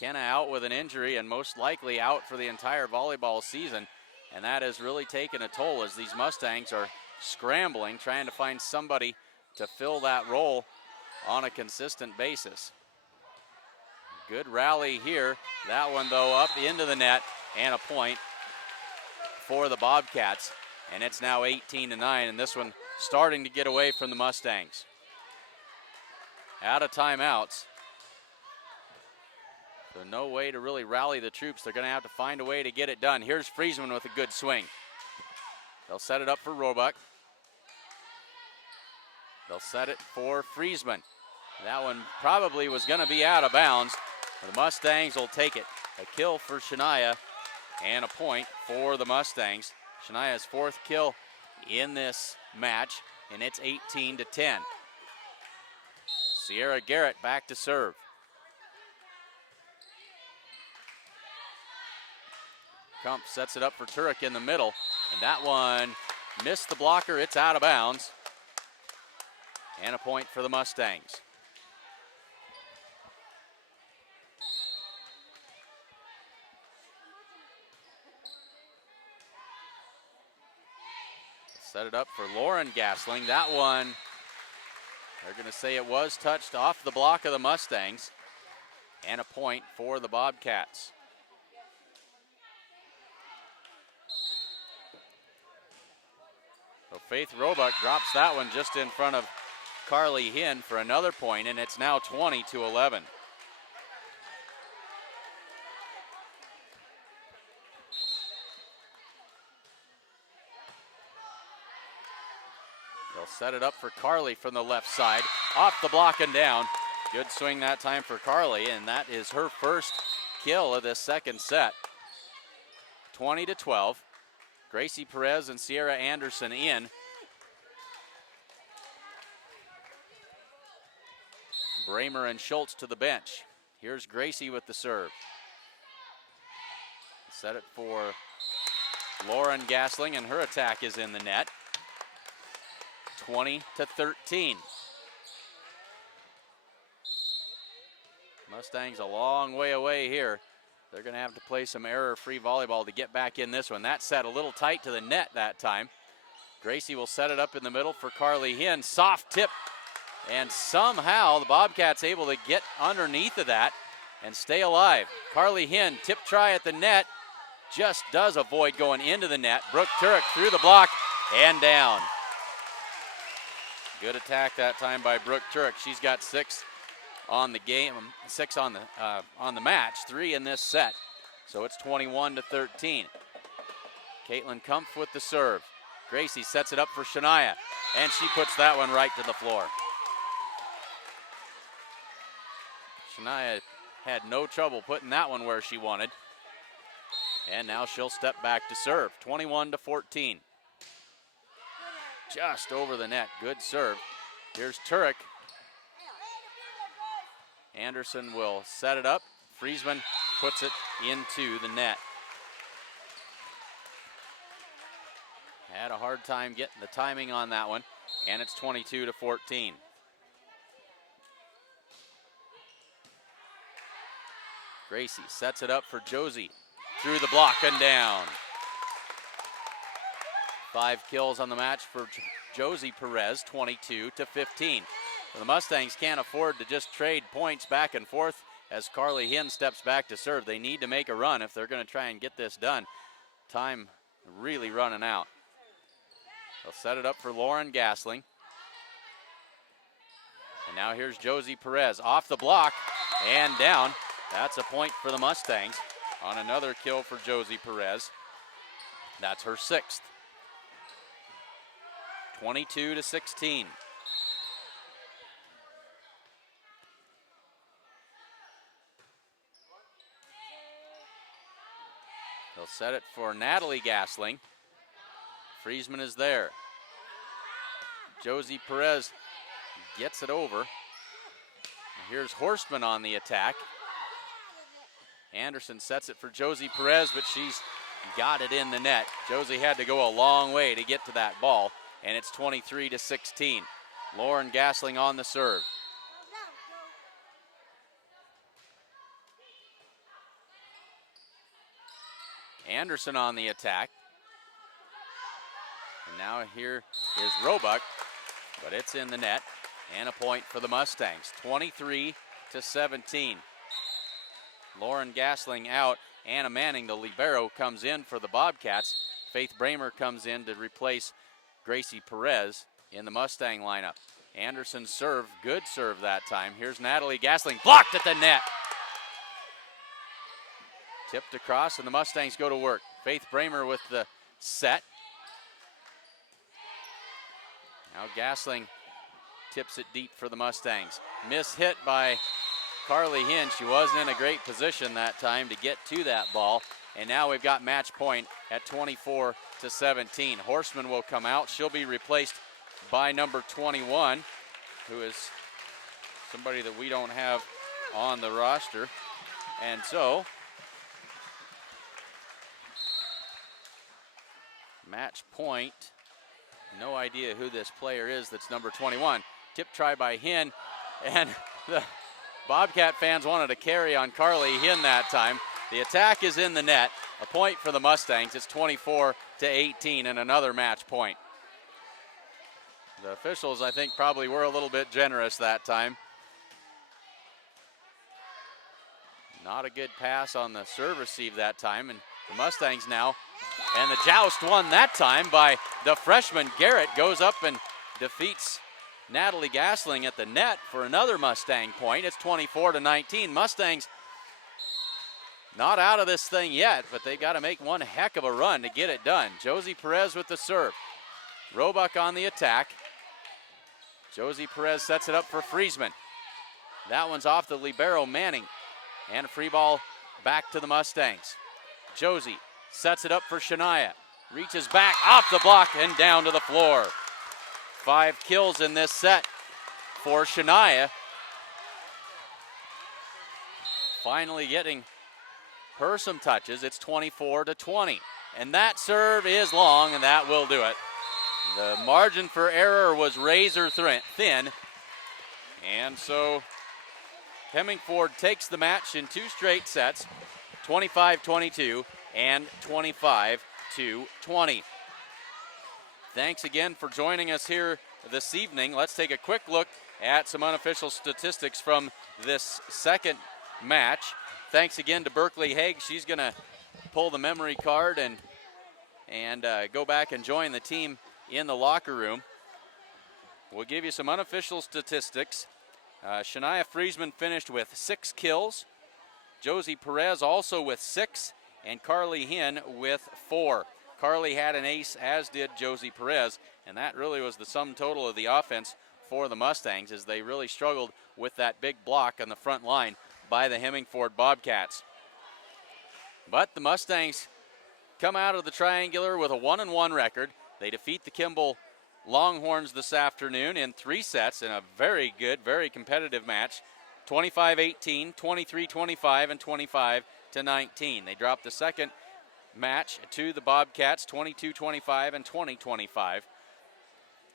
Kenna out with an injury and most likely out for the entire volleyball season, and that has really taken a toll as these Mustangs are scrambling, trying to find somebody to fill that role on a consistent basis. Good rally here. That one, though, up into the net, and a point for the Bobcats. And it's now 18-9, and this one starting to get away from the Mustangs. Out of timeouts. So no way to really rally the troops. They're going to have to find a way to get it done. Here's Friesman with a good swing. They'll set it up for Roebuck. They'll set it for Friesman. That one probably was going to be out of bounds. The Mustangs will take it. A kill for Shania and a point for the Mustangs. Shania's 4th kill in this match, and it's 18-10. Sierra Garrett back to serve. Kumpf sets it up for Turek in the middle, and that one missed the blocker. It's out of bounds. And a point for the Mustangs. Set it up for Lauren Gasling. That one, they're going to say it was touched off the block of the Mustangs. And a point for the Bobcats. So Faith Roebuck drops that one just in front of Carly Hinn for another point, and it's now 20-11. They'll set it up for Carly from the left side. Off the block and down. Good swing that time for Carly, and that is her first kill of this second set. 20-12. Gracie Perez and Sierra Anderson in. Bramer and Schultz to the bench. Here's Gracie with the serve. Set it for Lauren Gasling, and her attack is in the net. 20-13. Mustangs a long way away here. They're going to have to play some error-free volleyball to get back in this one. That set a little tight to the net that time. Gracie will set it up in the middle for Carly Hinn. Soft tip, and somehow the Bobcats able to get underneath of that and stay alive. Carly Hinn, tip try at the net, just does avoid going into the net. Brooke Turek through the block and down. Good attack that time by Brooke Turek. She's got 6 on the game, 6 on the match, 3 in this set. So it's 21-13. Caitlin Kumpf with the serve. Gracie sets it up for Shania, and she puts that one right to the floor. Shania had no trouble putting that one where she wanted. And now she'll step back to serve. 21-14. Just over the net. Good serve. Here's Turek. Anderson will set it up. Friesman puts it into the net. Had a hard time getting the timing on that one, and it's 22-14. Gracie sets it up for Josie. Through the block and down. 5 kills on the match for Josie Perez, 22-15. The Mustangs can't afford to just trade points back and forth as Carly Hinn steps back to serve. They need to make a run if they're going to try and get this done. Time really running out. They'll set it up for Lauren Gasling. And now here's Josie Perez off the block and down. That's a point for the Mustangs on another kill for Josie Perez. That's her 6th. 22-16. They'll set it for Natalie Gasling. Friesman is there. Josie Perez gets it over. Here's Horstman on the attack. Anderson sets it for Josie Perez, but she's got it in the net. Josie had to go a long way to get to that ball, and it's 23-16. Lauren Gasling on the serve. Anderson on the attack. And now here is Roebuck, but it's in the net, and a point for the Mustangs. 23-17. Lauren Gasling out. Anna Manning, the libero, comes in for the Bobcats. Faith Bramer comes in to replace Gracie Perez in the Mustang lineup. Anderson's serve, good serve that time. Here's Natalie Gasling, blocked at the net. Tipped across, and the Mustangs go to work. Faith Bramer with the set. Now Gasling tips it deep for the Mustangs. Miss hit by Carly Hinn. She wasn't in a great position that time to get to that ball. And now we've got match point at 24-17. Horstman will come out. She'll be replaced by number 21, who is somebody that we don't have on the roster. And so, match point. No idea who this player is that's number 21. Tip try by Hinn, and the Bobcat fans wanted to carry on Carly Hinn that time. The attack is in the net. A point for the Mustangs. It's 24-18 and another match point. The officials, I think, probably were a little bit generous that time. Not a good pass on the serve receive that time, and the Mustangs now. And the joust won that time by the freshman Garrett. Goes up and defeats Natalie Gasling at the net for another Mustang point. It's 24-19. Mustangs not out of this thing yet, but they got to make one heck of a run to get it done. Josie Perez with the serve. Roebuck on the attack. Josie Perez sets it up for Friesman. That one's off the libero Manning. And a free ball back to the Mustangs. Josie sets it up for Shania. Reaches back, off the block, and down to the floor. 5 kills in this set for Shania. Finally getting her some touches. It's 24-20. And that serve is long, and that will do it. The margin for error was razor thin. And so Hemingford takes the match in 2 straight sets, 25-22 and 25-20. Thanks again for joining us here this evening. Let's take a quick look at some unofficial statistics from this second match. Thanks again to Berkeley Haig. She's going to pull the memory card and go back and join the team in the locker room. We'll give you some unofficial statistics. Shania Friesman finished with 6 kills. Josie Perez also with 6, and Carly Hinn with 4. Carly had an ace, as did Josie Perez, and that really was the sum total of the offense for the Mustangs, as they really struggled with that big block on the front line by the Hemingford Bobcats. But the Mustangs come out of the triangular with a 1-1 record. They defeat the Kimball Longhorns this afternoon in 3 sets in a very good, very competitive match. 25-18, 23-25, and 25-19. They dropped the second match to the Bobcats, 22-25 and 20-25.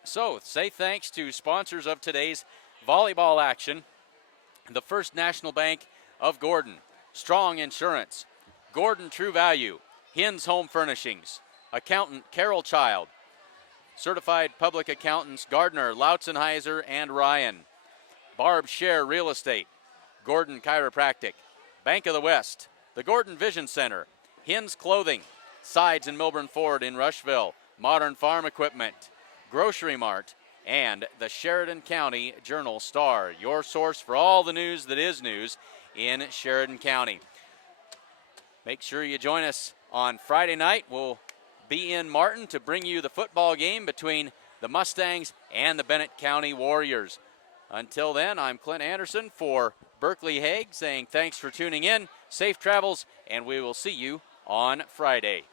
So, say thanks to sponsors of today's volleyball action. The First National Bank of Gordon, Strong Insurance, Gordon True Value, Hinn's Home Furnishings, Accountant Carol Child, Certified Public Accountants Gardner, Lautzenheiser, and Ryan, Barb Share Real Estate, Gordon Chiropractic, Bank of the West, the Gordon Vision Center, Hinn's Clothing, Sides and Milburn Ford in Rushville, Modern Farm Equipment, Grocery Mart, and the Sheridan County Journal-Star, your source for all the news that is news in Sheridan County. Make sure you join us on Friday night. We'll be in Martin to bring you the football game between the Mustangs and the Bennett County Warriors. Until then, I'm Clint Anderson for Berkeley Haig saying thanks for tuning in, safe travels, and we will see you on Friday.